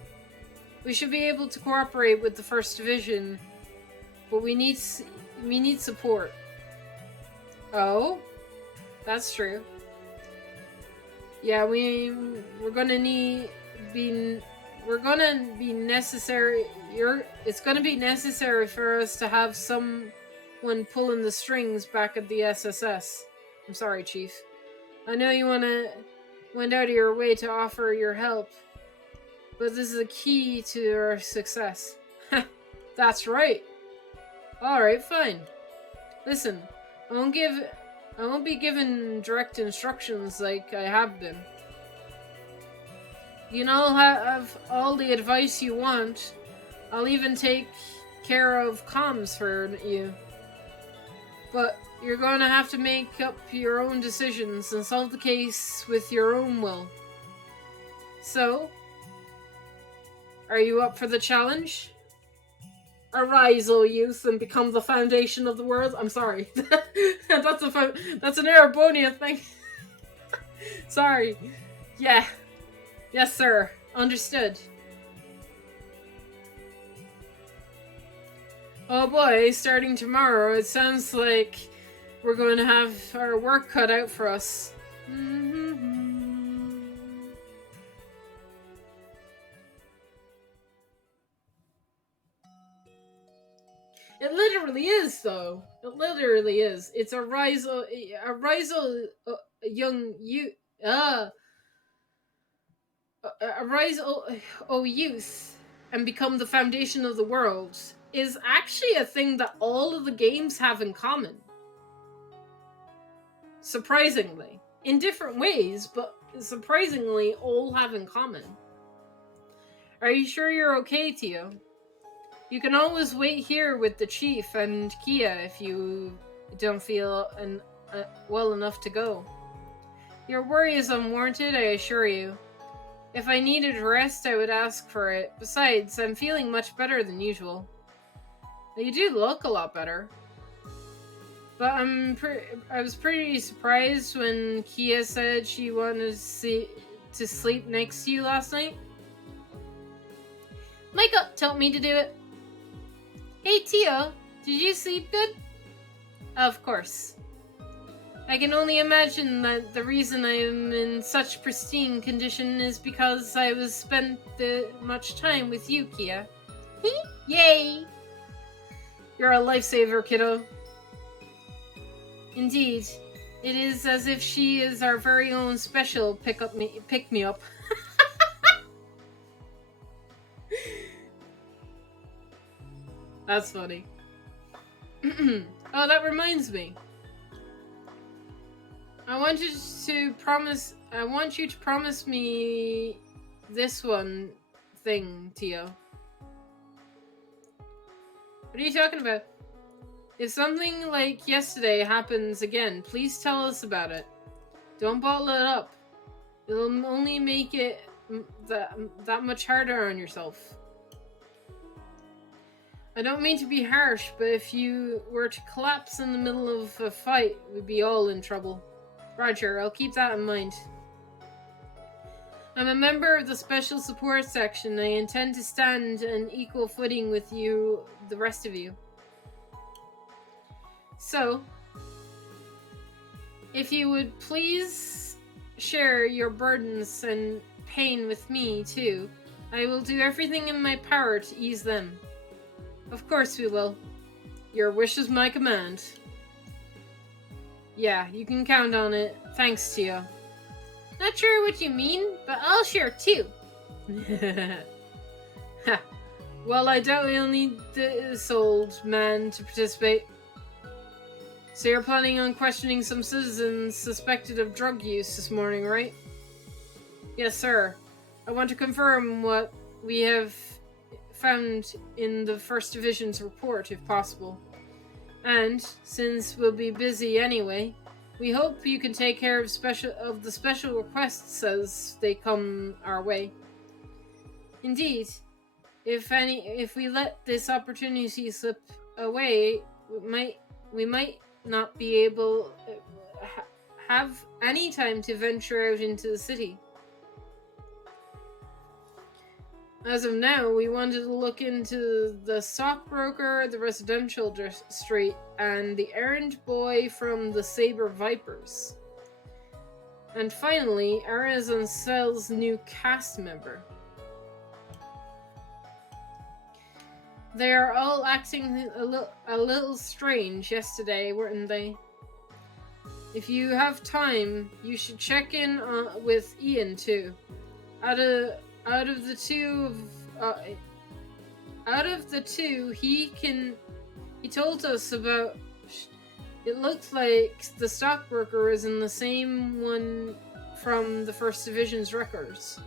We should be able to cooperate with the 1st Division, but we need support. Oh, that's true. Yeah, we're gonna be necessary. It's gonna be necessary for us to have someone pulling the strings back at the SSS. I'm sorry, Chief. I know you went out of your way to offer your help, but this is a key to our success. That's right. Alright, fine. Listen, I won't be given direct instructions like I have been. You can all have all the advice you want. I'll even take care of comms for you. But you're going to have to make up your own decisions and solve the case with your own will. So, are you up for the challenge? Arise, O youth, and become the foundation of the world. I'm sorry. That's an Erebonian thing. Sorry. Yeah. Yes, sir. Understood. Oh boy, starting tomorrow, it sounds like we're going to have our work cut out for us. It literally is, though. It literally is. It's a young you. Arise, O youth, and become the foundation of the world is actually a thing that all of the games have in common. Surprisingly. In different ways, but surprisingly all have in common. Are you sure you're okay, Tio? You can always wait here with the chief and Kia if you don't feel well enough to go. Your worry is unwarranted, I assure you. If I needed rest, I would ask for it. Besides, I'm feeling much better than usual. You do look a lot better. But I was pretty surprised when Kia said she wanted to sleep next to you last night. Micah told me to do it. Hey Tio, did you sleep good? Of course. I can only imagine that the reason I am in such pristine condition is because I was spent much time with you, Kia. Yay! You're a lifesaver, kiddo. Indeed, it is as if she is our very own special pick me up. That's funny. Oh, that reminds me. I want you to promise me this one thing, Tio. What are you talking about? If something like yesterday happens again, please tell us about it. Don't bottle it up. It'll only make it that much harder on yourself. I don't mean to be harsh, but if you were to collapse in the middle of a fight, we'd be all in trouble. Roger, I'll keep that in mind. I'm a member of the Special Support Section. I intend to stand on equal footing with you, the rest of you. So, if you would please share your burdens and pain with me, too, I will do everything in my power to ease them. Of course we will. Your wish is my command. Yeah, you can count on it. Thanks, Tio. Not sure what you mean, but I'll share too. Well, I doubt we'll need this old man to participate. So you're planning on questioning some citizens suspected of drug use this morning, right? Yes, sir. I want to confirm what we have found in the First Division's report, if possible. And, since we'll be busy anyway, we hope you can take care of the special requests as they come our way. Indeed, if we let this opportunity slip away, we might not be able have any time to venture out into the city. As of now, we wanted to look into the stockbroker, the residential street, and the errand boy from the Saber Vipers. And finally, Arazensel's new cast member. They are all acting a little strange yesterday, weren't they? If you have time, you should check in with Ian too. Out of the two, he told us about. It looked like the stockbroker is in the same one from the First Division's records.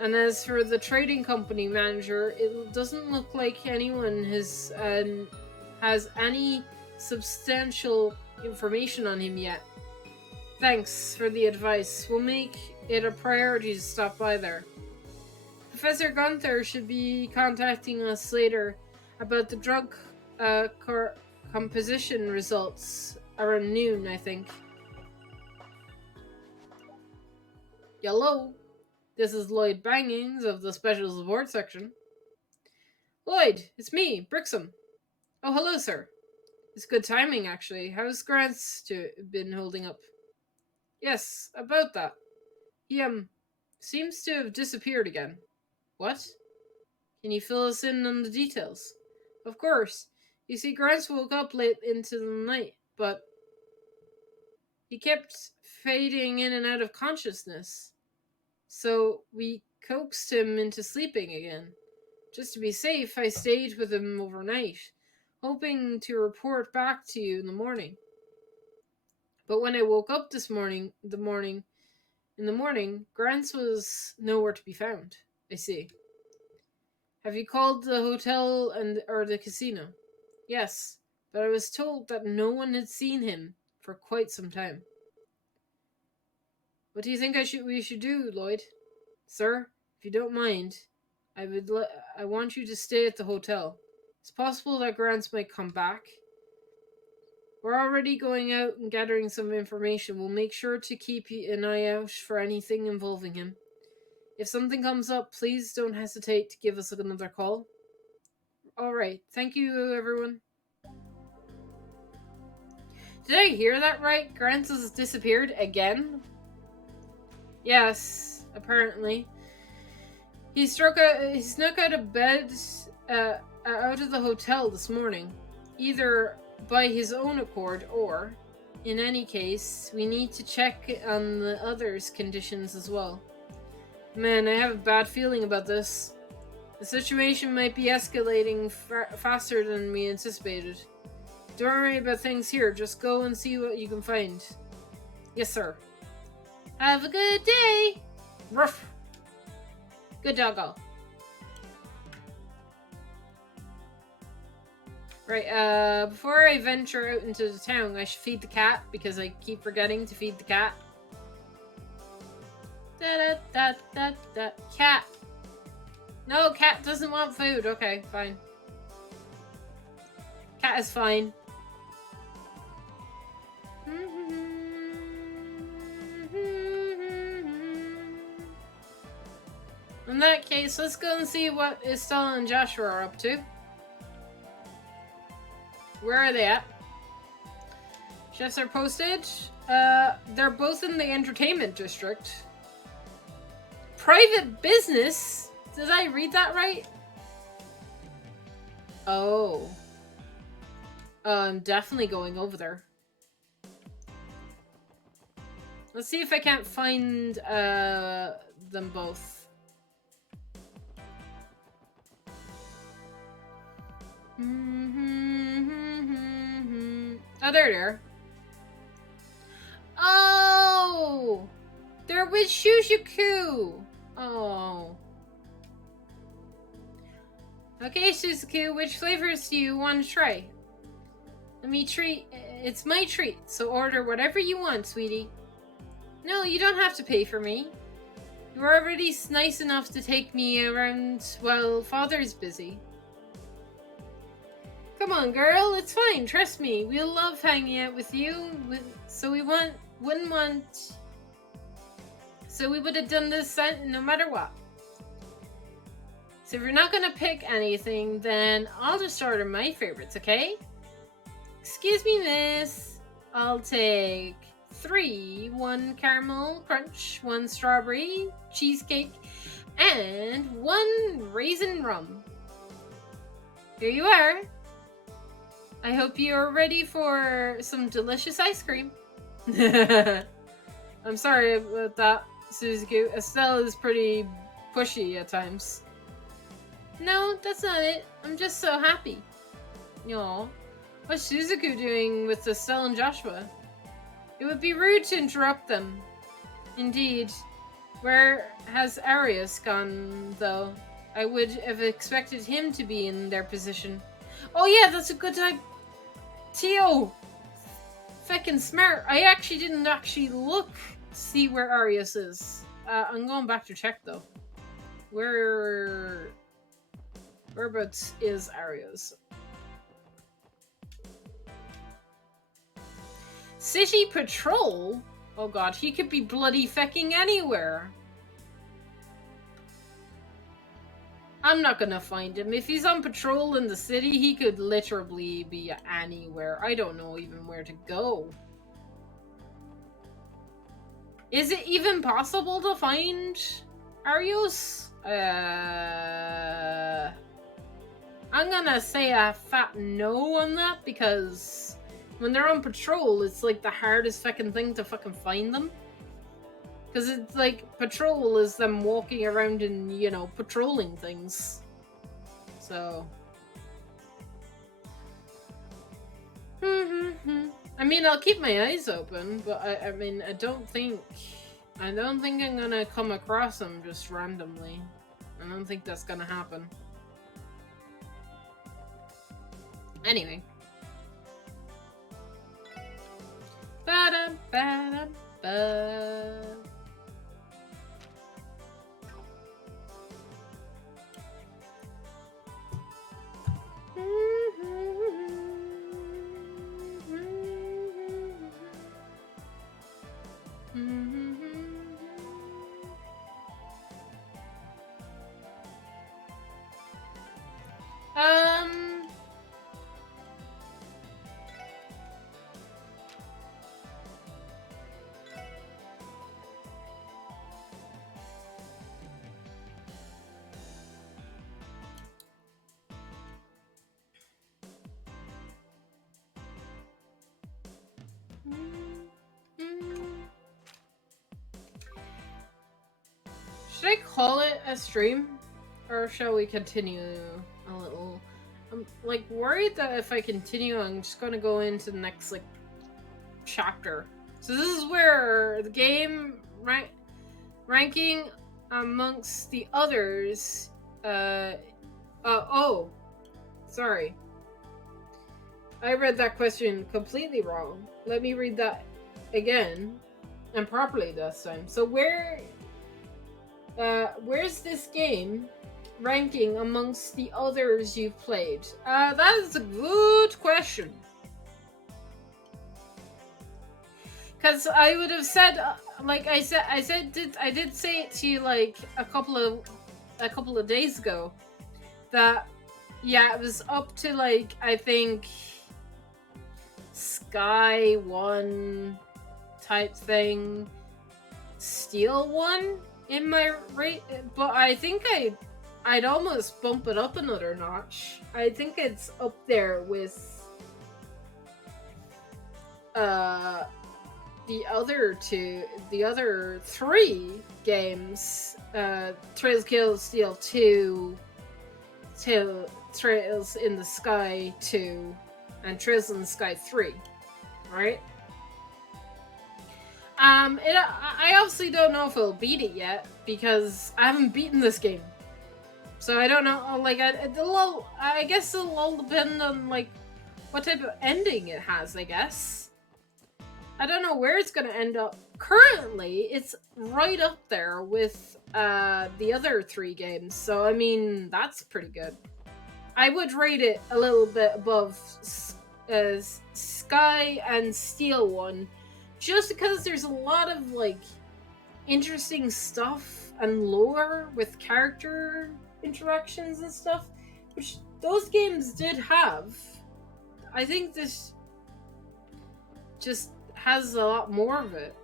And as for the trading company manager, it doesn't look like anyone has any substantial information on him yet. Thanks for the advice. We'll make it a priority to stop by there. Professor Gunther should be contacting us later about the drug composition results around noon, I think. Hello, this is Lloyd Bangings of the Special Support Section. Lloyd, it's me, Brixham. Oh, hello, sir. It's good timing, actually. How's Grant's been holding up? Yes, about that. He, seems to have disappeared again. What? Can you fill us in on the details? Of course. You see, Grant woke up late into the night, but he kept fading in and out of consciousness. So we coaxed him into sleeping again. Just to be safe, I stayed with him overnight, hoping to report back to you in the morning. But when I woke up in the morning, Grant's was nowhere to be found. I see. Have you called the hotel or the casino? Yes, but I was told that no one had seen him for quite some time. What do you think we should do, Lloyd? Sir, if you don't mind, I want you to stay at the hotel. It's possible that Grants might come back. We're already going out and gathering some information. We'll make sure to keep an eye out for anything involving him. If something comes up, please don't hesitate to give us another call. Alright, thank you, everyone. Did I hear that right? Grant has disappeared again? Yes, apparently. He snuck out of bed, out of the hotel this morning, either by his own accord or, in any case, we need to check on the others' conditions as well. Man, I have a bad feeling about this. The situation might be escalating faster than we anticipated. Don't worry about things here, just go and see what you can find. Yes, sir. Have a good day! Ruff! Good doggo. Right, before I venture out into the town, I should feed the cat, because I keep forgetting to feed the cat. Da-da-da-da-da. Cat! No, cat doesn't want food. Okay, fine. Cat is fine. In that case, let's go and see what Estella and Joshua are up to. Where are they at? Chefs are posted. They're both in the entertainment district. Private business? Did I read that right? Oh. I'm definitely going over there. Let's see if I can't find them both. Oh, there they are. Oh! They're with Shusaku! Oh. Okay, Suzuku, which flavors do you want to try? It's my treat, so order whatever you want, sweetie. No, you don't have to pay for me. You're already nice enough to take me around while Father's busy. Come on, girl, it's fine, trust me. We'll love hanging out with you, so we would have done this no matter what. So if you're not gonna pick anything, then I'll just order my favorites, okay? Excuse me, miss. I'll take 3, 1 caramel crunch, 1 strawberry cheesecake, and 1 raisin rum. Here you are. I hope you're ready for some delicious ice cream. I'm sorry about that, Suzuki. Estelle is pretty pushy at times. No, that's not it. I'm just so happy. Aw. What's Suzuku doing with Estelle and Joshua? It would be rude to interrupt them. Indeed. Where has Arius gone, though? I would have expected him to be in their position. Oh yeah, that's a good time. Tio! Feckin' smart. I actually didn't look to see where Arius is. I'm going back to check, though. Whereabouts is Arius? City Patrol? Oh god, he could be bloody fecking anywhere. I'm not gonna find him. If he's on patrol in the city, he could literally be anywhere. I don't know even where to go. Is it even possible to find Arius? I'm gonna say a fat no on that, because when they're on patrol, it's like the hardest fucking thing to fucking find them. Because it's like, patrol is them walking around and, you know, patrolling things. So. I mean, I'll keep my eyes open, but I mean, I don't think I'm gonna come across them just randomly. I don't think that's gonna happen. Anyway. Ba-da-ba-da-ba. Should I call it a stream? Or shall we continue a little? I'm like worried that if I continue, I'm just gonna go into the next like chapter. So this is where the game ranking amongst the others. Oh, sorry. I read that question completely wrong. Let me read that again and properly this time. So where's this game ranking amongst the others you've played? That is a good question. Because I would have said, like I did say it to you like a couple of days ago, that yeah, it was up to like I think Sky 1 type thing, Steel 1 in my rate, but I think I'd almost bump it up another notch. I think it's up there with the other three games, Trails Kill Steel 2, Trails in the Sky 2, and Trails in the Sky 3, right? I obviously don't know if it'll beat it yet, because I haven't beaten this game. So I don't know, like, I guess it'll all depend on, like, what type of ending it has, I guess. I don't know where it's gonna end up. Currently, it's right up there with the other three games, so I mean, that's pretty good. I would rate it a little bit above Sky and Steel 1, just because there's a lot of, like, interesting stuff and lore with character interactions and stuff, which those games did have. I think this just has a lot more of it.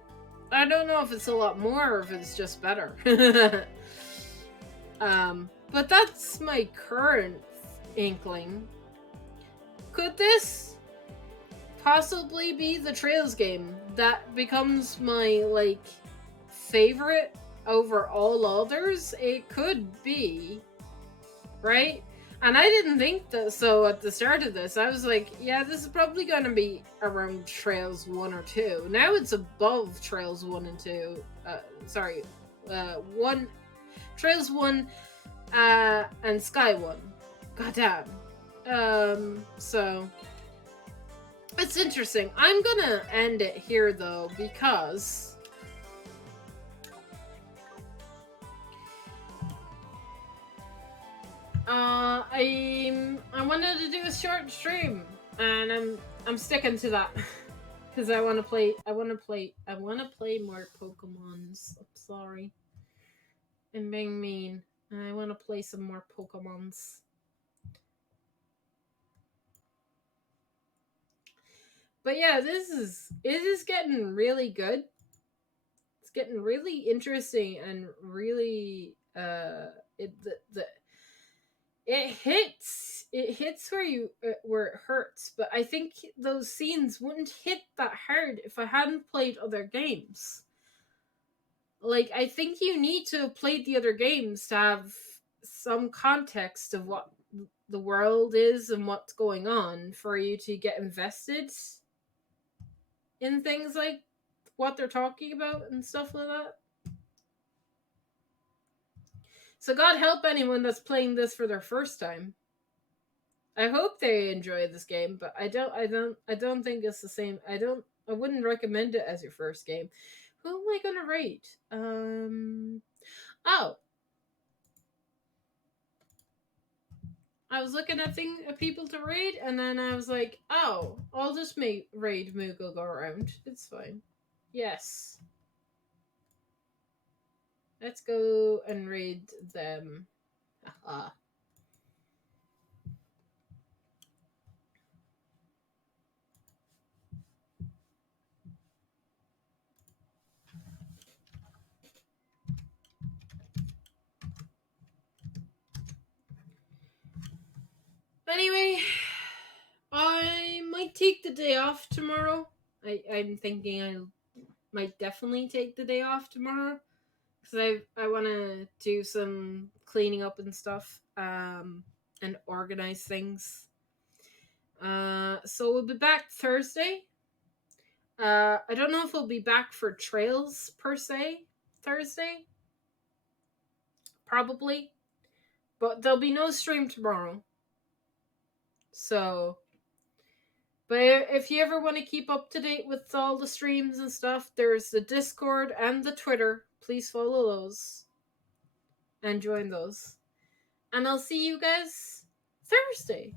I don't know if it's a lot more or if it's just better. But that's my current inkling. Could this possibly be the Trails game that becomes my, like, favorite over all others? It could be, right? And I didn't think that so at the start of this. I was like, yeah, this is probably going to be around Trails 1 or 2. Now it's above Trails 1 and 2. Trails 1 and Sky 1. Goddamn. So it's interesting. I'm gonna end it here though, because I wanted to do a short stream, and I'm sticking to that because I want to play more Pokemons. I'm sorry, I'm being mean. I want to play some more Pokemons. But yeah, it is getting really good. It's getting really interesting and really it hits where it hurts, but I think those scenes wouldn't hit that hard if I hadn't played other games. Like, I think you need to have played the other games to have some context of what the world is and what's going on for you to get invested in things like what they're talking about and stuff like that. So God help anyone that's playing this for their first time. I hope they enjoy this game, but I don't think it's the same. I wouldn't recommend it as your first game. Who am I gonna rate? Oh, I was looking at people to raid, and then I was like, oh, I'll just make raid Moogle go around. It's fine. Yes. Let's go and raid them. Haha. Anyway, I might take the day off tomorrow I'm thinking I might definitely take the day off tomorrow because I want to do some cleaning up and stuff, and organize things. So we'll be back Thursday. I don't know if we'll be back for trails per se Thursday, probably, but there'll be no stream tomorrow. So, but if you ever want to keep up to date with all the streams and stuff, there's the Discord and the Twitter. Please follow those and join those. And I'll see you guys Thursday.